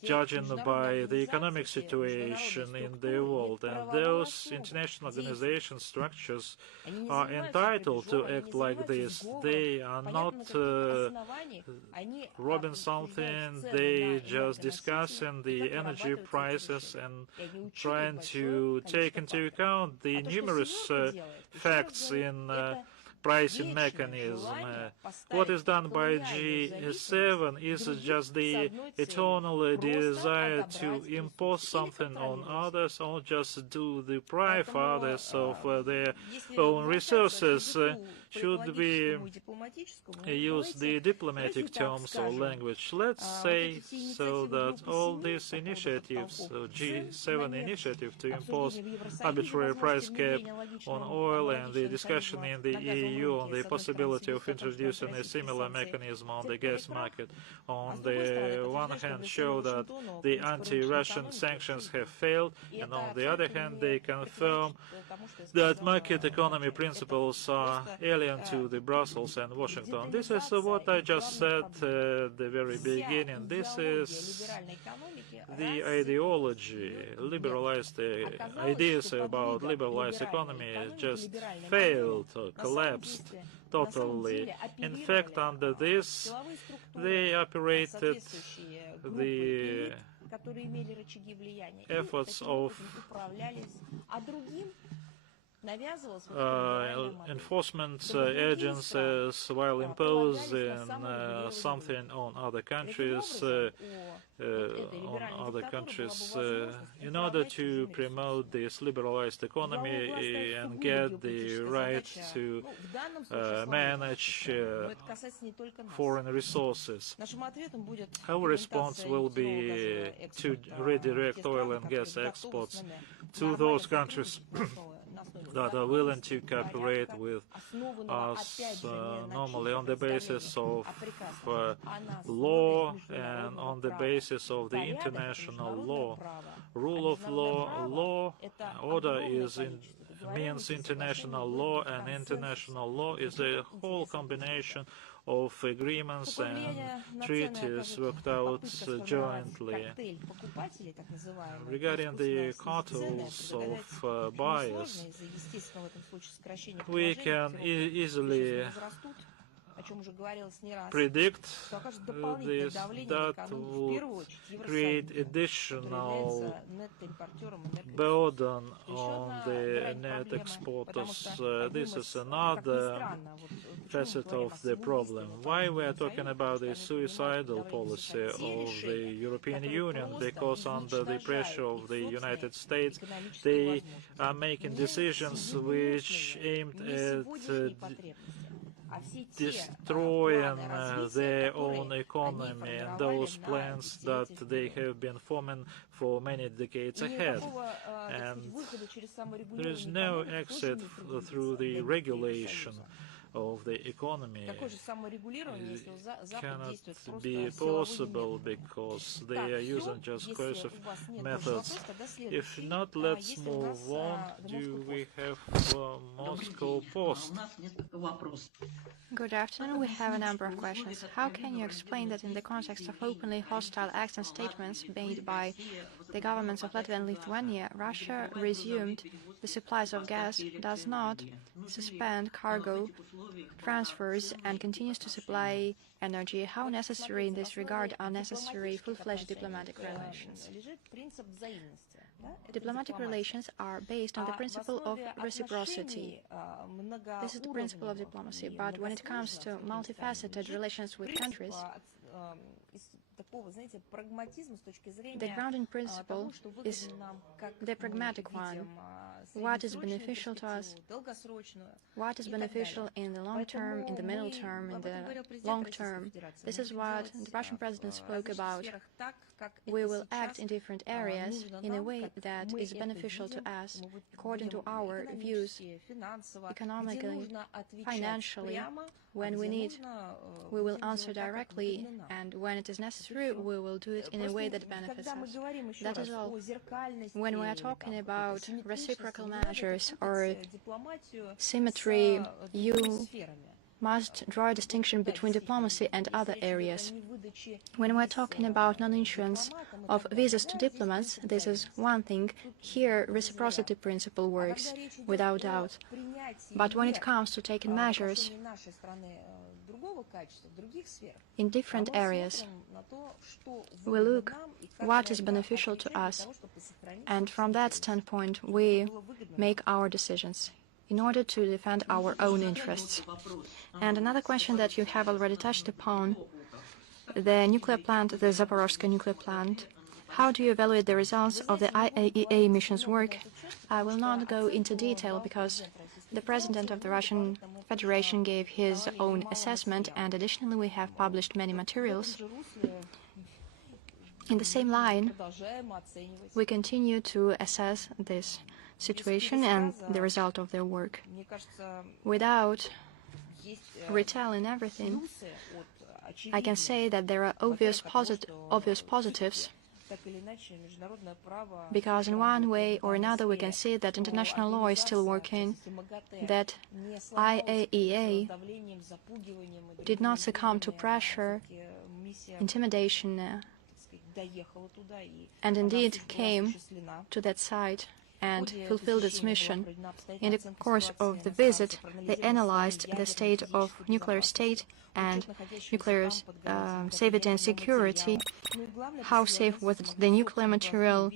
judging by the economic situation in the world. And those international organization structures are entitled to act like this. They are not robbing something, they just discussing the energy prices and trying to take into account the numerous facts in pricing mechanism. What is done by G7 is just the eternal desire to impose something on others, or just to deprive others of their own resources. Should we use the diplomatic terms or language? Let's say so that all these initiatives, G7 initiative to impose arbitrary price cap on oil, and the discussion in the EU on the possibility of introducing a similar mechanism on the gas market, on the one hand show that the anti-Russian sanctions have failed, and on the other hand they confirm that market economy principles are alien to the Brussels and Washington. This is what I just said at the very beginning. This is the ideology, liberalized ideas about liberalized economy just failed or collapsed totally. In fact, under this, they operated the efforts of enforcement agencies while imposing something on other countries, in order to promote this liberalized economy and get the right to manage foreign resources. Our response will be to redirect oil and gas exports to those countries that are willing to cooperate with us normally on the basis of law and on the basis of the international law. Rule of law, order means international law, and international law is a whole combination of agreements and treaties worked out jointly. Regarding the cartels of buyers, we can easily predict this, that will create additional burden on the net exporters. This is another facet of the problem. Why we are talking about the suicidal policy of the European Union? Because under the pressure of the United States, they are making decisions which aimed at destroying their own economy and those plans that they have been forming for many decades ahead. And there is no exit through the regulation of the economy. It cannot be possible because they are using just coercive methods. If not, let's move on. Do we have Moscow Post? Good afternoon. We have a number of questions. How can you explain that in the context of openly hostile acts and statements made by the governments of Latvia and Lithuania, Russia resumed the supplies of gas, does not suspend cargo transfers, and continues to supply energy? How necessary in this regard are necessary full-fledged diplomatic relations? Diplomatic relations are based on the principle of reciprocity. This is the principle of diplomacy, but when it comes to multifaceted relations with countries, the grounding principle is the pragmatic one. what is beneficial to us, what is beneficial in the long term, in the middle term, in the long term. This is what the Russian president spoke about. We will act in different areas in a way that is beneficial to us, according to our views, economically, financially. When we need, we will answer directly, and when it is necessary, we will do it in a way that benefits us. That is all. When we are talking about reciprocal measures or symmetry, you must draw a distinction between diplomacy and other areas. When we're talking about non-issuance of visas to diplomats, this is one thing. Here, reciprocity principle works, without doubt. But when it comes to taking measures in different areas, we look what is beneficial to us, and from that standpoint, we make our decisions in order to defend our own interests. And another question that you have already touched upon, the nuclear plant, the Zaporozhye nuclear plant. How do you evaluate the results of the IAEA mission's work? I will not go into detail because the President of the Russian Federation gave his own assessment, and additionally we have published many materials. In the same line, we continue to assess this situation and the result of their work. Without retelling everything, I can say that there are obvious positives, because in one way or another we can see that international law is still working, that IAEA did not succumb to pressure, intimidation, and indeed came to that site and fulfilled its mission. In the course of the visit, they analyzed the state of nuclear state and nuclear safety and security, how safe was the nuclear material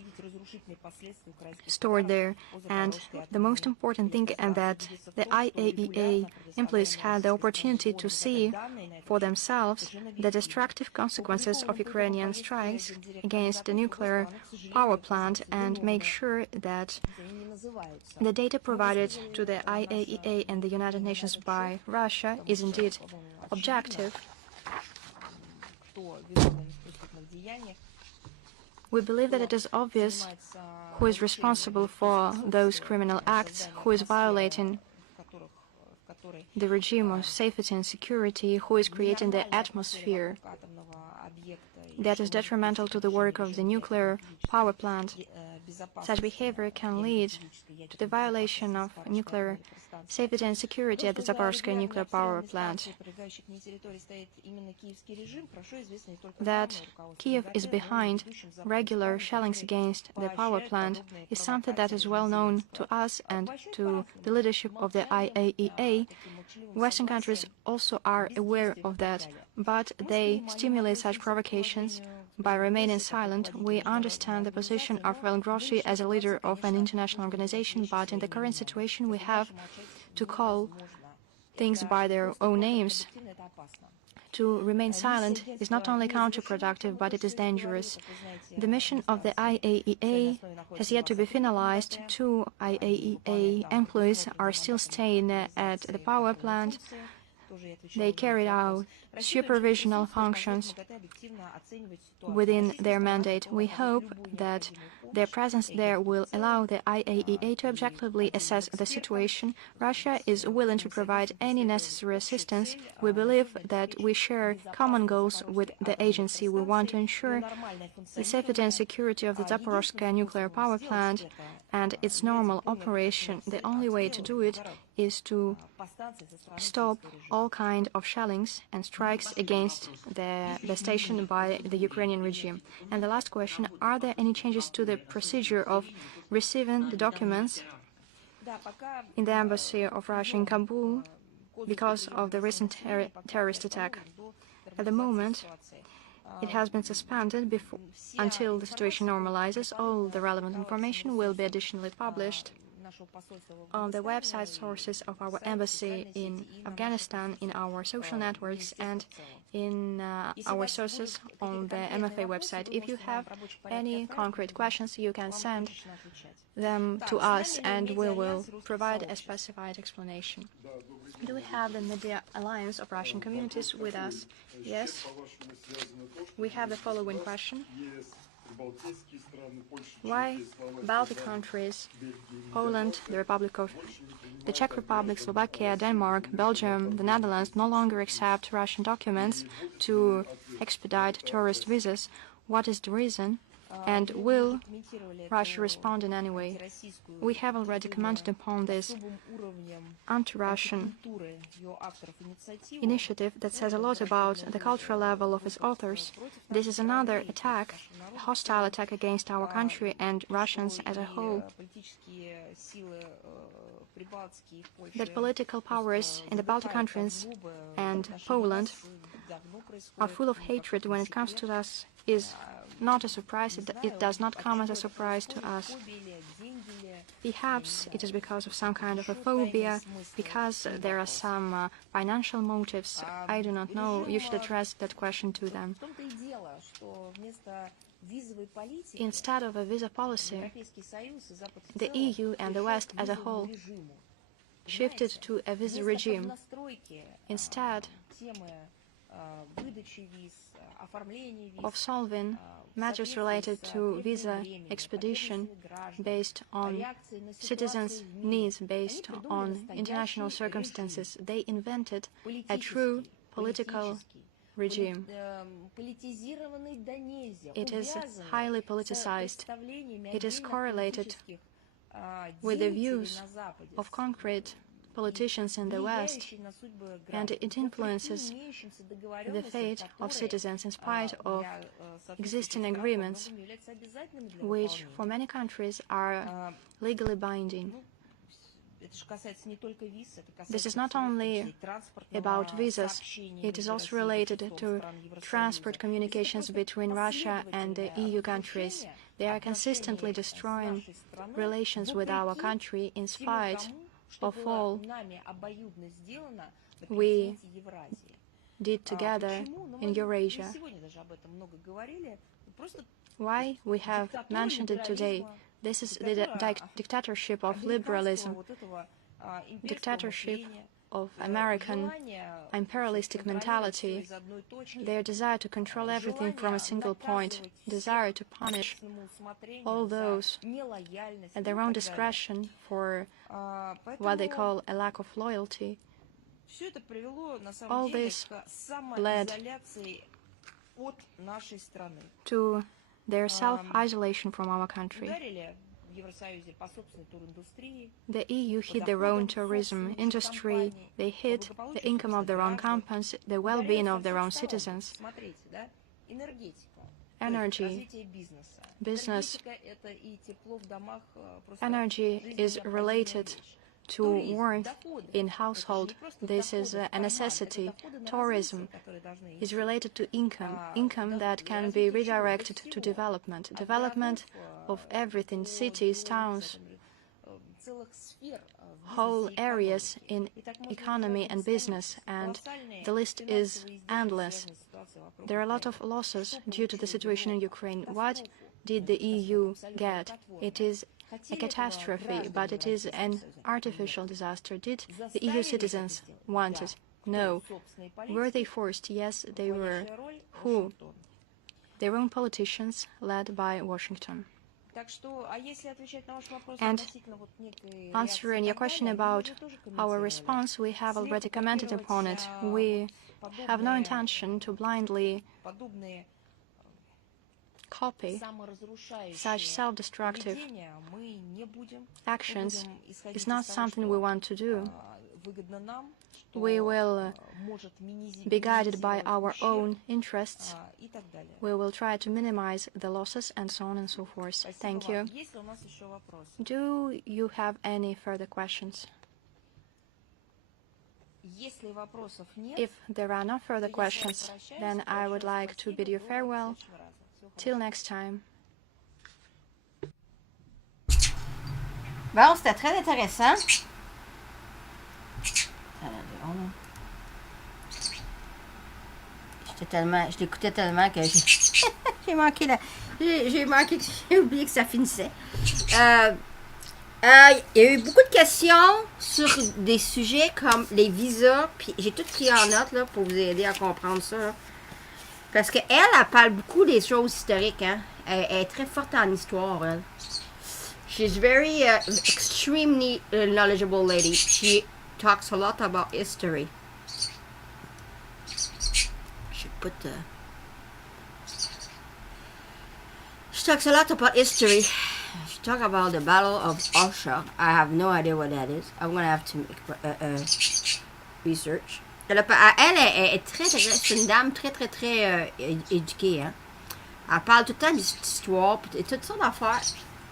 stored there, and the most important thing is that the IAEA employees had the opportunity to see for themselves the destructive consequences of Ukrainian strikes against the nuclear power plant and make sure that the data provided to the IAEA and the United Nations by Russia is indeed objective. We believe that it is obvious who is responsible for those criminal acts, who is violating the regime of safety and security, who is creating the atmosphere that is detrimental to the work of the nuclear power plant. Such behavior can lead to the violation of nuclear safety and security at the Zaporozhye nuclear power plant. That Kiev is behind regular shellings against the power plant is something that is well known to us and to the leadership of the IAEA. Western countries also are aware of that, but they stimulate such provocations by remaining silent. We understand the position of Rafael Grossi as a leader of an international organization, but in the current situation we have to call things by their own names. To remain silent is not only counterproductive, but it is dangerous. The mission of the IAEA has yet to be finalized. 2 IAEA employees are still staying at the power plant. They carried out supervisional functions within their mandate. We hope that their presence there will allow the IAEA to objectively assess the situation. Russia is willing to provide any necessary assistance. We believe that we share common goals with the agency. We want to ensure the safety and security of the Zaporozhye nuclear power plant and its normal operation. The only way to do it is to stop all kinds of shellings and strikes against the station by the Ukrainian regime. And the last question, are there any changes to the procedure of receiving the documents in the embassy of Russia in Kabul because of the recent terrorist attack? At the moment, it has been suspended until the situation normalizes. All the relevant information will be additionally published. on the website sources of our embassy in Afghanistan, in our social networks, and in our sources on the MFA website. If you have any concrete questions, you can send them to us and we will provide a specified explanation. Do we have the Media Alliance of Russian Communities with us? Yes. We have the following question. Why Baltic countries, Poland, the Czech Republic, Slovakia, Denmark, Belgium, the Netherlands no longer accept Russian documents to expedite tourist visas? What is the reason? And will Russia respond in any way? We have already commented upon this anti-Russian initiative that says a lot about the cultural level of its authors. This is another attack, a hostile attack against our country and Russians as a whole. That political powers in the Baltic countries and Poland are full of hatred when it comes to us is not a surprise. It does not come as a surprise to us. Perhaps it is because of some kind of a phobia, because there are some financial motives. I do not know. You should address that question to them. Instead of a visa policy, the EU and the West as a whole shifted to a visa regime. Instead of solving matters related to visa expedition based on citizens' needs, based on international circumstances, they invented a true political regime. It is highly politicized. It is correlated with the views of concrete politicians in the West, and it influences the fate of citizens in spite of existing agreements, which for many countries are legally binding. This is not only about visas, it is also related to transport communications between Russia and the EU countries. They are consistently destroying relations with our country in spite of all we did together in Eurasia. Why we have mentioned it today? This is the dictatorship of liberalism, dictatorship of American imperialistic mentality, their desire to control everything from a single point, desire to punish all those at their own discretion for what they call a lack of loyalty. All this led to their self-isolation from our country. The EU hid their own tourism industry, they hid the income of their own companies, the well-being of their own citizens. Energy, business, energy is related to warmth in household. This is a necessity. Tourism is related to income, income that can be redirected to development, development of everything, cities, towns, whole areas in economy and business, and the list is endless. There are a lot of losses due to the situation in Ukraine. What did the EU get? It is a catastrophe, but it is an artificial disaster. Did the EU citizens want it? No. Were they forced? Yes, they were. Who? Their own politicians, led by Washington. And answering your question about our response, we have already commented upon it. We have no intention to blindly copy such self-destructive actions. It's not something we want to do. We will be guided by our own interests. We will try to minimize the losses and so on and so forth. Thank you. Do you have any further questions? If there are no further questions, then I would like to bid you farewell. Till next time. Bon, c'était très intéressant. Je l'écoutais tellement que j'ai manqué j'ai oublié que ça finissait. Il y a eu beaucoup de questions sur des sujets comme les visas, puis j'ai tout pris en note là, pour vous aider à comprendre ça. Là. Parce qu'elle, elle parle beaucoup des choses historiques. Hein? Elle est très forte en histoire, elle. She's very extremely knowledgeable lady. She talks a lot about history. She talks a lot about history. She talks about the Battle of Osha. I have no idea what that is. I'm gonna have to make research. Elle est très, c'est une dame très éduquée. Hein? Elle parle tout le temps d'histoire et toutes sortes d'affaires.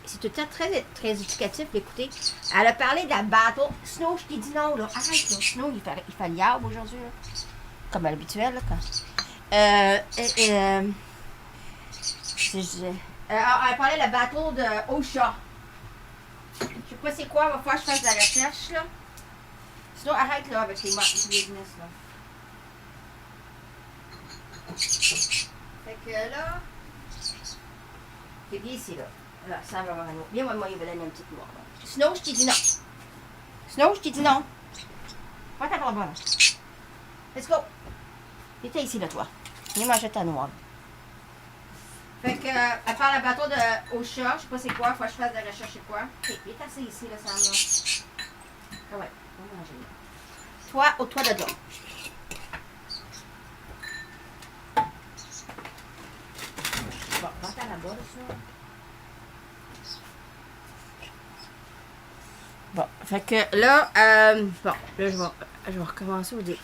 C'est tout le temps très éducatif d'écouter. Elle a parlé de la battle. Snow, je t'ai dit non, là. Arrête, là. Snow, il fait liable aujourd'hui, là. Comme à l'habituel, là. Elle parlait de la battle de Osha. Je sais pas c'est quoi, il va falloir que je fasse de la recherche, là. Sinon, arrête, là, avec les business, là. Fait que là... C'est bien ici, là. Là, ça va avoir un autre. Viens, moi, il va donner une petite noire. Snow, je t'ai dit non. Snow, je t'ai dit non. Va ta là. Let's go. Viens ici, là, toi. Viens manger ta noire. Fait que, elle parle à bateau de Osha. Je sais pas c'est quoi. Faut que je fasse de la recherche c'est quoi. Ok, viens t'asseoir ici, là, Sam, là. Ah ouais, on va manger, là. Toi, au toit de là. Bon, va-t'en là-bas, là, ça. Bon, fait que là, bon, là, je vais recommencer au début.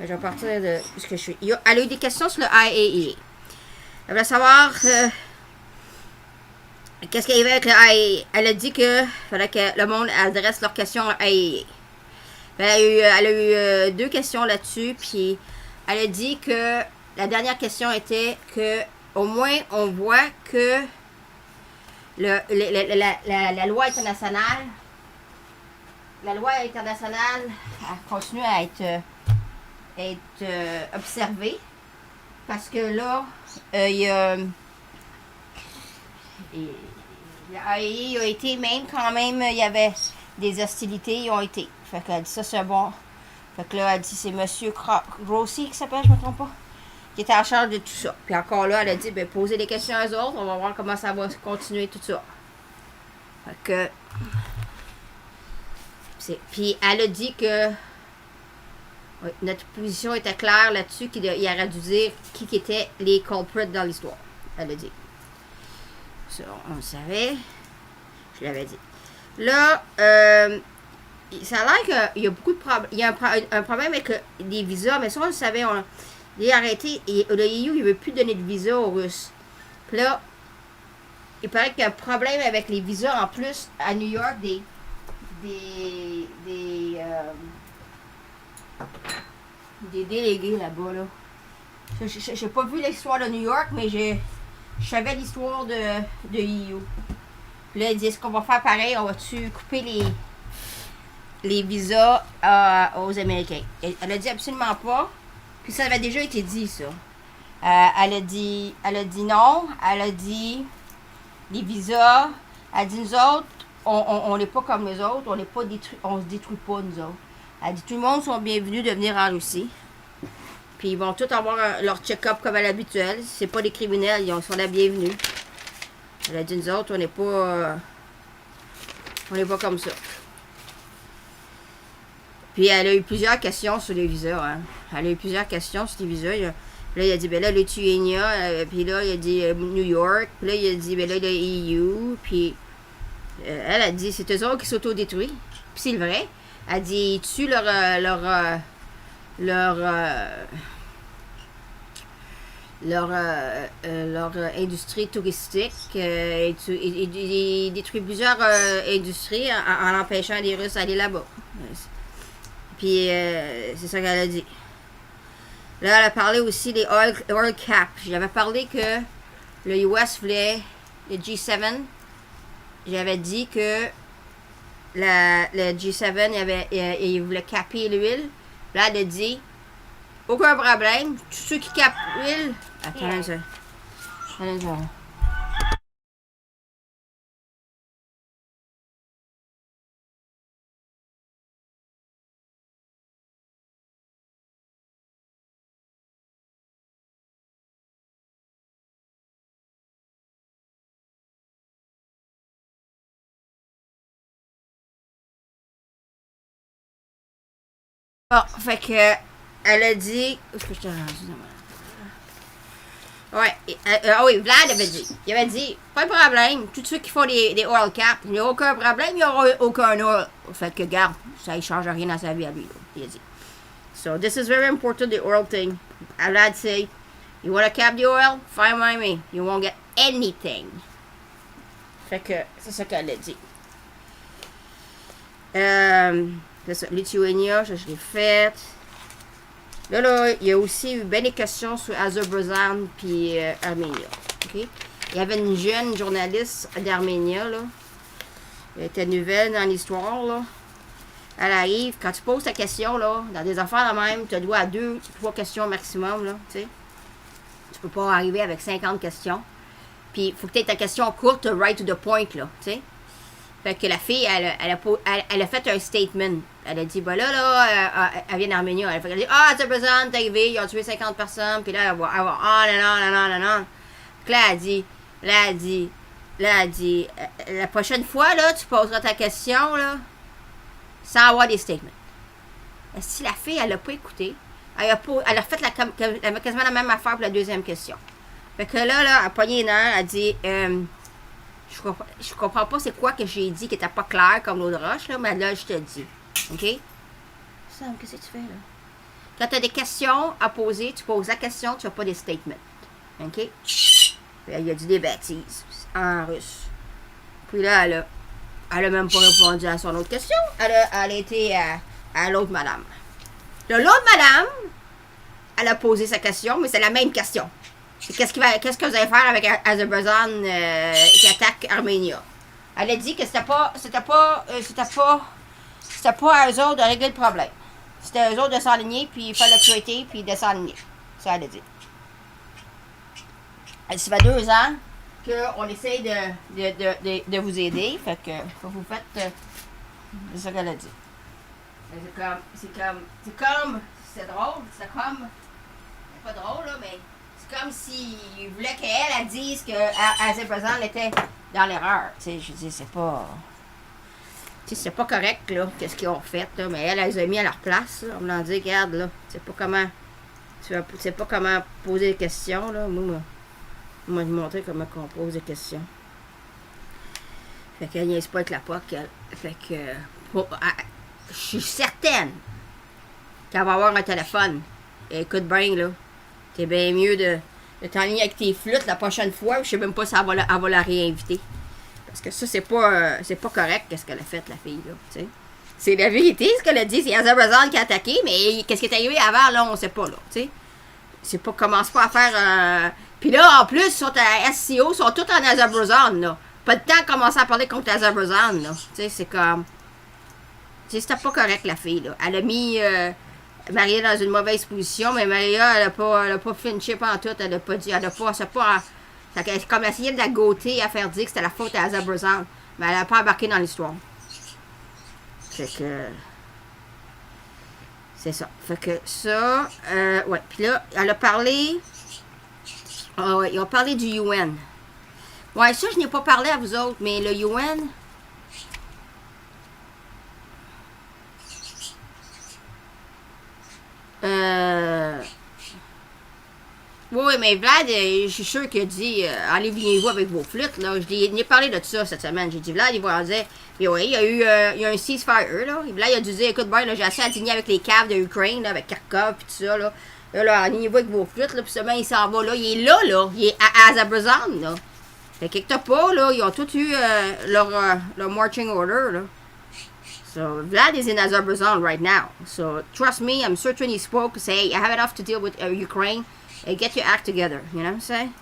Je vais partir de ce que je suis. Elle a eu des questions sur le IAEA. Elle voulait savoir qu'est-ce qu'il y avait avec le IAEA. Elle a dit que fallait que le monde adresse leurs questions à l'IAEA. Elle a eu 2 questions là-dessus, puis elle a dit que la dernière question était que au moins on voit que la loi internationale continue à être observée parce que là, il y a l'AEI a été même quand même, il y avait des hostilités, ils ont été. Fait qu'elle dit ça, c'est bon. Fait que là, elle dit c'est monsieur Grossi qui s'appelle, je me trompe pas, qui était en charge de tout ça. Puis encore là, elle a dit, ben posez des questions aux autres, on va voir comment ça va continuer tout ça. Fait que puis elle a dit que oui, notre position était claire là-dessus, qu'il aurait dû dire qui étaient les culprits dans l'histoire. Elle a dit. Ça, on le savait. Je l'avais dit. Là, ça a l'air qu'il y a beaucoup de problèmes. Il y a un problème avec les visas, mais ça, on le savait. Il a arrêté. Et le EU, il ne veut plus donner de visa aux Russes. Puis là, il paraît qu'il y a un problème avec les visas en plus à New York, des délégués là-bas, là. J'ai pas vu l'histoire de New York, mais je savais l'histoire de EU. Puis là, ils disent, est-ce qu'on va faire pareil? On va-tu couper les visas aux Américains? Elle a dit absolument pas. Puis ça avait déjà été dit, ça. Elle a dit non. Elle a dit les visas. Elle a dit nous autres, on n'est pas comme les autres, on se détruit pas, nous autres. Elle dit tout le monde sont bienvenus de venir en Russie. Puis ils vont tous avoir leur check-up comme à l'habituel. Si c'est pas des criminels, ils sont la bienvenue. Elle a dit nous autres, on n'est pas comme ça. Puis elle a eu plusieurs questions sur les visas. Hein. Elle a eu plusieurs questions sur les visas. Là, il a dit, ben là, Lithuania, puis là, il a dit New York, puis là, il a dit, ben là, le EU, puis elle a dit, c'est eux autres qui s'autodétruisent. Puis c'est le vrai. Elle dit, ils tuent leur industrie touristique. Ils détruisent plusieurs industries en empêchant les Russes d'aller là-bas. Puis c'est ça qu'elle a dit. Là, elle a parlé aussi des oil caps. J'avais parlé que le US voulait le G7. J'avais dit que le G7, il voulait caper l'huile. Là, elle a dit, aucun problème, tous ceux qui capent l'huile... Attends, ça. Bon, fait que, elle a dit... Où est-ce que je t'ai rendu? Ouais, ah oui, Vlad avait dit. Il avait dit, pas de problème, tous ceux qui font des oil caps, il n'y a aucun problème, il n'y aura aucun oil. Fait que, garde, ça ne change rien à sa vie à lui, là, il a dit. So, this is very important, the oil thing. Vlad say, you want to cap the oil? Fine by me. You won't get anything. Fait que, c'est ça qu'elle a dit. C'est ça, Lithuania, je l'ai faite. Là, il y a aussi eu bien des questions sur Azerbaïdjan puis Arménie. Okay? Il y avait une jeune journaliste d'Arménie, là. Elle était nouvelle dans l'histoire, là. Elle arrive, quand tu poses ta question, là, dans des affaires de même, tu as droit à 2-3 questions maximum, là, tu sais. Tu peux pas arriver avec 50 questions. Puis, il faut que tu aies ta question courte, right to the point, là, tu sais. Fait que la fille, elle a fait un statement. Elle a dit, ben là, elle vient d'Arménie. Elle a dit, Azerbaïdjan, t'es arrivé, ils ont tué 50 personnes. Puis là, elle va, non. Puis là, elle dit, la prochaine fois, là, tu poseras ta question, là, sans avoir des statements. Et si la fille, elle l'a pas écouté, elle a fait quasiment la même affaire pour la deuxième question. Fait que là, elle a pogné une heure, elle dit, je comprends pas c'est quoi que j'ai dit qui était pas clair comme l'eau de roche, là, mais là, je te dis. OK? Sam, qu'est-ce que tu fais, là? Quand tu as des questions à poser, tu poses la question, tu n'as pas des statements. OK? Puis, il a dit des bêtises en russe. Puis là, elle a même pas répondu à son autre question. Elle a été à l'autre madame. Là, l'autre madame, elle a posé sa question, mais c'est la même question. Qu'est-ce que vous allez faire avec Azerbaïdjan qui attaque Arménie? Elle a dit que c'était pas à eux autres de régler le problème. C'était à eux autres de s'aligner, puis il fallait traiter, puis de s'aligner. Ça, elle a dit. Elle dit, ça fait 2 ans qu'on essaye de vous aider, fait que vous faites... c'est ça qu'elle a dit. C'est drôle, c'est pas drôle, là, mais... C'est comme s'il voulait qu'elle dise qu'Azerbaïdjan était dans l'erreur. Tu sais, je dis, c'est pas... Tu sais, c'est pas correct, là, qu'est-ce qu'ils ont fait, là, mais elle les a mis à leur place, là. On m'a dit, regarde, là, tu sais pas comment poser des questions, là. Moi, je vais te montrer comment on pose des questions. Fait qu'elle niaise pas avec la POC, elle. Fait que... je suis certaine qu'elle va avoir un téléphone. Et écoute bien, là. C'est bien mieux de t'enligner avec tes flûtes la prochaine fois. Je sais même pas si elle va la réinviter. Parce que ça, c'est pas correct qu'est-ce qu'elle a fait, la fille, là. T'sais. C'est la vérité, ce qu'elle a dit. C'est Azerbaïdjan qui a attaqué, mais qu'est-ce qui est arrivé avant, là, on sait pas, là. T'sais. C'est pas, commence pas à faire... Puis là, en plus, ils sont à SCO, ils sont tous en Azerbaïdjan, là. Pas de temps de commencer à parler contre Azerbaïdjan, là. T'sais, c'est comme... T'sais, c'était pas correct, la fille, là. Elle a mis... Maria dans une mauvaise position, mais Maria, elle a pas flinché en tout, elle a pas dit, elle a comme essayé de la gâter à faire dire que c'était la faute à Azerbaïdjan, mais elle a pas embarqué dans l'histoire. Fait que, c'est ça. Fait que ça, ouais, puis là, elle a parlé, ouais, ils ont parlé du UN. Ouais, ça, je n'ai pas parlé à vous autres, mais le UN... Oui, mais Vlad, je suis sûr qu'il a dit allez, venez-vous avec vos flûtes. Là. Je lui ai parlé de ça cette semaine. J'ai dit Vlad, il va dire. Puis oui, il y a eu un ceasefire. Là. Vlad, il a dû dire écoute, bien, j'ai assez aligné avec les caves de Ukraine, là, avec Kharkov et tout ça. Là, alignez-vous avec vos flûtes. Là, puis seulement, il s'en va. Là. Il est là. Il est à Azerbaïdjan. Là. Fait que quelque part, là, ils ont tous eu leur marching order. Là. So, Vlad is in Azerbaijan right now. So, trust me, I'm certain he spoke to say, I have enough to deal with Ukraine. And get your act together. You know what I'm saying?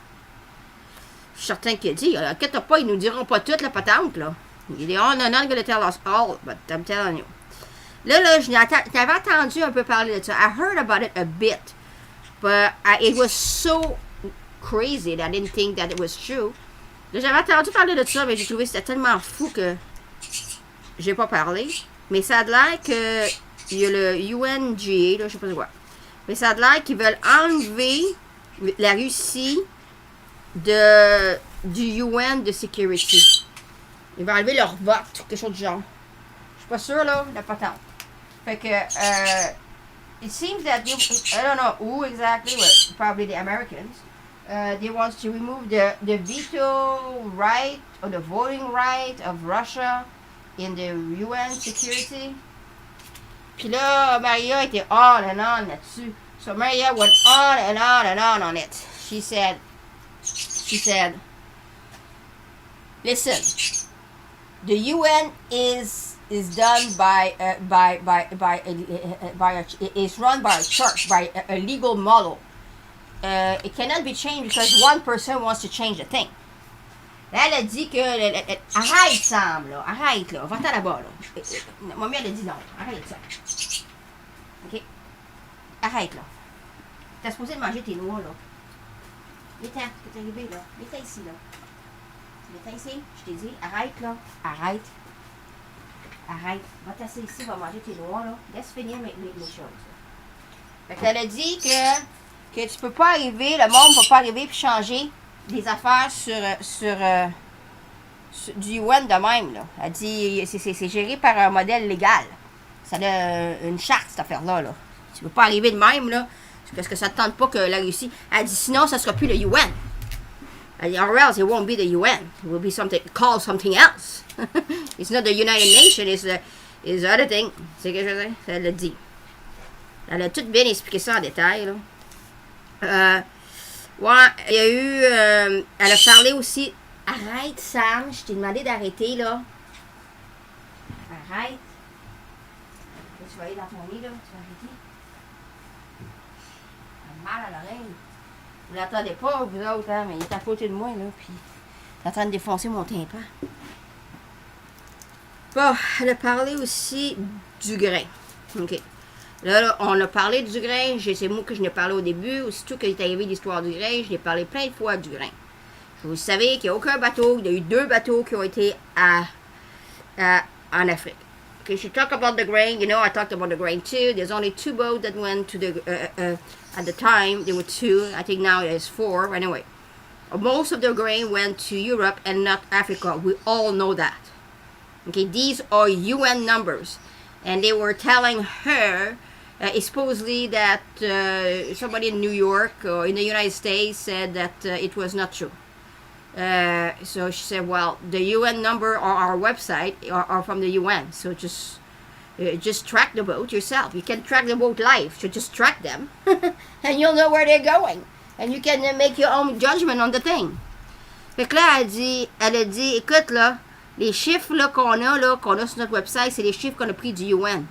Je suis certain qu'il a dit, inquiète pas, ils nous diront pas toute la patente, là. They're not going to tell us all, but I'm telling you. Là, j'avais entendu un peu parler de ça. I heard about it a bit, but it was so crazy that I didn't think that it was true. Là, j'avais entendu parler de ça, mais j'ai trouvé que c'était tellement fou que j'ai pas parlé. Mais ça a l'air que il y a le UNGA, là, je sais pas quoi. Mais ça a l'air qu'ils veulent enlever la Russie du UN de Security. Ils vont enlever leur vote, quelque chose du genre. Je suis pas sûre, là, la patente. Fait que, it seems that I don't know who exactly, but probably the Americans, they want to remove the veto right, or the voting right of Russia in the UN security. Puis là, Maria était on and on là-dessus. So Maria went on and on and on it. She said, listen, the UN is done is run by a church, by a legal model. It cannot be changed because one person wants to change the thing. Là, elle a dit que... arrête, Sam, là. Arrête, là. Va-t'en là-bas, là. Mamie, elle a dit non. Arrête ça. OK? Arrête, là. T'es supposé de manger tes noix, là. Viens-t'en, t'es arrivé, là. Viens-t'en ici, là. Viens-t'en ici. Je t'ai dit, arrête, là. Arrête. Arrête. Va t'asseoir ici, va manger tes noix, là. Laisse finir mes choses. Fait qu'elle a dit que tu peux pas arriver, le monde peut pas arriver puis changer des affaires sur du UN de même, là. Elle dit, c'est géré par un modèle légal. Ça a une charte, cette affaire-là, là. Tu peux pas arriver de même, là, parce que ça ne tente pas que la Russie... Elle dit, sinon, ça sera plus le UN. Elle dit, or else it won't be the UN. It will be something, called something else. It's not the United Nations, it's the other thing. C'est ce que je veux dire? Elle l'a dit. Elle a tout bien expliqué ça en détail, là. Ouais, il y a eu... elle a parlé aussi... Arrête, Sam, je t'ai demandé d'arrêter, là. Arrête. Là, tu vas aller dans ton lit, là. Tu vas arrêter. T'as mal à l'oreille. Vous l'entendez pas, vous autres, hein, mais il est à côté de moi, là, puis... il est en train de défoncer mon tympan. Bon, elle a parlé aussi du grain. OK. Là, on a parlé du grain, c'est moi que je n'ai parlé au début. Aussitôt qu'il est arrivé l'histoire du grain, je l'ai parlé plein de fois du grain. Vous savez qu'il n'y a aucun bateau, il y a eu 2 bateaux qui ont été en Afrique. Okay, she talked about the grain, you know, I talked about the grain too. There's only 2 boats that went to the, at the time, there were 2, I think now there's 4, anyway. Most of the grain went to Europe and not Africa, we all know that. Okay, these are UN numbers. And they were telling her, supposedly that somebody in New York or in the United States said that it was not true. So she said, well, the UN number on our website are from the UN. So just track the boat yourself. You can track the boat live. So just track them. And you'll know where they're going. And you can make your own judgment on the thing. Fait que là, elle a dit, écoute là, les chiffres là, qu'on a sur notre website, c'est les chiffres qu'on a pris du UN.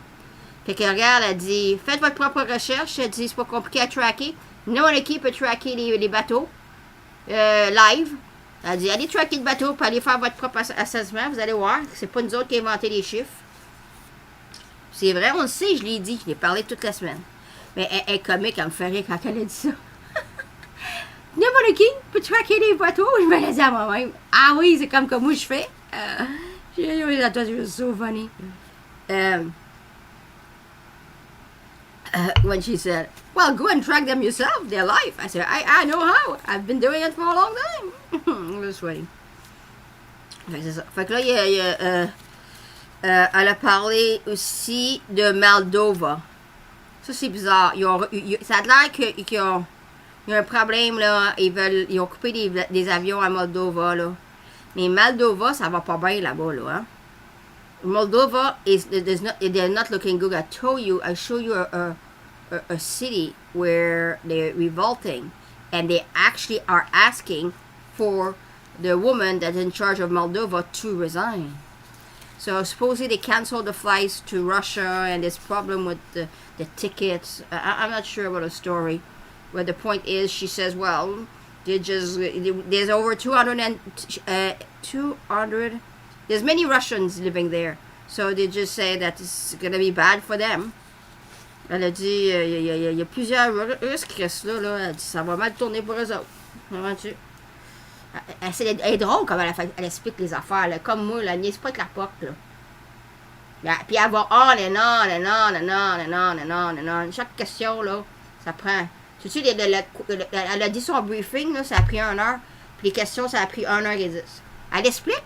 Fait que regarde, elle dit, faites votre propre recherche. Elle dit, c'est pas compliqué à tracker. Nous, on équipe peut tracker les bateaux live. Elle dit, allez tracker le bateau pour aller faire votre propre assessment. Vous allez voir, c'est pas nous autres qui avons inventé les chiffres. C'est vrai, on le sait, je l'ai dit, je l'ai parlé toute la semaine. Mais elle est comique, elle me fait rire quand elle a dit ça. N'importe qui peut tracker les bateaux, je me l'ai dit à moi-même. Ah oui, c'est comme que moi je fais. J'ai dit à toi, c'est so funny. When she said, well, go and track them yourself, their life. I said, I know how. I've been doing it for a long time. It was funny. C'est ça. Fait que là, elle a parlé aussi de Moldova. Ça, c'est bizarre. Ça a l'air qu'il y a un problème, là. Ils ont coupé des avions à Moldova, là. Mais Moldova, ça va pas bien là-bas, là. Hein? Moldova, they're not looking good. I show you a city where they're revolting. And they actually are asking for the woman that's in charge of Moldova to resign. So supposedly they canceled the flights to Russia, and there's problem with the tickets. I'm not sure about the story, but the point is, she says, well, there's over 200 there's many Russians living there. So they just say that it's gonna be bad for them. Elle a dit, il y a plusieurs Russes qui restent là, là. Elle dit, ça va mal tourner pour eux autres. Comprends-tu? Elle est drôle comme elle explique les affaires, là. Comme moi, là, elle niaise pas avec la porte, là. Puis elle va on and on and on and on and on and on and on. Chaque question, là, ça prend... Tu sais, elle a dit son briefing, là, ça a pris 1 heure. Puis les questions, ça a pris 1h10. Elle explique.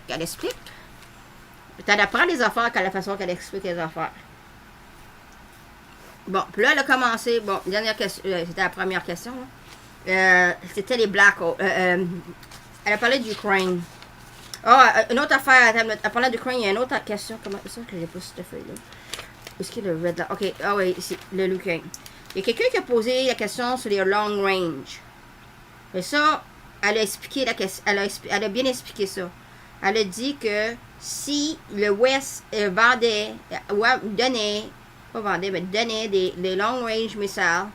Tu apprends les affaires qu'à la façon qu'elle explique les affaires. Bon, puis là, elle a commencé. Bon, dernière question. C'était la première question, là. C'était les Black Holes. Elle a parlé d'Ukraine. Une autre affaire. Elle parlait d'Ukraine, il y a une autre question. Comment ça que j'ai pas cette feuille-là? Est-ce qu'il y a le red là? Ok, oui, c'est l'Ukraine. Il y a quelqu'un qui a posé la question sur les long range. Et ça, elle a expliqué la question. Elle a bien expliqué ça. Elle a dit que si le West donnait des long range missiles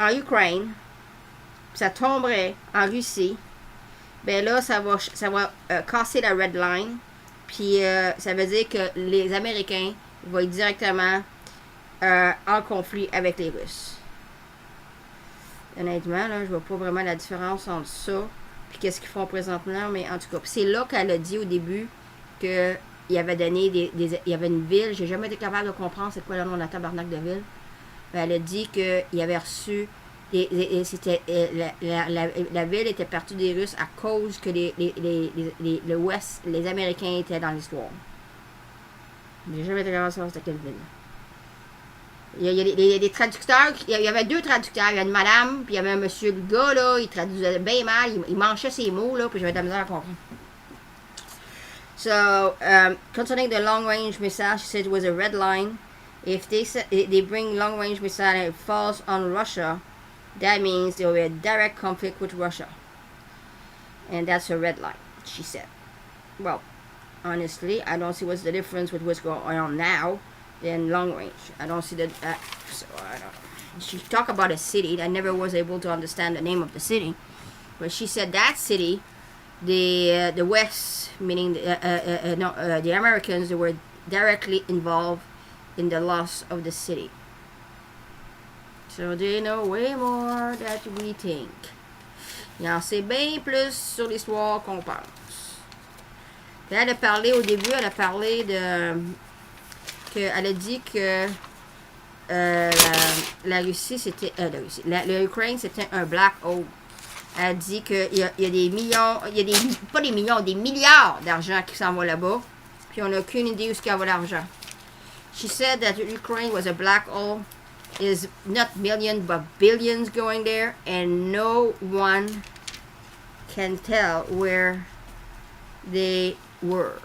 en Ukraine, ça tomberait en Russie, ben là, ça va casser la red line. Puis ça veut dire que les Américains vont être directement en conflit avec les Russes. Honnêtement, là, je vois pas vraiment la différence entre ça puis qu'est-ce qu'ils font présentement, mais en tout cas, c'est là qu'elle a dit au début qu'il avait donné il y avait une ville, j'ai jamais été capable de comprendre c'est quoi le nom de la tabarnak de ville. Mais elle a dit qu'il avait reçu c'était la ville était partie des Russes à cause que le Ouest, les Américains étaient dans l'histoire. J'ai jamais été capable de savoir c'était quelle ville. Il y a des traducteurs, il y avait 2 traducteurs, il y a une madame, puis il y avait un monsieur, le gars, là, il traduisait bien mal, il manchait ses mots, là, puis j'avais de la misère à comprendre. So, concerning the long-range missile, she said it was a red line. If they bring long-range missile and it falls on Russia, that means there will be a direct conflict with Russia. And that's a red line, she said. Well, honestly, I don't see what's the difference with what's going on now than long range. I don't see that. So I don't. She talked about a city. I never was able to understand the name of the city, but she said that city, the West, meaning the Americans, they were directly involved in the loss of the city. So they know way more than we think. Il en sait bien plus sur l'histoire qu'on pense. Puis elle a parlé au début, elle a parlé de... elle a dit que la Russie, c'était... l'Ukraine, c'était un black hole. Elle a dit qu'il y a des millions... pas des millions, des milliards d'argent qui s'en va là-bas. Puis on n'a aucune idée où s'en va l'argent. She said that Ukraine was a black hole. Is not millions but billions going there, and no one can tell where they were,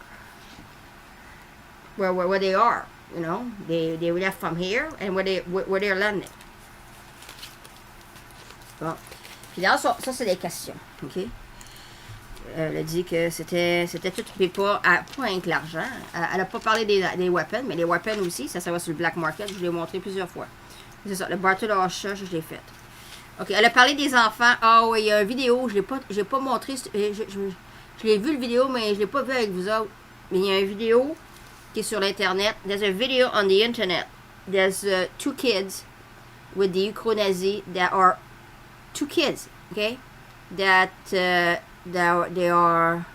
where they are. You know, they left from here and where they're landing. Bon, puis là ça c'est des questions, ok. Elle a dit que c'était tout, mais pas rien que l'argent. Elle a pas parlé des weapons, mais les weapons aussi, ça va sur le black market. Je l'ai montré plusieurs fois. C'est ça, le barter de l'achat, je l'ai fait. Ok, elle a parlé des enfants. Ah oui, il y a une vidéo, je l'ai pas montré. Je l'ai vu le vidéo, mais je l'ai pas vu avec vous autres. Mais il y a une vidéo qui est sur l'internet. There's a video on the internet. There's 2 kids with the Ukro-Nazi that are 2 kids, okay? That they are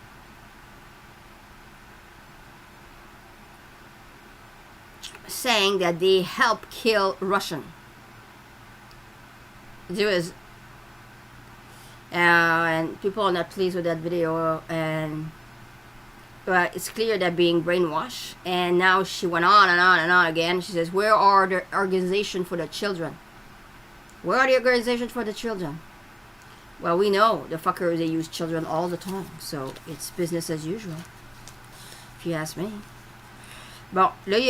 saying that they help kill Russian. And people are not pleased with that video, and it's clear they're being brainwashed. And now she went on and on and on again. She says, where are the organizations for the children? Where are the organizations for the children? Well, we know the fuckers, they use children all the time, so it's business as usual, if you ask me. Bon, là, il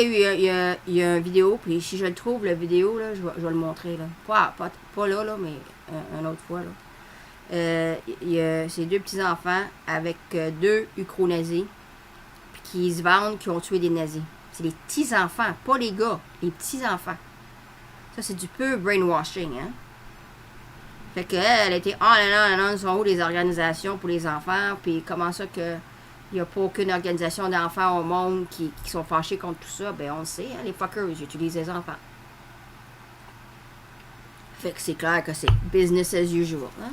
y a une vidéo, puis si je le trouve, la vidéo, là, je vais le montrer, là. Pas là, mais une autre fois, là. Il y a ces 2 petits-enfants avec 2 Ukro-Nazis qui se vendent, qui ont tué des nazis. C'est les petits-enfants, pas les gars, les petits-enfants. Ça, c'est du pur brainwashing, hein. Fait qu'elle était on and on, sont où les organisations pour les enfants, puis comment ça que Il n'y a pas aucune organisation d'enfants au monde qui sont fâchés contre tout ça. Ben, on le sait, hein, les fuckers, ils utilisent les enfants. Fait que c'est clair que c'est business as usual. Hein?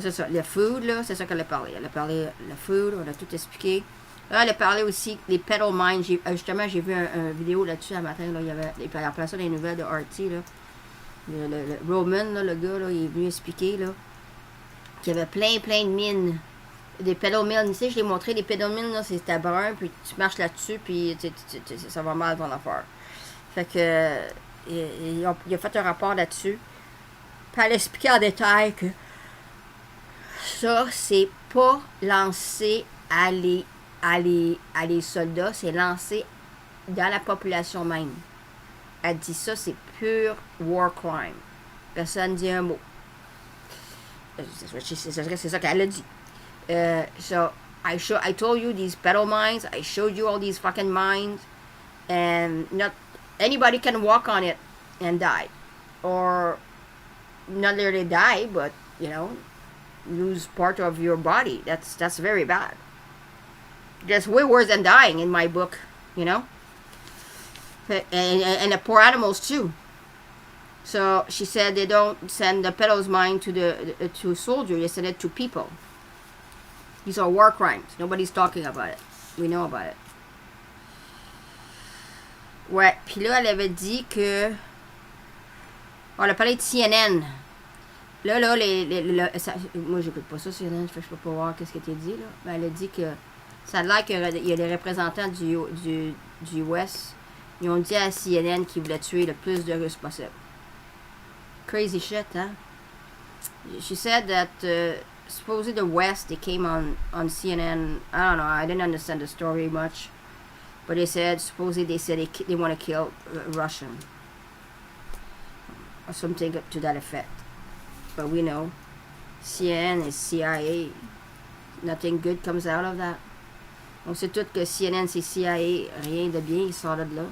C'est ça, le food, là, c'est ça qu'elle a parlé. Elle a parlé le food, on a tout expliqué. Là, elle a parlé aussi des pedal mines. Justement, j'ai vu un vidéo là-dessus un matin. Là, il y avait, elle a placé dans les nouvelles de RT. Là. Le Roman, là, le gars, là, il est venu expliquer qu'il y avait plein de mines. Des pedal mills. Tu sais, je l'ai montré, les pedal mills, là, c'était brun, puis tu marches là-dessus, puis ça va mal ton affaire. Fait que, il a fait un rapport là-dessus. Puis elle a expliqué en détail que ça, c'est pas lancé à les soldats, c'est lancé dans la population même. Elle dit ça, c'est pur war crime. Personne ne dit un mot. C'est ça qu'elle a dit. So I told you these pedal mines. I showed you all these fucking mines, and not anybody can walk on it and die, or not literally die, but you know, lose part of your body. That's very bad. That's way worse than dying in my book, you know. And the poor animals too. So she said they don't send the pedals mine to soldiers. They send it to people. These are war crimes. Nobody's talking about it. We know about it. Ouais. Puis là, elle avait dit que... On a parlé de CNN. Là, moi, j'écoute pas ça, CNN. Fait que je peux pas voir qu'est-ce qui était dit, là. Mais elle a dit que... Ça a l'air qu'il y a des représentants du Ouest. Ils ont dit à CNN qu'ils voulaient tuer le plus de Russes possible. Crazy shit, hein? She said that... supposedly the West, they came on CNN. I don't know, I didn't understand the story much, but they said supposedly they want to kill Russian or something to that effect. But we know CNN is CIA. Nothing good comes out of that. On sait tous que CNN c'est CIA, rien de bien il sort de là.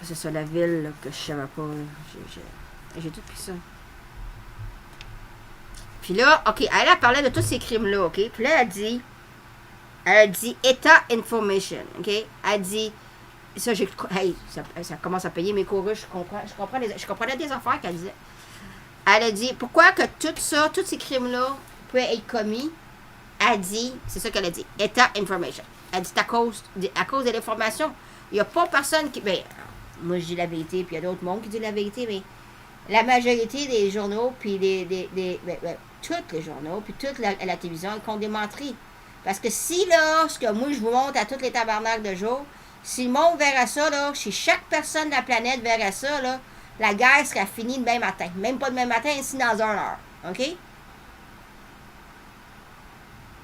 C'est ça la ville là, que je savais pas. J'ai tout pris ça. Puis là, OK, elle a parlé de tous ces crimes-là, OK? Puis là, elle a dit État Information, OK? Elle dit, ça, hey, ça commence à payer mes courus, je comprenais des affaires qu'elle disait. Elle a dit, pourquoi que tout ça, tous ces crimes-là peuvent être commis? Elle dit, c'est ça qu'elle a dit, État Information. Elle dit, c'est à cause de l'information. Il n'y a pas personne qui... Ben, moi, je dis la vérité, puis il y a d'autres mondes qui disent la vérité, mais... La majorité des journaux, puis tous les journaux, puis toute la télévision, ils comptent des menteries. Parce que si, là, ce que moi, je vous montre à tous les tabernacles de jour, si le monde verrait ça, là, si chaque personne de la planète verrait ça, là, la guerre serait finie le même matin. Même pas le même matin, ici dans 1 heure. OK?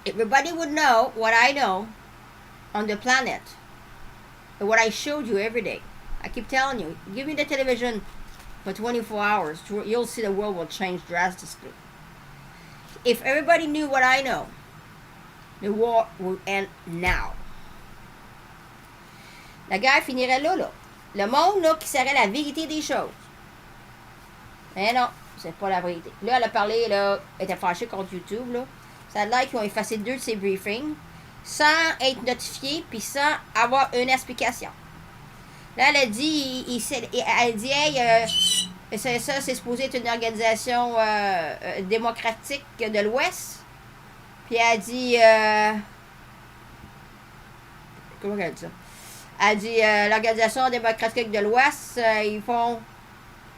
Everybody would know what I know on the planet. And what I showed you every day. I keep telling you, give me the television for 24 hours, you'll see the world will change drastically. If everybody knew what I know, the war would end now. La guerre finirait là, là. Le monde, là, qui serait la vérité des choses. Mais non, c'est pas la vérité. Là, elle a parlé, là, elle était fâchée contre YouTube, là. Ça a l'air qu'ils ont effacé 2 de ses briefings sans être notifiés puis sans avoir une explication. Là, elle a dit, hey, ça, c'est supposé être une organisation démocratique de l'Ouest. Puis elle a dit, comment elle dit ça? Elle a dit, l'organisation démocratique de l'Ouest, ils font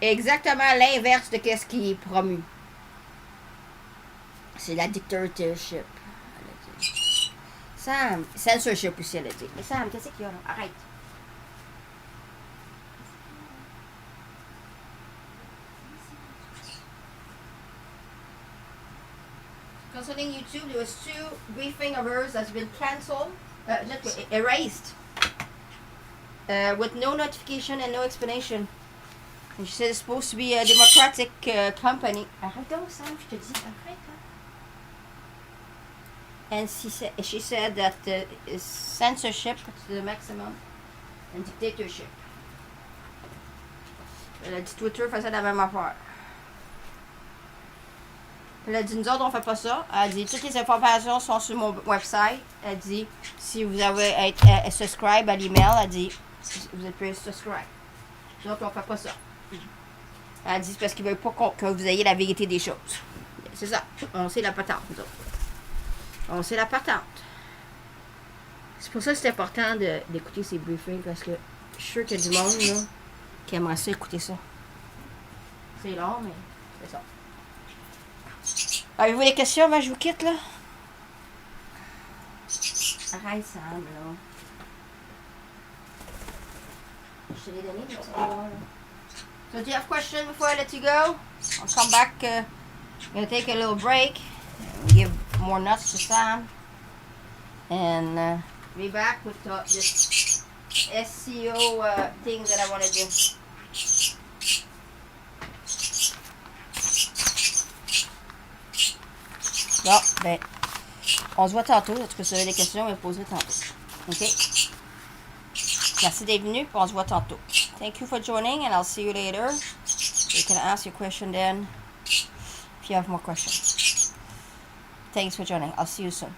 exactement l'inverse de ce qui est promu. C'est la dictatorship. Elle a dit. Sam, censorship aussi, elle a dit. Mais Sam, qu'est-ce qu'il y a là? Arrête. Concerning YouTube, there was 2 briefing of hers that's been cancelled, erased, with no notification and no explanation. And she said it's supposed to be a democratic company. Arrête donc, Sam, je te dis, arrête. And she said that is censorship to the maximum and dictatorship. Elle a dit Twitter faisait la même affaire. Puis elle a dit, nous autres, on fait pas ça. Elle a dit, toutes les informations sont sur mon website. Elle dit, si vous avez être subscribe à l'email, elle dit, vous êtes prêts à subscribe. Nous autres, on fait pas ça. Elle dit, c'est parce qu'ils veulent pas que vous ayez la vérité des choses. C'est ça. On sait la patente, nous autres. On sait la patente. C'est pour ça que c'est important d'écouter ces briefings, parce que je suis sûre qu'il y a du monde là, qui aimerait ça écouter ça. C'est long, mais c'est ça. Avez-vous des questions avant que je vous quitte, là? Arrête, Sam, là. Je te l'ai donné, les petits doigts, là. So, do you have questions before I let you go? I'll come back. I'm going to take a little break. Give more nuts to Sam. And be back with this SEO thing that I want to do. Bon, ben, on se voit tantôt. En tout cas, si vous avez des questions, on va poser tantôt. OK? Merci d'être venu, puis on se voit tantôt. Thank you for joining, and I'll see you later. You can ask your question then if you have more questions. Thanks for joining. I'll see you soon.